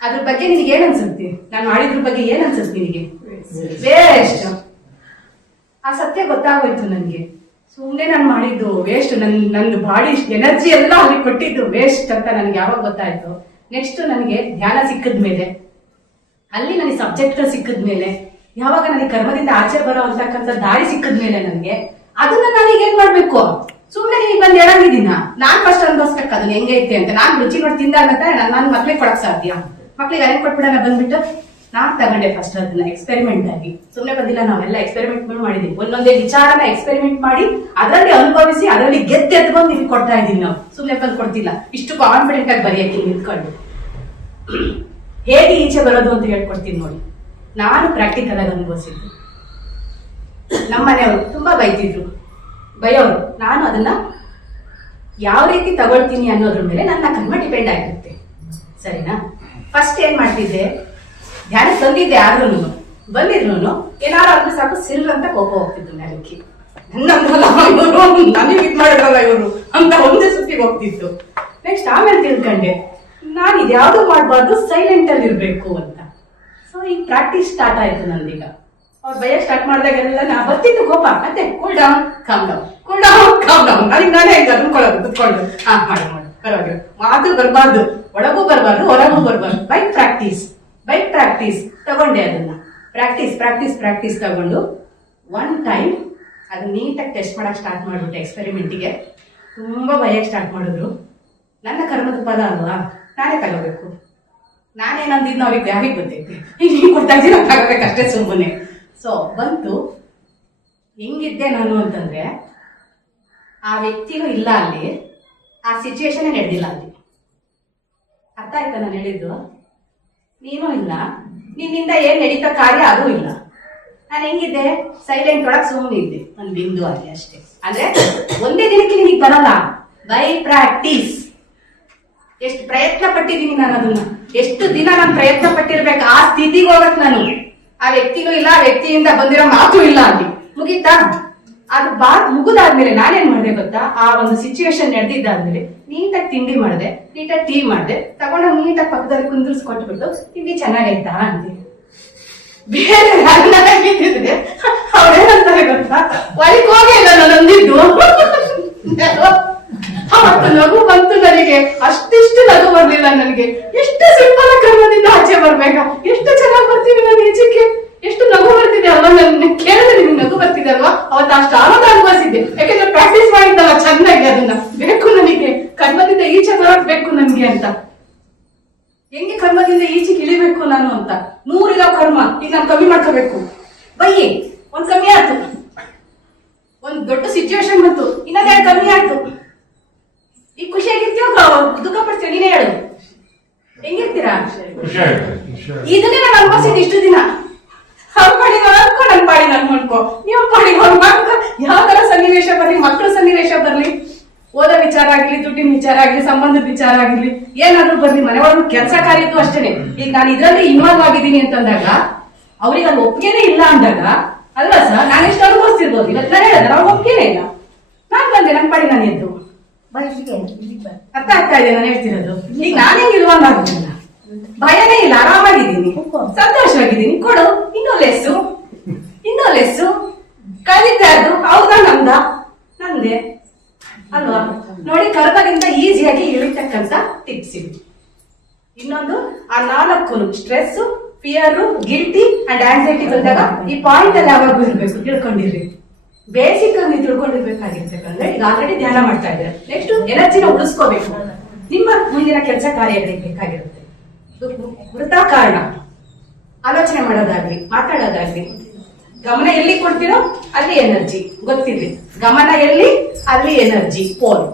ಅದ್ರ ಬಗ್ಗೆ ನಿನಗೆ ಏನ್ ಅನ್ಸುತ್ತೆ? ನಾನು ಮಾಡಿದ್ರ ಬಗ್ಗೆ ಏನ್ ಅನ್ಸುತ್ತೆ ನಿನಗೆ? ವೇಸ್ಟ್. ಆ ಸತ್ಯ ಗೊತ್ತಾಗೋಯ್ತು ನನ್ಗೆ. ಸುಮ್ನೆ ನಾನು ಮಾಡಿದ್ದು ವೇಸ್ಟ್, ನನ್ನ ಬಾಡಿ ಎನರ್ಜಿ ಎಲ್ಲ ಅಲ್ಲಿ ಕೊಟ್ಟಿದ್ದು ವೇಸ್ಟ್ ಅಂತ ನನ್ಗೆ ಯಾವಾಗ ಗೊತ್ತಾಯ್ತು. ನೆಕ್ಸ್ಟ್ ನನಗೆ ಧ್ಯಾನ ಸಿಕ್ಕಿದ್ಮೇಲೆ, ಅಲ್ಲಿ ನನಗೆ ಸಬ್ಜೆಕ್ಟ್ ಸಿಕ್ಕಿದ್ಮೇಲೆ, ಯಾವಾಗ ನನಗೆ ಕರ್ಮದಿಂದ ಆಚೆ ಬರೋ ಅಂತಕ್ಕಂಥ ದಾರಿ ಸಿಕ್ಕಿದ್ಮೇಲೆ ನನಗೆ ಅದನ್ನ ನಾನೀಗ ಏನ್ ಮಾಡ್ಬೇಕು? ಸುಮ್ನೆ ನೀನ್ ಬಂದ್ ಹೇಳಂಗಿದ್ದೀನ, ನಾನ್ ಫಸ್ಟ್ ಅನ್ಭವಿಸ್ಬೇಕು ಅದನ್ನ ಹೆಂಗೈತೆ ಅಂತ. ನಾನ್ ರುಚಿ ನೋಡಿ ತಿಂದಾಗಂತ ನಾನು ಮಕ್ಳಿಗೆ ಕೊಡಕ್ ಸಾಧ್ಯ? ಮಕ್ಳಿಗೆ ಅದೇ ಕೊಟ್ಬಿಡೋಣ ಬಂದ್ಬಿಟ್ಟು. ನಾನ್ ತಗೊಂಡೆ ಫಸ್ಟ್ ಅದನ್ನ ಎಕ್ಸ್ಪೆರಿಮೆಂಟ್ ಆಗಿ. ಸುಮ್ನೆ ಬಂದಿಲ್ಲ, ನಾವೆಲ್ಲ ಎಕ್ಸ್ಪೆರಿಮೆಂಟ್ ಮಾಡಿದೀವಿ. ಒಂದೊಂದೇ ವಿಚಾರನ ಎಕ್ಸ್ಪೆರಿಮೆಂಟ್ ಮಾಡಿ ಅದರಲ್ಲಿ ಅನುಭವಿಸಿ ಅದರಲ್ಲಿ ಗೆದ್ದೆತ್ಕೊಂಡು ನಿಮ್ಗೆ ಕೊಡ್ತಾ ಇದೀವಿ ನಾವು. ಸುಮ್ನೆ ಬಂದು ಕೊಡ್ತಿಲ್ಲ. ಇಷ್ಟು ಕಾನ್ಫಿಡೆಂಟ್ ಆಗಿ ಬರೆಯಕ್ಕೆ ನಿಂತ್ಕೊಂಡು ಹೇಗೆ ಈಚೆ ಬರೋದು ಅಂತ ಹೇಳ್ಕೊಡ್ತೀನಿ ನೋಡಿ. ನಾನು ಪ್ರಾಕ್ಟಿಕಲ್ ಆಗಿ ಅನುಭವಿಸಿದ್ದು. ನಮ್ಮ ಮನೆಯವರು ತುಂಬಾ ಬೈಯೋರು. ನಾನು ಅದನ್ನ ಯಾವ ರೀತಿ ತಗೊಳ್ತೀನಿ ಅನ್ನೋದ್ರ ಮೇಲೆ ನನ್ನ ಕರ್ಮ ಡಿಪೆಂಡ್ ಆಗಿರುತ್ತೆ, ಸರಿನಾ? ಫಸ್ಟ್ ಏನ್ ಮಾಡ್ತಿದ್ದೆ, ಧ್ಯಾನ ತಂದಿದ್ದೆ, ಆದ್ರೂ ಬಂದಿದ್ರು ಏನಾರು ಅಂದ್ರೆ ಸಾಕು ಸಿಲ್ ಅಂತ ಕೋಪ ಹೋಗ್ತಿದ್ದು ನೆಲಕ್ಕೆ. ನನಗೆ ಇದ್ ಮಾಡಿದ್ರಲ್ಲ ಇವರು ಅಂತ ಒಂದೇ ಸುತ್ತಿಗೆ ಹೋಗ್ತಿತ್ತು. ನೆಕ್ಸ್ಟ್ ಆಮೇಲೆ ತಿಳ್ಕೊಂಡೆ, ನಾನು ಇದ್ಯಾವುದು ಮಾಡ್ಬಾರ್ದು, ಸೈಲೆಂಟ್ ಅಲ್ಲಿ ಇರ್ಬೇಕು ಅಂತ. ಸೊ ಈಗ ಪ್ರಾಕ್ಟೀಸ್ ಸ್ಟಾರ್ಟ್ ಆಯ್ತು ನಂದೀಗ. ಅವ್ರು ಭಯಕ್ಕೆ ಸ್ಟಾರ್ಟ್ ಮಾಡಿದಾಗೆಲ್ಲ ನಾ ಬರ್ತಿತ್ತು ಕೋಪ, ಮತ್ತೆ ಕೂಲ್ ಡೌನ್ ಕಾಮ್ ಡೌನ್ ನನಗೆ ನಾನೇ ಅನ್ಕೊಳ್ಳೋದು ಕುತ್ಕೊಂಡು. ಮಾಡಿ ಪರವಾಗಿಲ್ಲ, ಮಾತು ಬರಬಾರ್ದು, ಒಳಗೂ ಬರಬಾರ್ದು ಹೊರಗೂ ಬರಬಾರ್ದು. ಬೈ ಪ್ರಾಕ್ಟೀಸ್ ತಗೊಂಡೆ ಅದನ್ನ. ಪ್ರಾಕ್ಟೀಸ್ ತಗೊಂಡು ಒನ್ ಟೈಮ್ ಅದು ನೀಟಾಗಿ ಟೆಸ್ಟ್ ಮಾಡಕ್ ಸ್ಟಾರ್ಟ್ ಮಾಡ್ಬಿಟ್ಟೆ. ಎಕ್ಸ್ಪೆರಿಮೆಂಟಿಗೆ ತುಂಬಾ ಭಯಕ್ಕೆ ಸ್ಟಾರ್ಟ್ ಮಾಡಿದ್ರು. ನನ್ನ ಕರ್ಮದ ಫಲ ಅಲ್ವಾ, ನಾನೇ ತಗೋಬೇಕು. ನಾನೇನಂದಿದ್ದು ಅವ್ರಿಗೆ ಯಾರಿಗೆ ಗೊತ್ತೈತಿ, ಈಗ ನೀವು ಕೊಡ್ತಾ ಇದ್ದೀನಿ ತಗೋಬೇಕಷ್ಟೇ ಸುಮ್ಮನೆ. ಸೊ ಬಂತು. ಹೆಂಗಿದ್ದೆ ನಾನು ಅಂತಂದ್ರೆ, ಆ ವ್ಯಕ್ತಿನೂ ಇಲ್ಲ ಅಲ್ಲಿ, ಆ ಸಿಚುವೇಶನ್ ನಡೆದಿಲ್ಲ ಅಲ್ಲಿ. ಅರ್ಥ ಆಯ್ತಾ ನಾನು ಹೇಳಿದ್ದು? ನೀನೂ ಇಲ್ಲ, ನಿನ್ನಿಂದ ಏನ್ ನಡೀತಾ ಕಾರ್ಯ ಅದು ಇಲ್ಲ. ನಾನು ಹೆಂಗಿದ್ದೆ, ಸೈಲೆಂಟ್ ಒಳಗೆ ಸುಮ್ಮನೆ ಇದ್ದೆ, ಒಂದು ಬಿಂದು ಆಗಿ ಅಷ್ಟೇ. ಅಂದ್ರೆ ಒಂದೇ ದಿನಕ್ಕೆ ನಿನಗೆ ಬರಲ್ಲ, ಬೈ ಪ್ರಾಕ್ಟೀಸ್. ಎಷ್ಟು ಪ್ರಯತ್ನ ಪಟ್ಟಿದ್ದೀನಿ ನಾನು ಅದನ್ನ, ಎಷ್ಟು ದಿನ ನಾನು ಪ್ರಯತ್ನ ಪಟ್ಟಿರ್ಬೇಕು ಆ ಸ್ಥಿತಿಗೆ ಹೋಗಕ್. ನಾನು ಆ ವ್ಯಕ್ತಿನೂ ಇಲ್ಲ, ಆ ವ್ಯಕ್ತಿಯಿಂದ ಬಂದಿರೋ ಮಾತು ಇಲ್ಲ ಅಲ್ಲಿ. ಮುಗೀತಾ? ಅದು ಮುಗಿದಾದ್ಮೇಲೆ ನಾನೇನ್ ಮಾಡಿದೆ ಗೊತ್ತಾ, ಆ ಒಂದು ಸಿಚುವೇಶನ್ ನಡೆದಿದ್ದಾದ್ಮೇಲೆ ನೀಟಾಗಿ ತಿಂಡಿ ಮಾಡಿದೆ, ನೀಟಾಗಿ ಟೀ ಮಾಡಿದೆ, ತಗೊಂಡೋಗಿ ನೀಟಾಗಿ ಪಕ್ಕದಲ್ಲಿ ಕುಂದಿರ್ಸ್ಕೊಟ್ಬಿಟ್ಟು ತಿಂಡಿ ಚೆನ್ನಾಗೈತಾ ಅಂತೀನಿ. ಬೇರೆ ಆಗಿದ್ರೆ ಅವ್ರೇನಂತಾರೆ ಗೊತ್ತಾ, ಒಳಗೆ ಹೋಗಿಲ್ಲ ನಾನು ಅಂದಿದ್ದು. ಅವತ್ತು ನಗು ಬಂತು ನನಗೆ, ಅಷ್ಟಿಷ್ಟು ನಗು ಬರ್ಲಿಲ್ಲ ನನಗೆ. ಎಷ್ಟು ಸಿಂಪಲ್ ಕರ್ಮದಿಂದ ಆಚೆ ಬರ್ಬೇಕಾ, ಎಷ್ಟು ಚೆನ್ನಾಗಿ ಬರ್ತೀವಿ ನಾನು ಈಚೆಗೆ, ಎಷ್ಟು ನಗು ಬರ್ತಿದೆ ಅಲ್ವಾ. ನನ್ನ ಕೇಳಿದ್ರೆ ನಿಮ್ಗೆ ನಗು ಬರ್ತಿದೆ ಅಲ್ವಾ, ಅವತ್ತು ಅಷ್ಟು ಆನಂದ ಅನುಭವಿಸಿದ್ದೆ. ಯಾಕೆಂದ್ರೆ ಪ್ರಾಕ್ಟೀಸ್ ಮಾಡಿದ್ದಲ್ಲ ಚೆನ್ನಾಗಿ, ಅದನ್ನ ಬೇಕು ನನಗೆ, ಕರ್ಮದಿಂದ ಈಚೆ ಬರೋಕ್ ಬೇಕು ನನ್ಗೆ ಅಂತ. ಹೆಂಗೆ ಕರ್ಮದಿಂದ ಈಚೆಗೆ ಇಳಿಬೇಕು ನಾನು ಅಂತ. 100 ಇರೋ ಕರ್ಮ ಈಗ ನಾನು ಕಮ್ಮಿ ಮಾಡ್ಕೋಬೇಕು. ಬೈಯಿ ಒಂದ್ ಕಮ್ಮಿ ಆಯ್ತು, ಒಂದ್ ದೊಡ್ಡ ಸಿಚುವೇಶನ್ ಬಂತು, ಇನ್ನೊಂದೆರಡು ಕಮ್ಮಿ ಆಯ್ತು. ಈಗ ಖುಷಿಯಾಗಿರ್ತೀವ ದುಃಖ ಪಡ್ತೀವಿ? ನೀನೇ ಹೇಳು, ಹೆಂಗಿರ್ತೀರಾ? ಇದನ್ನೇ ನಾನು ಅನ್ಭವಿಸಿದ್ದು ಇಷ್ಟು ದಿನ. ಅವ್ರ ಪಾಡಿ ಅನ್ಕೋ, ನನ್ ಪಾಡಿ ನನ್ ಮಾಡ್ಕೋ, ನೀವು ಪಾಡಿ ಮಾಡ್ಕೋ. ಯಾವ ತರ ಸನ್ನಿವೇಶ ಬರ್ಲಿ, ಮಕ್ಕಳ ಸನ್ನಿವೇಶ ಬರ್ಲಿ, ಓದೋ ವಿಚಾರ ಆಗಿರ್ಲಿ, ದುಡ್ಡಿನ ವಿಚಾರ ಆಗಿರ್ಲಿ, ಸಂಬಂಧದ ವಿಚಾರ ಆಗಿರ್ಲಿ, ಏನಾದ್ರೂ ಬರ್ಲಿ, ಮನೆ ಒಳಗೆ ಕೆಲಸ ಕಾರ್ಯದ್ದು ಅಷ್ಟೇನೆ. ಈಗ ನಾನು ಇದ್ರಲ್ಲಿ ಇನ್ವಾಲ್ವ್ ಆಗಿದ್ದೀನಿ ಅಂತಂದಾಗ, ಅವ್ರಿಗೆ ಅಲ್ಲಿ ಒಪ್ಪಿಗೆನೇ ಇಲ್ಲ ಅಂದಾಗ ಅಲ್ವಾ ಸರ್, ನಾನು ಎಷ್ಟು ಅನುಭವಿಸ್ತಿರ್ಬೋದು. ಇವತ್ತು ನಾನು ಹೇಳಿದ್ರೆ ಅವ್ರು ಒಪ್ಪಿಗೆನೇ ಇಲ್ಲ, ನಾನ್ ಬಂದೆ ನನ್ ಪಾಡಿ ನಾನು ಎದ್ದು. ಅರ್ಥ ಆಗ್ತಾ ಇದೆ ನಾನು ಹೇಳ್ತಿರೋದು? ಈಗ ನಾನು ಹೆಂಗ್ ಇಲ್ವಾಂಗ್ ಆಗುದಿಲ್ಲ, ಭಯನೇ ಇಲ್ಲ, ಆರಾಮಾಗಿದ್ದೀನಿ, ಸಂತೋಷವಾಗಿದ್ದೀನಿ. ಕೊಡು ಇನ್ನೂ ಲೆಸ್ಸು ಕಲಿತಾ ಇದ್ದು ಹೌದಾ ನಮ್ದ ನಂದೆ ಅಲ್ವಾ? ನೋಡಿ, ಕರ್ಮದಿಂದ ಈಸಿಯಾಗಿ ಇಳಿತಕ್ಕಂತ ಟಿಪ್ಸ್ ಇವು. ಇನ್ನೊಂದು, ಆ 4 stress, fear, guilty and anxiety ಬಂದಾಗ ಈ ಪಾಯಿಂಟ್ ಅಲ್ಲಿ ಯಾವಾಗೂ ಇರ್ಬೇಕು, ತಿಳ್ಕೊಂಡಿರ್ರಿ. ಬೇಸಿಕ್ ಆಗಿ ತಿಳ್ಕೊಂಡಿರ್ಬೇಕಾಗಿರ್ತಕ್ಕಂದ್ರೆ ಈಗ ಆಲ್ರೆಡಿ ಧ್ಯಾನ ಮಾಡ್ತಾ ಇದ್ದಾರೆ. ನೆಕ್ಸ್ಟ್ ಎನರ್ಜಿನ ಉಳಿಸ್ಕೋಬೇಕು, ನಿಮ್ಮ ಮುಂದಿನ ಕೆಲಸ ಕಾರ್ಯಗಳಿಗೆ ಬೇಕಾಗಿರುತ್ತೆ. ವೃತ್ತ ಕಾರಣ ಆಲೋಚನೆ ಮಾಡೋದಾಗ್ಲಿ, ಮಾತಾಡೋದಾಗ್ಲಿ, ಗಮನ ಎಲ್ಲಿ ಕೊಡ್ತೀರೋ ಅಲ್ಲಿ ಎನರ್ಜಿ ಗೊತ್ತಿದೆ. ಗಮನ ಎಲ್ಲಿ ಅಲ್ಲಿ ಎನರ್ಜಿ ಪೋಲ್.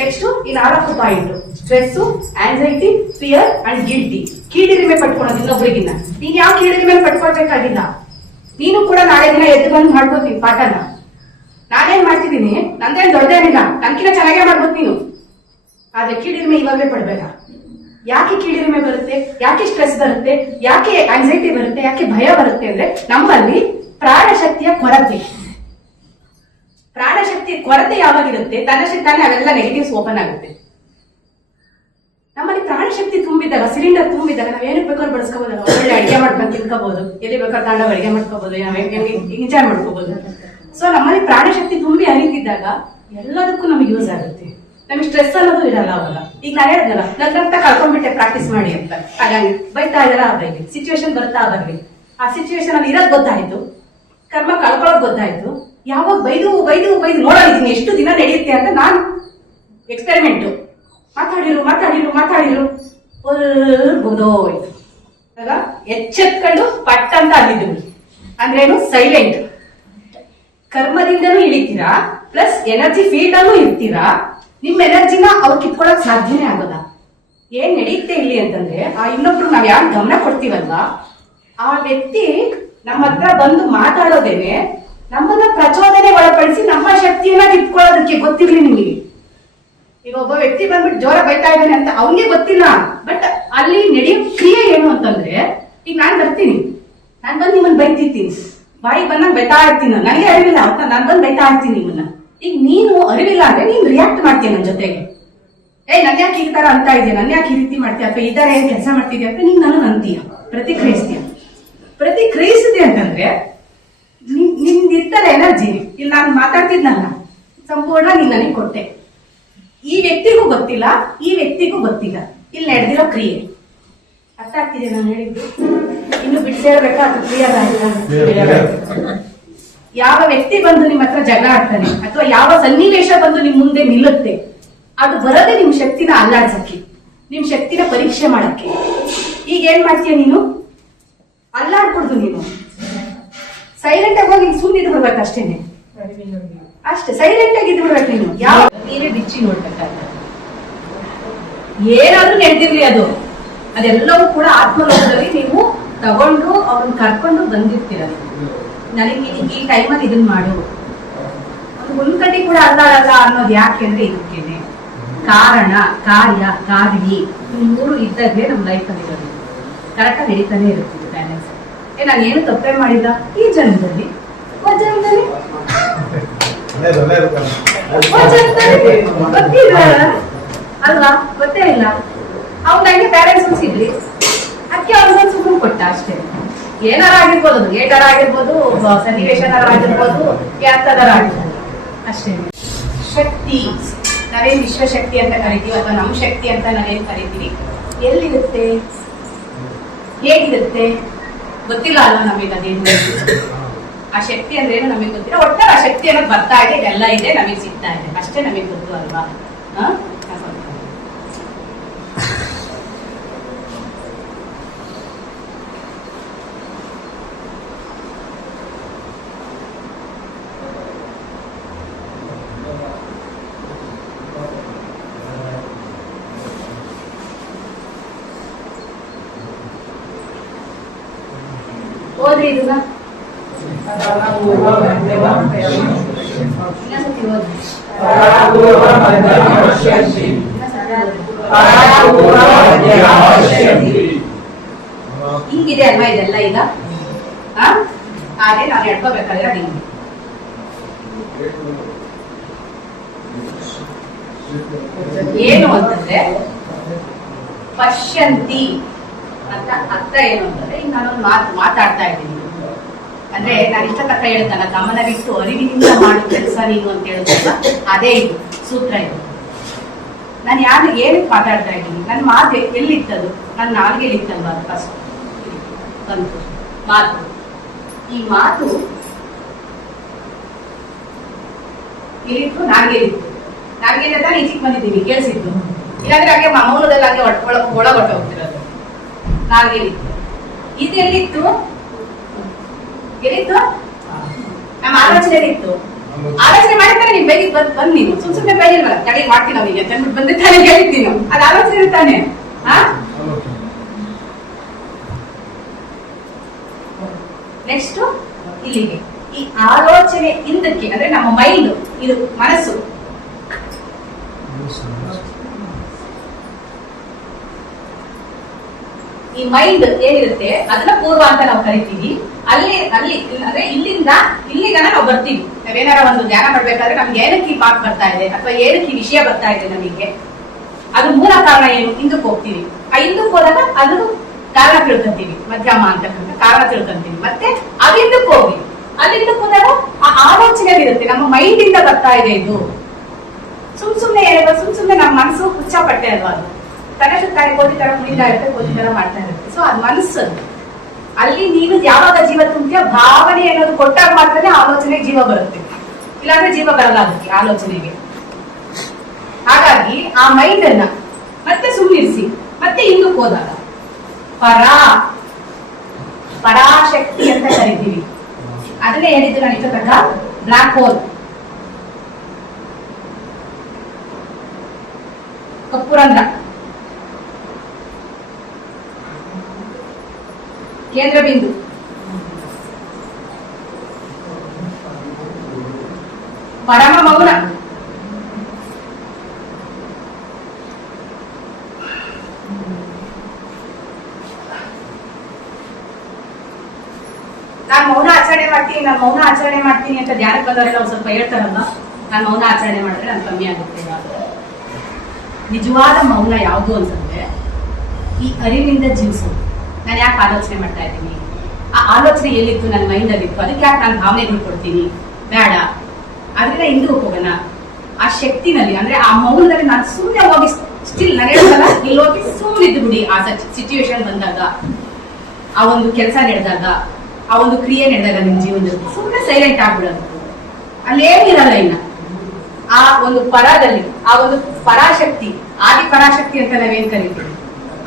ನೆಕ್ಸ್ಟ್ ಈ 4 point, stress, anxiety, fear and guilty. ಕೀಳಿರಿಮೆ ಪಟ್ಕೊಳ್ಳೋದು ಇನ್ನೊಬ್ರಿಗಿನ್ನ. ನೀನ್ ಯಾವ ಕೀಳಿರಿಮೆ ಪಟ್ಕೊಳ್ಬೇಕಾಗಿಲ್ಲ. ನೀನು ಕೂಡ ನಾಳೆ ದಿನ ಎದ್ದು ಬಂದು ಮಾಡ್ಕೋತೀನಿ ಪಾಠನ. ನಾನೇನ್ ಮಾಡ್ತಿದ್ದೀನಿ, ನಂದೇನ್ ದೊಡ್ಡದೇನಿಲ್ಲ, ನನ್ಕಿನ ಚೆನ್ನಾಗೇ ಮಾಡ್ಬೋದು ನೀನು. ಆದ್ರೆ ಕೀಳಿರಿಮೆ ಇವಾಗಲೇ ಪಡ್ಬೇಡ. ಯಾಕೆ ಕೀಳಿರಿಮೆ ಬರುತ್ತೆ, ಯಾಕೆ ಸ್ಟ್ರೆಸ್ ಬರುತ್ತೆ, ಯಾಕೆ ಆಂಗ್ಸೈಟಿ ಬರುತ್ತೆ, ಯಾಕೆ ಭಯ ಬರುತ್ತೆ ಅಂದ್ರೆ ನಮ್ಮಲ್ಲಿ ಪ್ರಾಣಶಕ್ತಿಯ ಕೊರತೆ. ಪ್ರಾಣಶಕ್ತಿ ಕೊರತೆ ಯಾವಾಗಿರುತ್ತೆ, ತಾನೇ ಅವೆಲ್ಲ ನೆಗೆಟಿವ್ಸ್ ಓಪನ್ ಆಗುತ್ತೆ. ನಮ್ಮಲ್ಲಿ ಪ್ರಾಣಶಕ್ತಿ ತುಂಬಿದಾಗ, ಸಿಲಿಂಡರ್ ತುಂಬಿದಾಗ ನಾವ್ ಏನಕ್ಕೆ ಬೇಕಾದ್ರೂ ಬಳಸ್ಕೋಬಹುದು. ಒಳ್ಳೆ ಅಡಿಗೆ ಮಾಡ್ಕೊಂಡು ತಿನ್ಕೋಬಹುದು, ಎಲ್ಲಿ ಬೇಕಾದ್ರೆ ತಾಂಡ ಅಡಿಗೆ ಮಾಡ್ಕೋಬಹುದು, ಎಂಜಾಯ್ ಮಾಡ್ಕೋಬಹುದು. ಸೊ ನಮ್ಮಲ್ಲಿ ಪ್ರಾಣಶಕ್ತಿ ತುಂಬಿ ಹರಿತಿದ್ದಾಗ ಎಲ್ಲದಕ್ಕೂ ನಮಗೆ ಯೂಸ್ ಆಗುತ್ತೆ. ನಮಗೆ ಸ್ಟ್ರೆಸ್ ಅನ್ನೋದು ಇರಲ್ಲ ಅವಾಗ. ಈಗ ನಾನು ಹೇಳಿದ್ನಲ್ಲ, ನನ್ನಂತ ಕಳ್ಕೊಂಡ್ಬಿಟ್ಟೆ ಪ್ರಾಕ್ಟೀಸ್ ಮಾಡಿ ಅಂತ. ಹಾಗಾಗಿ ಬೈತಾ ಇದಾರ ಬೈಲಿ, ಸಿಚುವೇಶನ್ ಬರ್ತಾ ಬರ್ಲಿ, ಆ ಸಿಚುವೇಶನ್ ಅಲ್ಲಿ ಇರೋದ್ ಗೊತ್ತಾಯ್ತು, ಕರ್ಮ ಕಳ್ಕೊಳ್ಳೋದು ಗೊತ್ತಾಯ್ತು. ಯಾವಾಗ ಬೈದು ನೋಡೋದಿದ್ದೀನಿ ಎಷ್ಟು ದಿನ ನಡೆಯುತ್ತೆ ಅಂತ ನಾನು ಎಕ್ಸ್ಪೆರಿಮೆಂಟ್ ಮಾತಾಡಿರು ಹೋಯ್ತು. ಆಗ ಎಚ್ಚೆತ್ಕೊಂಡು ಪಟ್ ಅಂತ ಆಗಿದ್ದು ಅಂದ್ರೇನು, ಸೈಲೆಂಟ್. ಕರ್ಮದಿಂದನೂ ಇಳಿತೀರಾ, ಪ್ಲಸ್ ಎನರ್ಜಿ ಫೀಲ್ಡ್ ಅಲ್ಲೂ ಇರ್ತೀರಾ. ನಿಮ್ ಎನರ್ಜಿನ ಅವ್ರು ಕಿತ್ಕೊಳಕ್ ಸಾಧ್ಯನೇ ಆಗೋದ. ಏನ್ ನಡೆಯುತ್ತೆ ಇಲ್ಲಿ ಅಂತಂದ್ರೆ, ಆ ಇನ್ನೊಬ್ರು ನಾವ್ ಯಾರು ಗಮನ ಕೊಡ್ತೀವಲ್ವ, ಆ ವ್ಯಕ್ತಿ ನಮ್ಮ ಹತ್ರ ಬಂದು ಮಾತಾಡೋದೇನೆ ನಮ್ಮನ್ನ ಪ್ರಚೋದನೆ ಒಳಪಡಿಸಿ ನಮ್ಮ ಶಕ್ತಿಯನ್ನ ಕಿತ್ಕೊಳ್ಳೋದಕ್ಕೆ. ಗೊತ್ತಿರ್ಲಿ ನಿಮಗೆ, ಈಗ ಒಬ್ಬ ವ್ಯಕ್ತಿ ಬಂದ್ಬಿಟ್ಟು ಜೋರ ಬೈತಾ ಇದ್ದಾನೆ ಅಂತ ಅವನಿಗೆ ಗೊತ್ತಿಲ್ಲ, ಬಟ್ ಅಲ್ಲಿ ನಡೆಯೋ ಕ್ರಿಯೆ ಏನು ಅಂತಂದ್ರೆ, ಈಗ ನಾನ್ ಬರ್ತೀನಿ, ನಾನ್ ಬಂದು ನಿಮ್ಮನ್ನ ಬೈತಿರ್ತೀನಿ, ಬಾಯಿ ಬಂದಾಗ ಬೈತಾ ಇರ್ತೀನಿ, ನನಗೆ ಅರಿವಿಲ್ಲ ಅಂತ ನಾನ್ ಬಂದು ಬೈತಾ ಇರ್ತೀನಿ ನಿಮ್ಮನ್ನ. ಈಗ ನೀನು ಅರಿವಿಲ್ಲ ಅಂದ್ರೆ ನೀನ್ ರಿಯಾಕ್ಟ್ ಮಾಡ್ತೀಯ ನನ್ನ ಜೊತೆಗೆ. ನನ್ ಯಾಕೆ ಈ ತರ ಅಂತ ಇದೆಯಾ, ನನ್ ಯಾಕೆ ಈ ರೀತಿ ಮಾಡ್ತೀಯ, ಅಥವಾ ಈ ತರ ಏನ್ ಕೆಲಸ ಮಾಡ್ತಿದ್ಯಾ ಅಂತ ನೀನ್ ನಾನು ಅಂತೀಯ, ಪ್ರತಿಕ್ರಿಯಿಸಿದೆ ಅಂತಂದ್ರೆ ನಿಮ್ದು ಇರ್ತಾರೆ ಎನರ್ಜಿ. ಇಲ್ಲಿ ನಾನು ಮಾತಾಡ್ತಿದ್ನಲ್ಲ, ಸಂಪೂರ್ಣ ನೀನ್ ನನಗೆ ಕೊಟ್ಟೆ. ಈ ವ್ಯಕ್ತಿಗೂ ಗೊತ್ತಿಲ್ಲ, ಈ ವ್ಯಕ್ತಿಗೂ ಗೊತ್ತಿಲ್ಲ, ಇಲ್ಲಿ ನಡೆದಿರೋ ಕ್ರಿಯೆ. ಅರ್ಥ ಆಗ್ತಿದೆ ನಾನು ಹೇಳಿದ್ದು? ಇನ್ನು ಬಿಡಿಸಿರ್ಬೇಕಾ ಅಥವಾ ಕ್ಲಿಯರ್ ಆಯ್ತಾ? ಯಾವ ವ್ಯಕ್ತಿ ಬಂದು ನಿಮ್ಮ ಹತ್ರ ಜಗಳ ಆಡ್ತಾನೆ, ಅಥವಾ ಯಾವ ಸನ್ನಿವೇಶ ಬಂದು ನಿಮ್ ಮುಂದೆ ನಿಲ್ಲುತ್ತೆ, ಅದು ಬರೋದೇ ನಿಮ್ ಶಕ್ತಿನ ಅಲ್ಲಾಡ್ಸಕ್ಕೆ, ನಿಮ್ ಶಕ್ತಿನ ಪರೀಕ್ಷೆ ಮಾಡಕ್ಕೆ. ಈಗ ಏನ್ ಮಾಡ್ತೀಯ ನೀನು, ಅಲ್ಲಾಡ್ಕೊಡ್ದು. ನೀನು ಸೈಲೆಂಟ್ ಆಗಿ ಹೋಗಿ ಸುಮ್ಮನಿದ್ದು ಬಿಡ್ಬೇಕು ಅಷ್ಟೇನೆ, ಅಷ್ಟೇ ಸೈಲೆಂಟ್ ಆಗಿ ಇದ್ದು ಬಿಡ್ಬೇಕು. ನೀನು ಯಾವ ನೀರೇ ಬಿಚ್ಚಿ ನೋಡ್ಬೇಕಾದ್ರೆ ಏನಾದ್ರೂ ನಡೆದಿರ್ಲಿ, ಅದೆಲ್ಲವೂ ಕೂಡ ಆತ್ಮಲೋಕದಲ್ಲಿ ನೀವು ತಗೊಂಡು ಅವ್ರನ್ನ ಕರ್ಕೊಂಡು ಬಂದಿರ್ತೀರ. ನನಗೆ ಈ ಟೈಮಲ್ಲಿ ಇದನ್ನ ಮಾಡು, ಒಂದು ಹುಲ್ಕಡ್ಡಿ ಕೂಡ ಅಲ್ಲಾಡಲ್ಲ ಅನ್ನೋದು ಯಾಕೆ ಅಂದ್ರೆ ಇದಕ್ಕೇನೆ ಕಾರಣ, ಕಾರ್ಯ, ಕಾರಣಿ ಈ ಮೂರು ಇದ್ದಾಗೆ ನಮ್ಮ ಲೈಫಲ್ಲಿ ಇರೋದು. ಕರೆಕ್ಟಾಗಿ ನಡೀತಾನೆ ಇರುತ್ತೆ ಬ್ಯಾಲೆನ್ಸ್. ನಾನು ಏನು ತಪ್ಪೇ ಮಾಡಿಲ್ಲ ಈ ಜನ್ಮದಲ್ಲಿ, ಜನ್ಮದಲ್ಲಿ ಗೊತ್ತಿಲ್ಲ ಅಲ್ವಾ, ಗೊತ್ತೇ ಇಲ್ಲ. ಅವ್ನ ನಂಗೆ ಬ್ಯಾಲೆನ್ಸ್ ಅನ್ಸಿದ್ರಿ, ಅದಕ್ಕೆ ಅವ್ನಿಗೊಂದು ಸುಮ್ಮನೆ ಕೊಟ್ಟ ಅಷ್ಟೇ. ಏನಾರ ಆಗಿರ್ಬೋದು, ಅದು ಏಟಾರ ಆಗಿರ್ಬೋದು, ಸನ್ನಿವೇಶನಾರ ಆಗಿರ್ಬೋದು, ಯಾತದಾರ ಆಗಿರ್ಬೋದು ಅಷ್ಟೇ. ಶಕ್ತಿ ನಾವೇನ್ ವಿಶ್ವಶಕ್ತಿ ಅಂತ ಕರಿತೀವಿ ಅಥವಾ ನಮ್ಮ ಶಕ್ತಿ ಅಂತ ನಾವೇನ್ ಕರಿತೀವಿ, ಎಲ್ಲಿರುತ್ತೆ, ಹೇಗಿರುತ್ತೆ ಗೊತ್ತಿಲ್ಲ ಅಲ್ವಾ ನಮಗೆ. ಅದೇನು ಆ ಶಕ್ತಿ ಅಂದ್ರೆ ಏನು ನಮಗೆ ಗೊತ್ತಿಲ್ಲ. ಒಟ್ಟಾರೆ ಆ ಶಕ್ತಿ ಅನ್ನೋದು ಬರ್ತಾ ಇದೆ, ಎಲ್ಲ ಇದೆ, ನಮಗೆ ಸಿಗ್ತಾ ಇದೆ ಅಷ್ಟೇ ನಮಗೆ ಗೊತ್ತು ಅಲ್ವಾ. ಓದ್ರಿ ಇದನ್ನ ಇನ್ನೊಂದ್ಸತಿ ಓದ್ರಿ. ಹಿಂಗಿದೆ ಅಲ್ವಾ ಇದೆಲ್ಲ ಈಗ. ಹಾಗೆ ನಾವು ಹೇಳ್ಕೋಬೇಕಾದ್ರೆ ಅದು ಹಿಂಗೆ. ಏನು ಅಂತಂದ್ರೆ ಪಶ್ಯಂತಿ ಅಂತ ಅರ್ಥ ಏನು ಅಂತಂದ್ರೆ, ಈಗ ನಾನೊಂದು ಮಾತಾಡ್ತಾ ಇದ್ದೀನಿ ಅಂದ್ರೆ ನಾನು ಇಷ್ಟ ತಕ್ಕ ಹೇಳ್ತಾನ ಗಮನವಿಟ್ಟು ಅರಿವಿನಿಂದ ಮಾಡೋ ಕೆಲಸ ನೀನು ಅಂತ ಹೇಳುತ್ತಲ್ಲ, ಅದೇ ಇದು ಸೂತ್ರ. ಇದು ನಾನು ಏನಕ್ಕೆ ಮಾತಾಡ್ತಾ ಇದ್ದೀನಿ, ನನ್ನ ಮಾತು ಎಲ್ಲಿತ್ತದು, ನನ್ನ ನಾಲ್ಗೆಲಿತ್ತಲ್ವಾ ಅದು ಫಸ್ಟ್ ಬಂತು ಮಾತು. ಈ ಮಾತು ಇಲ್ಲಿತ್ತು, ನಾಲ್ಗೆಲಿತ್ತು. ನಾಲ್ಗೆಲ್ಲ ತಾನೇ ಈಚೆಗೆ ಬಂದಿದ್ದೀನಿ ಕೇಳಿಸಿದ್ದು, ಇಲ್ಲಾಂದ್ರೆ ಹಾಗೆ ಮೌನದಲ್ಲಿ ಹಾಗೆ ಒಳಗೊಟ್ಟು ಹೋಗ್ತಿರೋದು. ನಾಲ್ಗೆಲಿತ್ತು. ಇದು ಎಲ್ಲಿತ್ತು, ಎಲ್ಲಿತ್ತು ನಮ್ಮ ಆಲೋಚನೆಗಿತ್ತು. ಆಲೋಚನೆ ಮಾಡಿದ್ರೆ ನೀನ್ ಬೇಗ ಬಂದ್ ನೀನು ಸುಮ್ಮನೆ ಬೈಲ್ವಲ್ಲ, ಕಡೆಗೆ ಮಾಡ್ತೀನಿ ಅವನಿಗೆ ತಂದ್ಬಿಟ್ಟು ಬಂದೆ ತಾನೇ ಹೇಳಿದ್ದೀನಿ. ಅದು ಆಲೋಚನೆ ಇರ್ತಾನೆ. ನೆಕ್ಸ್ಟ್ ಇಲ್ಲಿಗೆ ಈ ಆಲೋಚನೆ ಹಿಂದಕ್ಕೆ ಅಂದ್ರೆ ನಮ್ಮ ಮೈಂಡ್, ಇದು ಮನಸ್ಸು. ಈ ಮೈಂಡ್ ಏನಿರುತ್ತೆ ಅದನ್ನ ಪೂರ್ವ ಅಂತ ನಾವು ಕರಿತೀವಿ. ಅಲ್ಲಿ ಅಂದ್ರೆ ಇಲ್ಲಿಂದ ಇಲ್ಲಿಗನ ನಾವು ಬರ್ತೀವಿ. ನಾವೇನಾರ ಒಂದು ಧ್ಯಾನ ಮಾಡ್ಬೇಕಾದ್ರೆ ನಮ್ಗೆ ಏನಕ್ಕೆ ಈ ಮಾತು ಬರ್ತಾ ಇದೆ ಅಥವಾ ಏನಕ್ಕೆ ಈ ವಿಷಯ ಬರ್ತಾ ಇದೆ ನಮಗೆ, ಅದು ಮೂಲ ಕಾರಣ ಏನು, ಹಿಂದಕ್ಕೆ ಹೋಗ್ತೀವಿ. ಆ ಹಿಂದಕ್ಕೆ ಹೋದಾಗ ಅದು ಕಾರಣ ತಿಳ್ಕೊಂತೀವಿ, ಮಧ್ಯಮ ಅಂತಕ್ಕಂಥ ಕಾರಣ ತಿಳ್ಕೊಂತೀವಿ. ಮತ್ತೆ ಅಲ್ಲಿಂದಕ್ಕೆ ಹೋಗಿ ಅಲ್ಲಿಂದಕ್ಕೆ ಹೋದಾಗ ಆ ಆಲೋಚನೆ ಇರುತ್ತೆ, ನಮ್ಮ ಮೈಂಡ್ ಇಂದ ಬರ್ತಾ ಇದೆ ಇದು. ಸುಮ್ನೆ ನಮ್ಮ ಮನಸ್ಸು ಹುಚ್ಚ ಪಟ್ಟೆ ಅಲ್ವಾ, ಅದು ತನಕ ಕೋತಿ ತರ ಕುಡಿತಾ ಇರುತ್ತೆ, ಕೋತಿ ತರ ಮಾಡ್ತಾ ಇರುತ್ತೆ. ಸೊ ಅದು ಮನಸ್ಸು. ಅಲ್ಲಿ ನೀನು ಯಾವಾಗ ಜೀವ ತುಂಬ್ತೀಯ, ಭಾವನೆ ಅನ್ನೋದು ಕೊಟ್ಟಾಗ ಮಾತ್ರನೇ ಆಲೋಚನೆಗೆ ಜೀವ ಬರುತ್ತೆ, ಇಲ್ಲಾಂದ್ರೆ ಜೀವ ಬರಲ್ಲ ಅದಕ್ಕೆ ಆಲೋಚನೆಗೆ. ಹಾಗಾಗಿ ಆ ಮೈಂಡ್ ಅನ್ನ ಮತ್ತೆ ಸುಮ್ಮನಿರಿಸಿ ಮತ್ತೆ ಹಿಂದಕ್ಕೆ ಹೋದಾಗ ಪರಾಶಕ್ತಿ ಅಂತ ಕರಿತೀವಿ. ಅದನ್ನೇ ಹೇಳಿದ್ದು ನಾನು ಇಷ್ಟ ತನಕ, ಬ್ಲಾಕ್ ಹೋಲ್, ಕಪ್ಪುರಂಧ್ರ, ಕೇಂದ್ರ ಬಿಂದು, ಪರಮ ಮೌನ, ನಾನು ಮೌನ ಆಚರಣೆ ಮಾಡ್ತೀನಿ ಅಂತ ಧ್ಯಾನಕ್ಕೆ ಬಂದವರೆಲ್ಲ ಒಂದು ಸ್ವಲ್ಪ ಹೇಳ್ತಾರಲ್ಲ, ನಾನು ಮೌನ ಆಚರಣೆ ಮಾಡಿದ್ರೆ ನಾನು ಕಮ್ಮಿ ಆಗುತ್ತೆ. ನಿಜವಾದ ಮೌನ ಯಾವುದು ಅಂತಂದ್ರೆ ಈ ಅರಿವಿಂದ ಜೀವಿಸೋದು. ನಾನು ಯಾಕೆ ಆಲೋಚನೆ ಮಾಡ್ತಾ ಇದ್ದೀನಿ, ಆ ಆಲೋಚನೆ ಎಲ್ಲಿತ್ತು, ನನ್ನ ಮೈಂಡ್ ಅಲ್ಲಿ ಇತ್ತು, ಅದಕ್ಕೆ ಯಾಕೆ ನಾನು ಭಾವನೆಗಳು ಕೊಡ್ತೀನಿ, ಬೇಡ. ಅದರಿಂದ ಹಿಂದೂ ಹೋಗೋಣ. ಆ ಶಕ್ತಿನಲ್ಲಿ ಅಂದ್ರೆ ಆ ಮೌನದಲ್ಲಿ ನಾನು ಸುಮ್ಮನೆ ಹೋಗಿ ಸ್ಟಿಲ್ ನಾನು ಹೇಳೋದಲ್ಲ, ಇಲ್ಲಿ ಹೋಗಿ ಸುಮ್ಮನೆ ಇದ್ದು ಬಿಡಿ. ಆ ಸಿಚುವೇಶನ್ ಬಂದಾಗ, ಆ ಒಂದು ಕೆಲಸ ನಡೆದಾಗ, ಆ ಒಂದು ಕ್ರಿಯೆ ನಡೆದಾಗ ನಿಮ್ ಜೀವನದಲ್ಲಿ ಸುಮ್ಮನೆ ಸೈಲೆಂಟ್ ಆಗ್ಬಿಡೋದು. ಅಲ್ಲೇನಿರಲ್ಲ ಇನ್ನ ಆ ಒಂದು ಪರದಲ್ಲಿ, ಆ ಒಂದು ಪರಾಶಕ್ತಿ, ಆದಿ ಪರಾಶಕ್ತಿ ಅಂತ ನಾವೇನ್ ಕರಿತೀವಿ,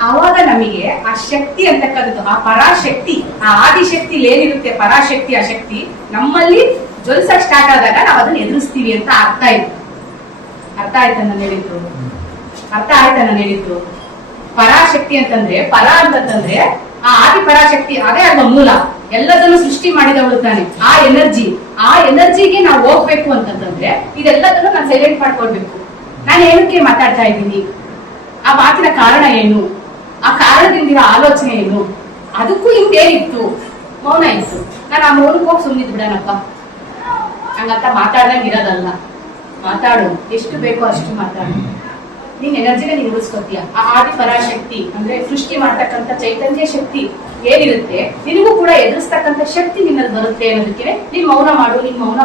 ಆವಾಗ ನಮಗೆ ಆ ಶಕ್ತಿ ಅಂತಕ್ಕಂಥದ್ದು, ಆ ಪರಾಶಕ್ತಿ, ಆ ಆದಿಶಕ್ತಿ ಏನಿರುತ್ತೆ ಪರಾಶಕ್ತಿ, ಆ ಶಕ್ತಿ ನಮ್ಮಲ್ಲಿ ಜ್ವಲಿಸಕ್ ಸ್ಟಾರ್ಟ್ ಆದಾಗ ನಾವು ಅದನ್ನ ಎದುರಿಸ್ತೀವಿ ಅಂತ ಅರ್ಥ ಆಯ್ತಾ ನಾನು ಹೇಳಿದ್ದು. ಪರಾಶಕ್ತಿ ಅಂತಂದ್ರೆ, ಪರ ಅಂತಂದ್ರೆ ಆ ಆದಿ ಪರಾಶಕ್ತಿ ಅದೇ ಅಲ್ವಾ ಮೂಲ, ಎಲ್ಲದನ್ನು ಸೃಷ್ಟಿ ಮಾಡಿದವಳು ತಾನೆ. ಆ ಎನರ್ಜಿಗೆ ನಾವು ಹೋಗ್ಬೇಕು ಅಂತಂದ್ರೆ ಇದೆಲ್ಲದನ್ನು ನಾನು ಸೈಲೆಂಟ್ ಮಾಡ್ಕೊಳ್ಬೇಕು. ನಾನು ಏನಕ್ಕೆ ಮಾತಾಡ್ತಾ ಇದ್ದೀನಿ, ಆ ಮಾತಿನ ಕಾರಣ ಏನು, ಆ ಕಾರಣದಿಂದ ಆಲೋಚನೆ ಏನು, ಅದಕ್ಕೂ ಹಿಂಗೇನಿತ್ತು, ಮೌನ ಇತ್ತು. ನಾನು ಆ ಮೌನಕ್ಕೆ ಹೋಗಿ ಸುಮ್ಮನಿದ್ ಬಿಡನಪ್ಪ, ಹಂಗಂತ ಮಾತಾಡ್ದಂಗೆ ಇರೋದಲ್ಲ. ಮಾತಾಡು, ಎಷ್ಟು ಬೇಕೋ ಅಷ್ಟು ಮಾತಾಡು. ನೀನ್ ಎನರ್ಜಿನ ನೀನ್ ಉಳಿಸ್ಕೊತೀಯ. ಆ ಆದಿ ಪರಾಶಕ್ತಿ ಅಂದ್ರೆ ಸೃಷ್ಟಿ ಮಾಡ್ತಕ್ಕಂಥ ಚೈತನ್ಯ ಶಕ್ತಿ ಏನಿರುತ್ತೆ, ನಿನಗೂ ಕೂಡ ಎದುರಿಸ್ತಕ್ಕಂಥ ಶಕ್ತಿ ನಿನ್ನಲ್ಲಿ ಬರುತ್ತೆ ಅನ್ನೋದಕ್ಕೆ ನೀನ್ ಮೌನ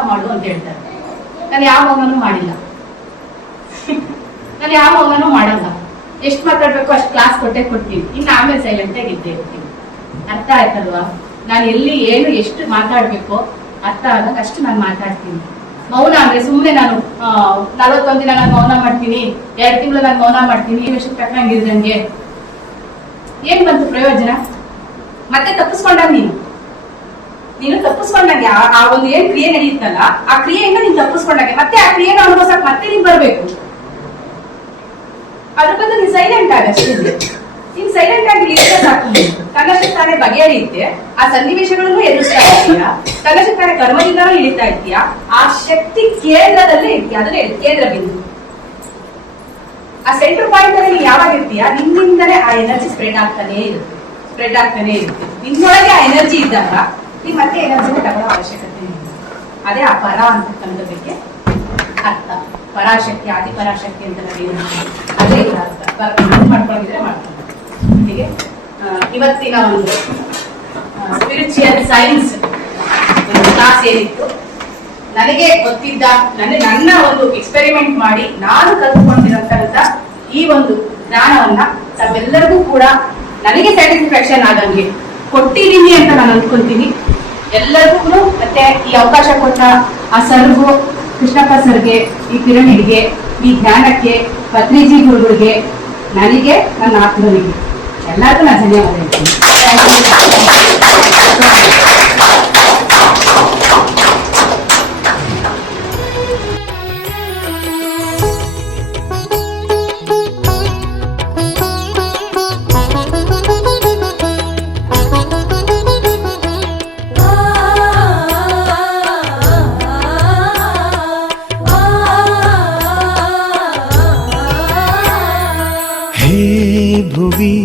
ಮಾಡು ಅಂತ ಹೇಳ್ತಾರೆ. ನಾನು ಯಾವ ಮೌನನೂ ಮಾಡಿಲ್ಲ, ನಾನು ಯಾವ ಮೌನನೂ ಮಾಡಲ್ಲ. ಎಷ್ಟು ಮಾತಾಡ್ಬೇಕು ಅಷ್ಟು ಕ್ಲಾಸ್ ಕೊಡ್ತೀನಿ. ಇನ್ನು ಆಮೇಲೆ ಸೈಲೆಂಟ್ ಆಗಿ ಇದ್ದೇ ಇರ್ತೀನಿ. ಅರ್ಥ ಆಯ್ತಲ್ವಾ? ನಾನು ಎಲ್ಲಿ ಏನು ಎಷ್ಟು ಮಾತಾಡ್ಬೇಕು ಅರ್ಥ ಆದಾಗ ಅಷ್ಟು ನಾನು ಮಾತಾಡ್ತೀನಿ. ಮೌನ ಅಂದ್ರೆ ಸುಮ್ಮನೆ ನಾನು 41 ದಿನ ನಾನು ಮೌನ ಮಾಡ್ತೀನಿ, 2 ತಿಂಗಳು ನಾನು ಮೌನ ಮಾಡ್ತೀನಿ, ಈ ವರ್ಷಕ್ಕೆ ತಕ್ಕಂಗೆ ಇದ್ದಂಗೆ ಏನ್ ಬಂತು ಪ್ರಯೋಜನ? ಮತ್ತೆ ತಪ್ಪಿಸ್ಕೊಂಡಾಗ ನೀನು ತಪ್ಪಿಸ್ಕೊಂಡಾಗೆ ಆ ಒಂದು ಏನ್ ಕ್ರಿಯೆ ನಡೆಯುತ್ತಲ್ಲ, ಆ ಕ್ರಿಯೆಯಿಂದ ನೀನ್ ತಪ್ಪಿಸ್ಕೊಂಡಾಗೆ ಮತ್ತೆ ಆ ಕ್ರಿಯೆನ ಅನುಭವಿಸಕ್ ಮತ್ತೆ ನೀನ್ ಬರ್ಬೇಕು. ಅದ್ರ ಬದಲು ನೀನ್ ಸೈಲೆಂಟ್ ಆಗಷ್ಟೇ. ನೀನ್ ಸೈಲೆಂಟ್ ಆಗಿ ಸಾಕು, ತನ್ನಷ್ಟಕ್ಕೆ ತಾನೇ ಬಗೆಹರಿಯುತ್ತೆ. ಆ ಸನ್ನಿವೇಶಗಳನ್ನು ಎದುರಿಸ್ತಾ ಇರ್ತೀಯ, ತನ್ನಷ್ಟಕ್ಕೆ ತಾನೇ ಕರ್ಮದಿಂದನೂ ಇಳಿತಾ ಇರ್ತೀಯ. ಆ ಶಕ್ತಿ ಕೇಂದ್ರದಲ್ಲೇ ಇರ್ತೀಯ, ಅದನ್ನೇ ಕೇಂದ್ರ ಬಿಂದು. ಆ ಸೆಂಟರ್ ಪಾಯಿಂಟ್ ಅಲ್ಲಿ ನೀನ್ ಯಾವಾಗ ಇರ್ತೀಯ, ನಿನ್ನಿಂದಲೇ ಆ ಎನರ್ಜಿ ಸ್ಪ್ರೆಡ್ ಆಗ್ತಾನೆ ಇರುತ್ತೆ. ನಿನ್ನೊಳಗೆ ಆ ಎನರ್ಜಿ ಇದ್ದಾಗ ನೀನ್ ಮತ್ತೆ ಎನರ್ಜಿನ ತಗೊಳ್ಳೋ ಅವಶ್ಯಕತೆ ಇಲ್ಲ. ಅದೇ ಆ ಪರ ಅಂತಕ್ಕಂಥದಕ್ಕೆ ಅರ್ಥ. ಪರಾಶಕ್ತಿ, ಆದಿ ಪರಾಶಕ್ತಿ ಅಂತ ಅದೇ ಅರ್ಥ. ಮಾಡ್ಕೊಂಡಿದ್ರೆ ಮಾಡ್ಕೊಂಡು ಹೀಗೆ ಇವತ್ತಿನ ಒಂದು ಸ್ಪಿರಿಚುವಲ್ ಸೈನ್ಸ್ ಕ್ಲಾಸ್ ಏನಿತ್ತು, ನನಗೆ ಗೊತ್ತಿದ್ದ ನನ್ನ ಒಂದು ಎಕ್ಸ್ಪೆರಿಮೆಂಟ್ ಮಾಡಿ ನಾನು ಕಲ್ತ್ಕೊಂಡಿರಂತ ಈ ಒಂದು ಜ್ಞಾನವನ್ನ ತಾವೆಲ್ಲರಿಗೂ ಕೂಡ ನನಗೆ ಸ್ಯಾಟಿಸ್ಫ್ಯಾಕ್ಷನ್ ಆಗಂಗೆ ಕೊಟ್ಟಿದ್ದೀನಿ ಅಂತ ನಾನು ಅಂದ್ಕೊಂತೀನಿ. ಎಲ್ಲರಿಗೂ ಮತ್ತೆ ಈ ಅವಕಾಶ ಕೊಟ್ಟ ಆ ಸರ್ಗೂ, ಕೃಷ್ಣಪ್ಪ ಸರ್ಗೆ, ಈ ಪಿರಮಿಡ್ಗೆ, ಈ ಜ್ಞಾನಕ್ಕೆ, ಪತ್ರಿಜಿ ಗುರುಗಳಿಗೆ, ನನಗೆ, ನನ್ನ ಆತ್ಮನಿಗೆ ಎಲ್ಲರಿಗೂ ನಾನು ಧನ್ಯವಾದ ಹೇಳ್ತೀನಿ. ಭುವಿ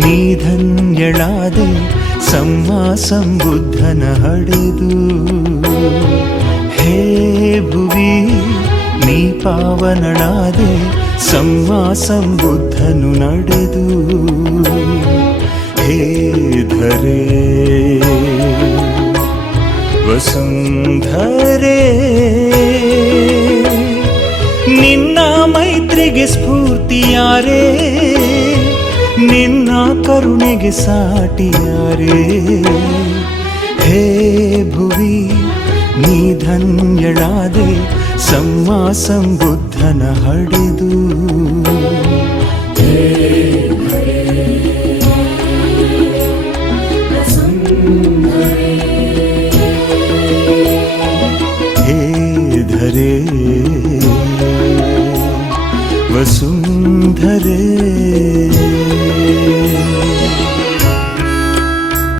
ನೀ ಧನ್ಯಳಾದೆ ಸಮ್ಮಾ ಸಂಬುದ್ಧನ ಹಡೆದು. ಹೇ ಭುವಿ ನೀ ಪಾವನಳಾದೆ ಸಮ್ಮಾ ಸಂಬುದ್ಧನು ನಡೆದು. ಹೇ ಧರೆ ವಸುಂಧರೆ ನಿನ್ನ ಮೈತ್ರಿಗೆ ಸ್ಫೂರ್ತಿಯಾರೇ, ನಿನ್ನ ಕರುಣೆಗೆ ಸಾಟಿಯಾರೇ. ಹೇ ಭುವಿ ನೀ ಧನ್ಯಳಾದೆ ಸಮ್ಮಾ ಸಂಬುದ್ಧನ ಹಡೆದು. ಹೇ ಧರೆ ವಸುಂಧರೆ